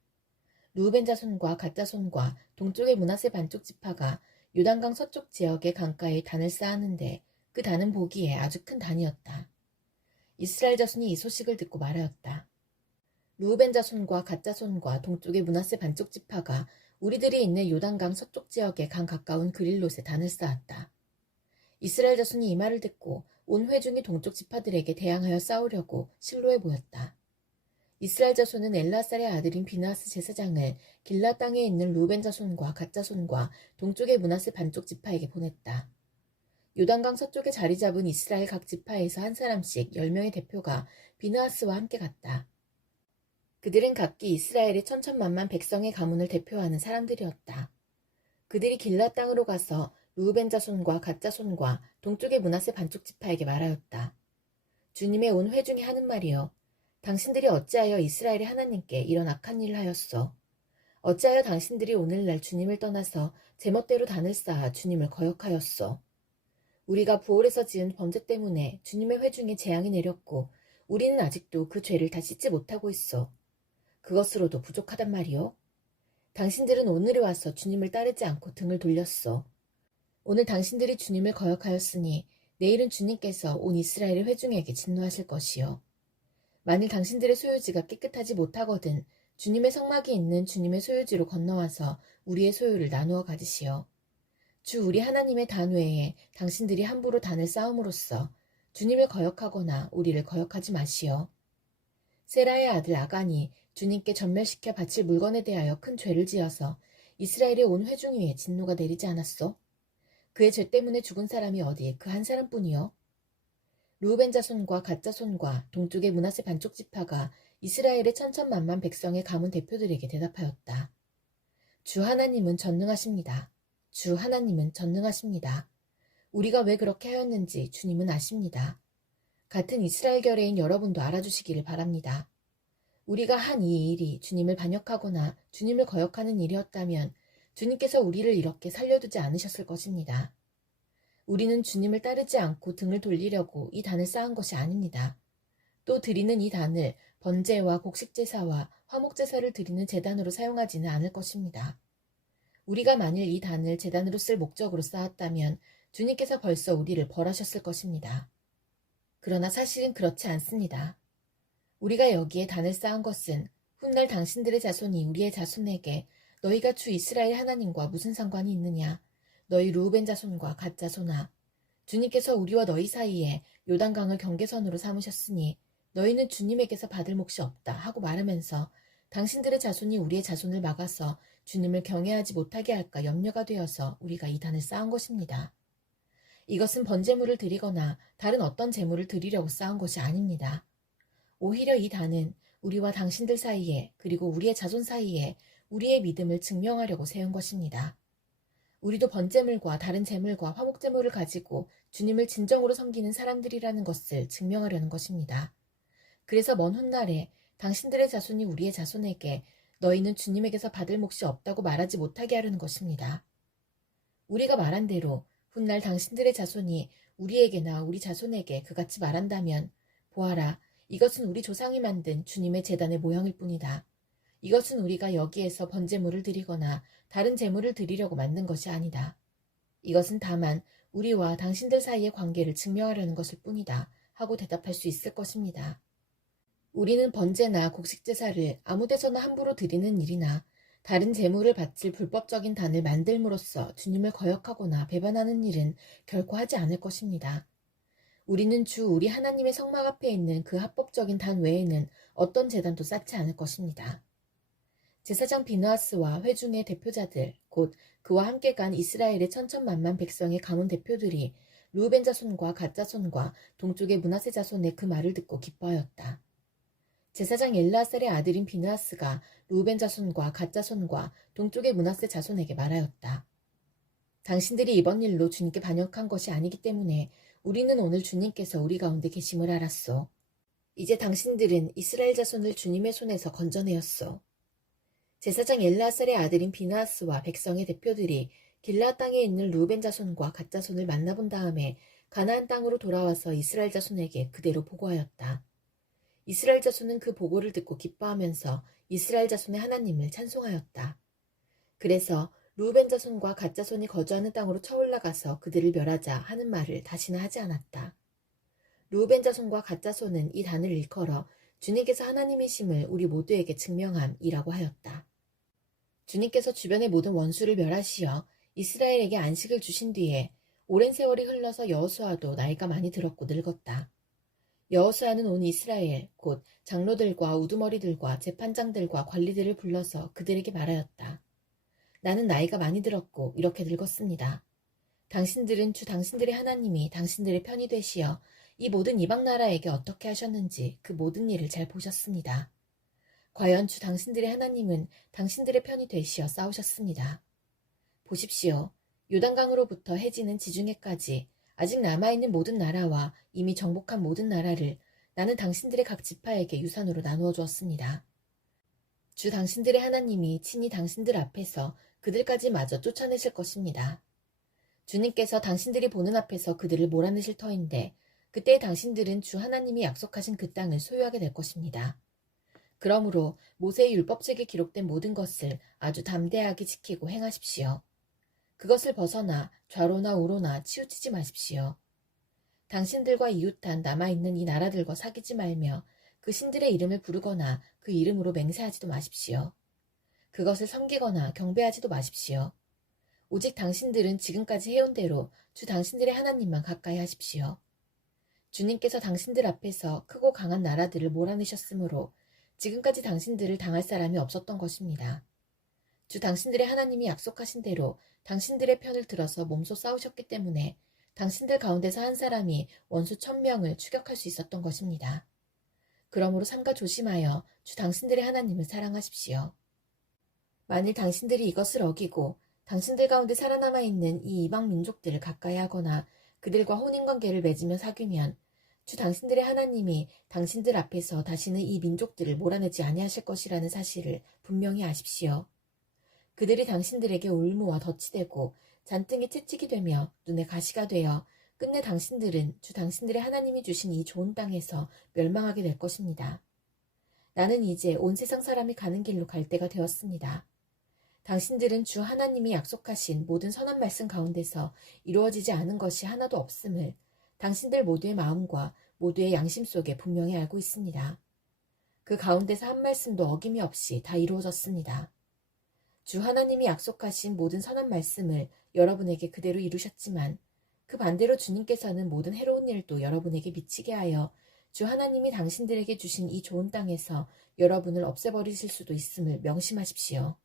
르우벤 자손과 갓 자손과 동쪽의 므낫세 반쪽 지파가 요단강 서쪽 지역의 강가에 단을 쌓았는데 그 단은 보기에 아주 큰 단이었다. 이스라엘 자손이 이 소식을 듣고 말하였다. 르우벤 자손과 갓 자손과 동쪽의 므낫세 반쪽 지파가 우리들이 있는 요단강 서쪽 지역의 강 가까운 그릴롯에 단을 쌓았다. 이스라엘 자손이 이 말을 듣고 온 회중이 동쪽 지파들에게 대항하여 싸우려고 실로에 모였다. 이스라엘 자손은 엘라살의 아들인 비느하스 제사장을 길라 땅에 있는 르우벤 자손과 갓 자손과 동쪽의 므낫세 반쪽 지파에게 보냈다. 요단강 서쪽에 자리 잡은 이스라엘 각 지파에서 한 사람씩 10명의 대표가 비느하스와 함께 갔다. 그들은 각기 이스라엘의 천천만만 백성의 가문을 대표하는 사람들이었다. 그들이 길라 땅으로 가서 르우벤 자손과 갓 자손과 동쪽의 므낫세 반쪽 지파에게 말하였다. 주님의 온 회중이 하는 말이여, 당신들이 어찌하여 이스라엘의 하나님께 이런 악한 일을 하였소? 어찌하여 당신들이 오늘날 주님을 떠나서 제멋대로 단을 쌓아 주님을 거역하였소? 우리가 부올에서 지은 범죄 때문에 주님의 회중에 재앙이 내렸고 우리는 아직도 그 죄를 다 씻지 못하고 있어. 그것으로도 부족하단 말이오? 당신들은 오늘에 와서 주님을 따르지 않고 등을 돌렸어. 오늘 당신들이 주님을 거역하였으니 내일은 주님께서 온 이스라엘의 회중에게 진노하실 것이요. 만일 당신들의 소유지가 깨끗하지 못하거든 주님의 성막이 있는 주님의 소유지로 건너와서 우리의 소유를 나누어 가지시오. 주 우리 하나님의 단 외에 당신들이 함부로 단을 쌓음으로써 주님을 거역하거나 우리를 거역하지 마시오. 세라의 아들 아간이 주님께 전멸시켜 바칠 물건에 대하여 큰 죄를 지어서 이스라엘의 온 회중 위에 진노가 내리지 않았소? 그의 죄 때문에 죽은 사람이 어디 그 한 사람뿐이요? 르우벤 자손과 갓 자손과 동쪽의 므낫세 반쪽 지파가 이스라엘의 천천만만 백성의 가문 대표들에게 대답하였다. 주 하나님은 전능하십니다. 주 하나님은 전능하십니다. 우리가 왜 그렇게 하였는지 주님은 아십니다. 같은 이스라엘 결의인 여러분도 알아주시기를 바랍니다. 우리가 한 이 일이 주님을 반역하거나 주님을 거역하는 일이었다면 주님께서 우리를 이렇게 살려두지 않으셨을 것입니다. 우리는 주님을 따르지 않고 등을 돌리려고 이 단을 쌓은 것이 아닙니다. 또 드리는 이 단을 번제와 곡식제사와 화목제사를 드리는 제단으로 사용하지는 않을 것입니다. 우리가 만일 이 단을 제단으로 쓸 목적으로 쌓았다면 주님께서 벌써 우리를 벌하셨을 것입니다. 그러나 사실은 그렇지 않습니다. 우리가 여기에 단을 쌓은 것은 훗날 당신들의 자손이 우리의 자손에게 너희가 주 이스라엘 하나님과 무슨 상관이 있느냐? 너희 루벤 자손과 갓 자손아. 주님께서 우리와 너희 사이에 요단강을 경계선으로 삼으셨으니 너희는 주님에게서 받을 몫이 없다 하고 말하면서 당신들의 자손이 우리의 자손을 막아서 주님을 경외하지 못하게 할까 염려가 되어서 우리가 이 단을 쌓은 것입니다. 이것은 번제물을 드리거나 다른 어떤 제물을 드리려고 쌓은 것이 아닙니다. 오히려 이 단은 우리와 당신들 사이에 그리고 우리의 자손 사이에 우리의 믿음을 증명하려고 세운 것입니다. 우리도 번제물과 다른 제물과 화목제물을 가지고 주님을 진정으로 섬기는 사람들이라는 것을 증명하려는 것입니다. 그래서 먼 훗날에 당신들의 자손이 우리의 자손에게 너희는 주님에게서 받을 몫이 없다고 말하지 못하게 하려는 것입니다. 우리가 말한 대로 훗날 당신들의 자손이 우리에게나 우리 자손에게 그같이 말한다면 보아라, 이것은 우리 조상이 만든 주님의 제단의 모형일 뿐이다. 이것은 우리가 여기에서 번제물을 드리거나 다른 제물을 드리려고 만든 것이 아니다. 이것은 다만 우리와 당신들 사이의 관계를 증명하려는 것일 뿐이다 하고 대답할 수 있을 것입니다. 우리는 번제나 곡식제사를 아무 데서나 함부로 드리는 일이나 다른 제물을 바칠 불법적인 단을 만들므로써 주님을 거역하거나 배반하는 일은 결코 하지 않을 것입니다. 우리는 주 우리 하나님의 성막 앞에 있는 그 합법적인 단 외에는 어떤 제단도 쌓지 않을 것입니다. 제사장 비느하스와 회중의 대표자들, 곧 그와 함께 간 이스라엘의 천천만만 백성의 가문 대표들이 루벤 자손과 갓 자손과 동쪽의 므낫세 자손의 그 말을 듣고 기뻐하였다. 제사장 엘르아살의 아들인 비느하스가 루벤 자손과 갓 자손과 동쪽의 므낫세 자손에게 말하였다. 당신들이 이번 일로 주님께 반역한 것이 아니기 때문에 우리는 오늘 주님께서 우리 가운데 계심을 알았소. 이제 당신들은 이스라엘 자손을 주님의 손에서 건져내었소. 제사장 엘르아살의 아들인 비느하스와 백성의 대표들이 길르앗 땅에 있는 루벤 자손과 갓 자손을 만나본 다음에 가나안 땅으로 돌아와서 이스라엘 자손에게 그대로 보고하였다. 이스라엘 자손은 그 보고를 듣고 기뻐하면서 이스라엘 자손의 하나님을 찬송하였다. 그래서 루벤 자손과 갓 자손이 거주하는 땅으로 쳐올라가서 그들을 멸하자 하는 말을 다시는 하지 않았다. 루벤 자손과 갓 자손은 이 단을 일컬어 주님께서 하나님이심을 우리 모두에게 증명함이라고 하였다. 주님께서 주변의 모든 원수를 멸하시어 이스라엘에게 안식을 주신 뒤에 오랜 세월이 흘러서 여호수아도 나이가 많이 들었고 늙었다. 여호수아는 온 이스라엘 곧 장로들과 우두머리들과 재판장들과 관리들을 불러서 그들에게 말하였다. 나는 나이가 많이 들었고 이렇게 늙었습니다. 당신들은 주 당신들의 하나님이 당신들의 편이 되시어 이 모든 이방 나라에게 어떻게 하셨는지 그 모든 일을 잘 보셨습니다. 과연 주 당신들의 하나님은 당신들의 편이 되시어 싸우셨습니다. 보십시오. 요단강으로부터 해지는 지중해까지 아직 남아있는 모든 나라와 이미 정복한 모든 나라를 나는 당신들의 각 지파에게 유산으로 나누어 주었습니다. 주 당신들의 하나님이 친히 당신들 앞에서 그들까지 마저 쫓아내실 것입니다. 주님께서 당신들이 보는 앞에서 그들을 몰아내실 터인데 그때 당신들은 주 하나님이 약속하신 그 땅을 소유하게 될 것입니다. 그러므로 모세의 율법책에 기록된 모든 것을 아주 담대하게 지키고 행하십시오. 그것을 벗어나 좌로나 우로나 치우치지 마십시오. 당신들과 이웃한 남아있는 이 나라들과 사귀지 말며 그 신들의 이름을 부르거나 그 이름으로 맹세하지도 마십시오. 그것을 섬기거나 경배하지도 마십시오. 오직 당신들은 지금까지 해온 대로 주 당신들의 하나님만 가까이 하십시오. 주님께서 당신들 앞에서 크고 강한 나라들을 몰아내셨으므로 지금까지 당신들을 당할 사람이 없었던 것입니다. 주 당신들의 하나님이 약속하신 대로 당신들의 편을 들어서 몸소 싸우셨기 때문에 당신들 가운데서 한 사람이 원수 1000명을 추격할 수 있었던 것입니다. 그러므로 삼가 조심하여 주 당신들의 하나님을 사랑하십시오. 만일 당신들이 이것을 어기고 당신들 가운데 살아남아 있는 이 이방 민족들을 가까이 하거나 그들과 혼인관계를 맺으며 사귀면 주 당신들의 하나님이 당신들 앞에서 다시는 이 민족들을 몰아내지 아니하실 것이라는 사실을 분명히 아십시오. 그들이 당신들에게 올무와 덫이 되고 잔등이 채찍이 되며 눈에 가시가 되어 끝내 당신들은 주 당신들의 하나님이 주신 이 좋은 땅에서 멸망하게 될 것입니다. 나는 이제 온 세상 사람이 가는 길로 갈 때가 되었습니다. 당신들은 주 하나님이 약속하신 모든 선한 말씀 가운데서 이루어지지 않은 것이 하나도 없음을 당신들 모두의 마음과 모두의 양심 속에 분명히 알고 있습니다. 그 가운데서 한 말씀도 어김이 없이 다 이루어졌습니다. 주 하나님이 약속하신 모든 선한 말씀을 여러분에게 그대로 이루셨지만 그 반대로 주님께서는 모든 해로운 일도 여러분에게 미치게 하여 주 하나님이 당신들에게 주신 이 좋은 땅에서 여러분을 없애버리실 수도 있음을 명심하십시오.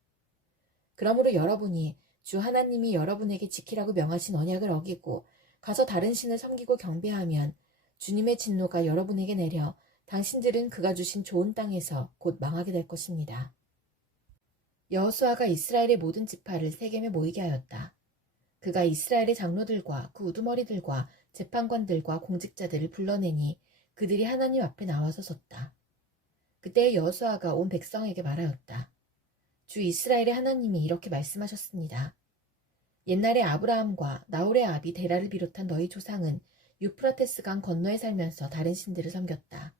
그러므로 여러분이 주 하나님이 여러분에게 지키라고 명하신 언약을 어기고 가서 다른 신을 섬기고 경배하면 주님의 진노가 여러분에게 내려 당신들은 그가 주신 좋은 땅에서 곧 망하게 될 것입니다. 여호수아가 이스라엘의 모든 지파를 세겜에 모이게 하였다. 그가 이스라엘의 장로들과 그 우두머리들과 재판관들과 공직자들을 불러내니 그들이 하나님 앞에 나와서 섰다. 그때 여호수아가 온 백성에게 말하였다. 주 이스라엘의 하나님이 이렇게 말씀하셨습니다. 옛날에 아브라함과 나홀의 아비 데라를 비롯한 너희 조상은 유프라테스 강 건너에 살면서 다른 신들을 섬겼다.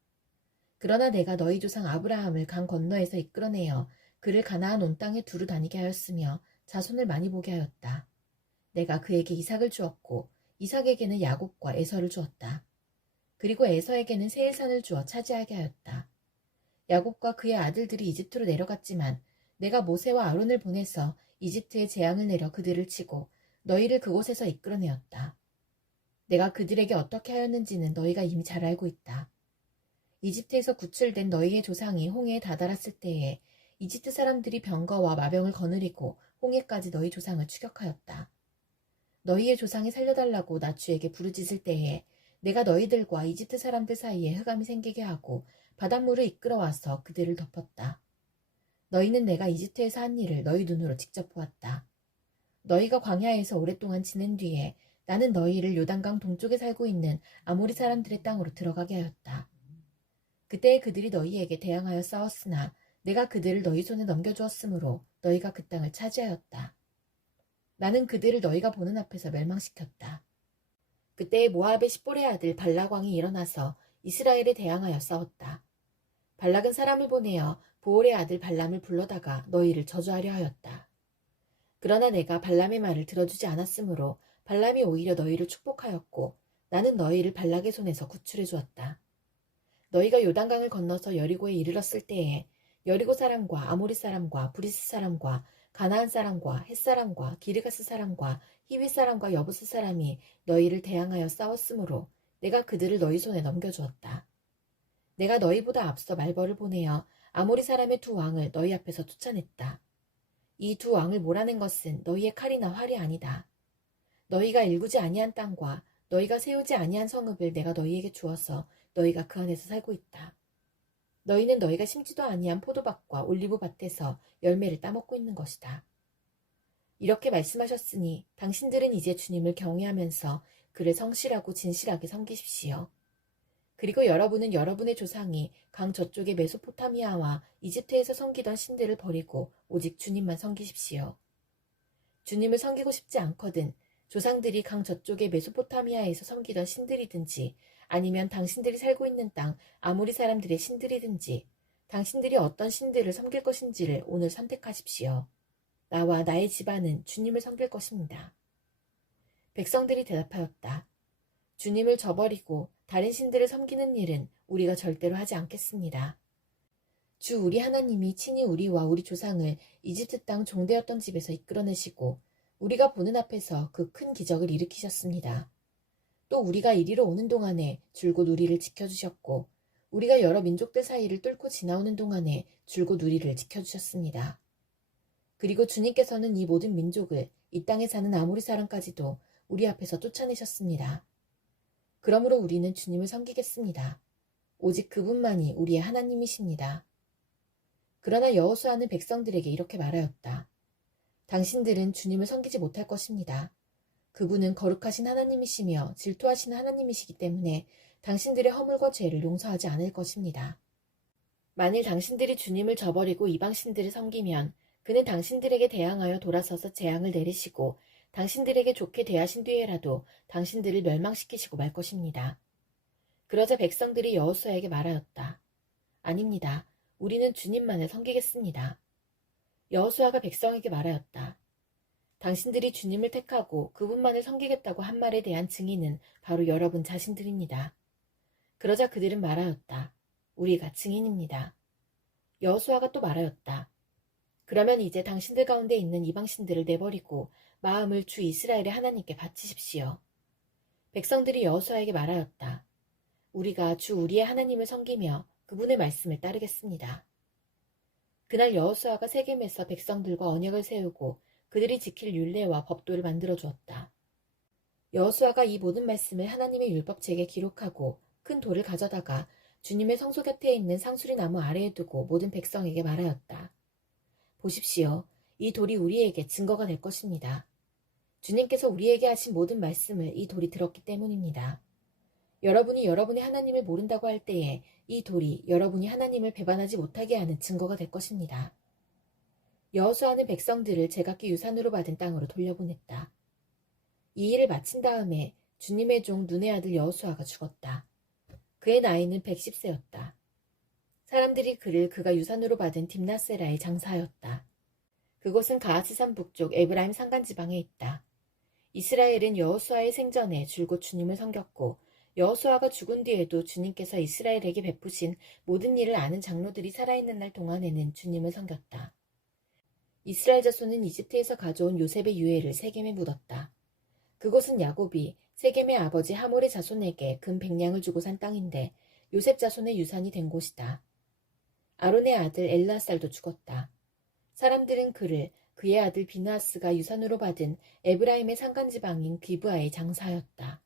그러나 내가 너희 조상 아브라함을 강 건너에서 이끌어내어 그를 가나안 온 땅에 두루 다니게 하였으며 자손을 많이 보게 하였다. 내가 그에게 이삭을 주었고 이삭에게는 야곱과 에서를 주었다. 그리고 에서에게는 세일산을 주어 차지하게 하였다. 야곱과 그의 아들들이 이집트로 내려갔지만 내가 모세와 아론을 보내서 이집트에 재앙을 내려 그들을 치고 너희를 그곳에서 이끌어내었다. 내가 그들에게 어떻게 하였는지는 너희가 이미 잘 알고 있다. 이집트에서 구출된 너희의 조상이 홍해에 다다랐을 때에 이집트 사람들이 병거와 마병을 거느리고 홍해까지 너희 조상을 추격하였다. 너희의 조상이 살려달라고 나 주에게 부르짖을 때에 내가 너희들과 이집트 사람들 사이에 흑암이 생기게 하고 바닷물을 이끌어와서 그들을 덮었다. 너희는 내가 이집트에서 한 일을 너희 눈으로 직접 보았다. 너희가 광야에서 오랫동안 지낸 뒤에 나는 너희를 요단강 동쪽에 살고 있는 아모리 사람들의 땅으로 들어가게 하였다. 그때 그들이 너희에게 대항하여 싸웠으나 내가 그들을 너희 손에 넘겨주었으므로 너희가 그 땅을 차지하였다. 나는 그들을 너희가 보는 앞에서 멸망시켰다. 그때 모압의 십볼의 아들 발락 왕이 일어나서 이스라엘에 대항하여 싸웠다. 발락은 사람을 보내어 보올의 아들 발람을 불러다가 너희를 저주하려 하였다. 그러나 내가 발람의 말을 들어주지 않았으므로 발람이 오히려 너희를 축복하였고 나는 너희를 발락의 손에서 구출해 주었다. 너희가 요단강을 건너서 여리고에 이르렀을 때에 여리고 사람과 아모리 사람과 브리스 사람과 가나안 사람과 헷 사람과 기르가스 사람과 히윗 사람과 여부스 사람이 너희를 대항하여 싸웠으므로 내가 그들을 너희 손에 넘겨주었다. 내가 너희보다 앞서 말벌을 보내어 아모리 사람의 두 왕을 너희 앞에서 쫓아냈다. 이 두 왕을 몰아낸 것은 너희의 칼이나 활이 아니다. 너희가 일구지 아니한 땅과 너희가 세우지 아니한 성읍을 내가 너희에게 주어서 너희가 그 안에서 살고 있다. 너희는 너희가 심지도 아니한 포도밭과 올리브밭에서 열매를 따먹고 있는 것이다. 이렇게 말씀하셨으니 당신들은 이제 주님을 경외하면서 그를 성실하고 진실하게 섬기십시오. 그리고 여러분은 여러분의 조상이 강 저쪽의 메소포타미아와 이집트에서 섬기던 신들을 버리고 오직 주님만 섬기십시오. 주님을 섬기고 싶지 않거든 조상들이 강 저쪽의 메소포타미아에서 섬기던 신들이든지 아니면 당신들이 살고 있는 땅 아모리 사람들의 신들이든지 당신들이 어떤 신들을 섬길 것인지를 오늘 선택하십시오. 나와 나의 집안은 주님을 섬길 것입니다. 백성들이 대답하였다. 주님을 저버리고 다른 신들을 섬기는 일은 우리가 절대로 하지 않겠습니다. 주 우리 하나님이 친히 우리와 우리 조상을 이집트 땅 종되었던 집에서 이끌어내시고 우리가 보는 앞에서 그 큰 기적을 일으키셨습니다. 또 우리가 이리로 오는 동안에 줄곧 우리를 지켜주셨고 우리가 여러 민족들 사이를 뚫고 지나오는 동안에 줄곧 우리를 지켜주셨습니다. 그리고 주님께서는 이 모든 민족을 이 땅에 사는 아모리 사람까지도 우리 앞에서 쫓아내셨습니다. 그러므로 우리는 주님을 섬기겠습니다. 오직 그분만이 우리의 하나님이십니다. 그러나 여호수아는 백성들에게 이렇게 말하였다. 당신들은 주님을 섬기지 못할 것입니다. 그분은 거룩하신 하나님이시며 질투하시는 하나님이시기 때문에 당신들의 허물과 죄를 용서하지 않을 것입니다. 만일 당신들이 주님을 저버리고 이방신들을 섬기면 그는 당신들에게 대항하여 돌아서서 재앙을 내리시고 당신들에게 좋게 대하신 뒤에라도 당신들을 멸망시키시고 말 것입니다. 그러자 백성들이 여호수아에게 말하였다. 아닙니다. 우리는 주님만을 섬기겠습니다. 여호수아가 백성에게 말하였다. 당신들이 주님을 택하고 그분만을 섬기겠다고 한 말에 대한 증인은 바로 여러분 자신들입니다. 그러자 그들은 말하였다. 우리가 증인입니다. 여호수아가 또 말하였다. 그러면 이제 당신들 가운데 있는 이방신들을 내버리고 마음을 주 이스라엘의 하나님께 바치십시오. 백성들이 여호수아에게 말하였다. 우리가 주 우리의 하나님을 섬기며 그분의 말씀을 따르겠습니다. 그날 여호수아가 세겜에서 백성들과 언약을 세우고 그들이 지킬 율례와 법도를 만들어 주었다. 여호수아가 이 모든 말씀을 하나님의 율법책에 기록하고 큰 돌을 가져다가 주님의 성소 곁에 있는 상수리 나무 아래에 두고 모든 백성에게 말하였다. 보십시오. 이 돌이 우리에게 증거가 될 것입니다. 주님께서 우리에게 하신 모든 말씀을 이 돌이 들었기 때문입니다. 여러분이 여러분의 하나님을 모른다고 할 때에 이 돌이 여러분이 하나님을 배반하지 못하게 하는 증거가 될 것입니다. 여호수아는 백성들을 제각기 유산으로 받은 땅으로 돌려보냈다. 이 일을 마친 다음에 주님의 종 눈의 아들 여호수아가 죽었다. 그의 나이는 110세였다. 사람들이 그를 그가 유산으로 받은 딥나세라에 장사하였다. 그곳은 가하스산 북쪽 에브라임 산간지방에 있다. 이스라엘은 여호수아의 생전에 줄곧 주님을 섬겼고 여호수아가 죽은 뒤에도 주님께서 이스라엘에게 베푸신 모든 일을 아는 장로들이 살아있는 날 동안에는 주님을 섬겼다. 이스라엘 자손은 이집트에서 가져온 요셉의 유해를 세겜에 묻었다. 그곳은 야곱이 세겜의 아버지 하몰의 자손에게 금 100냥을 주고 산 땅인데 요셉 자손의 유산이 된 곳이다. 아론의 아들 엘르아살도 죽었다. 사람들은 그를 그의 아들 비느하스가 유산으로 받은 에브라임의 산간지방인 기브아에 장사하였다.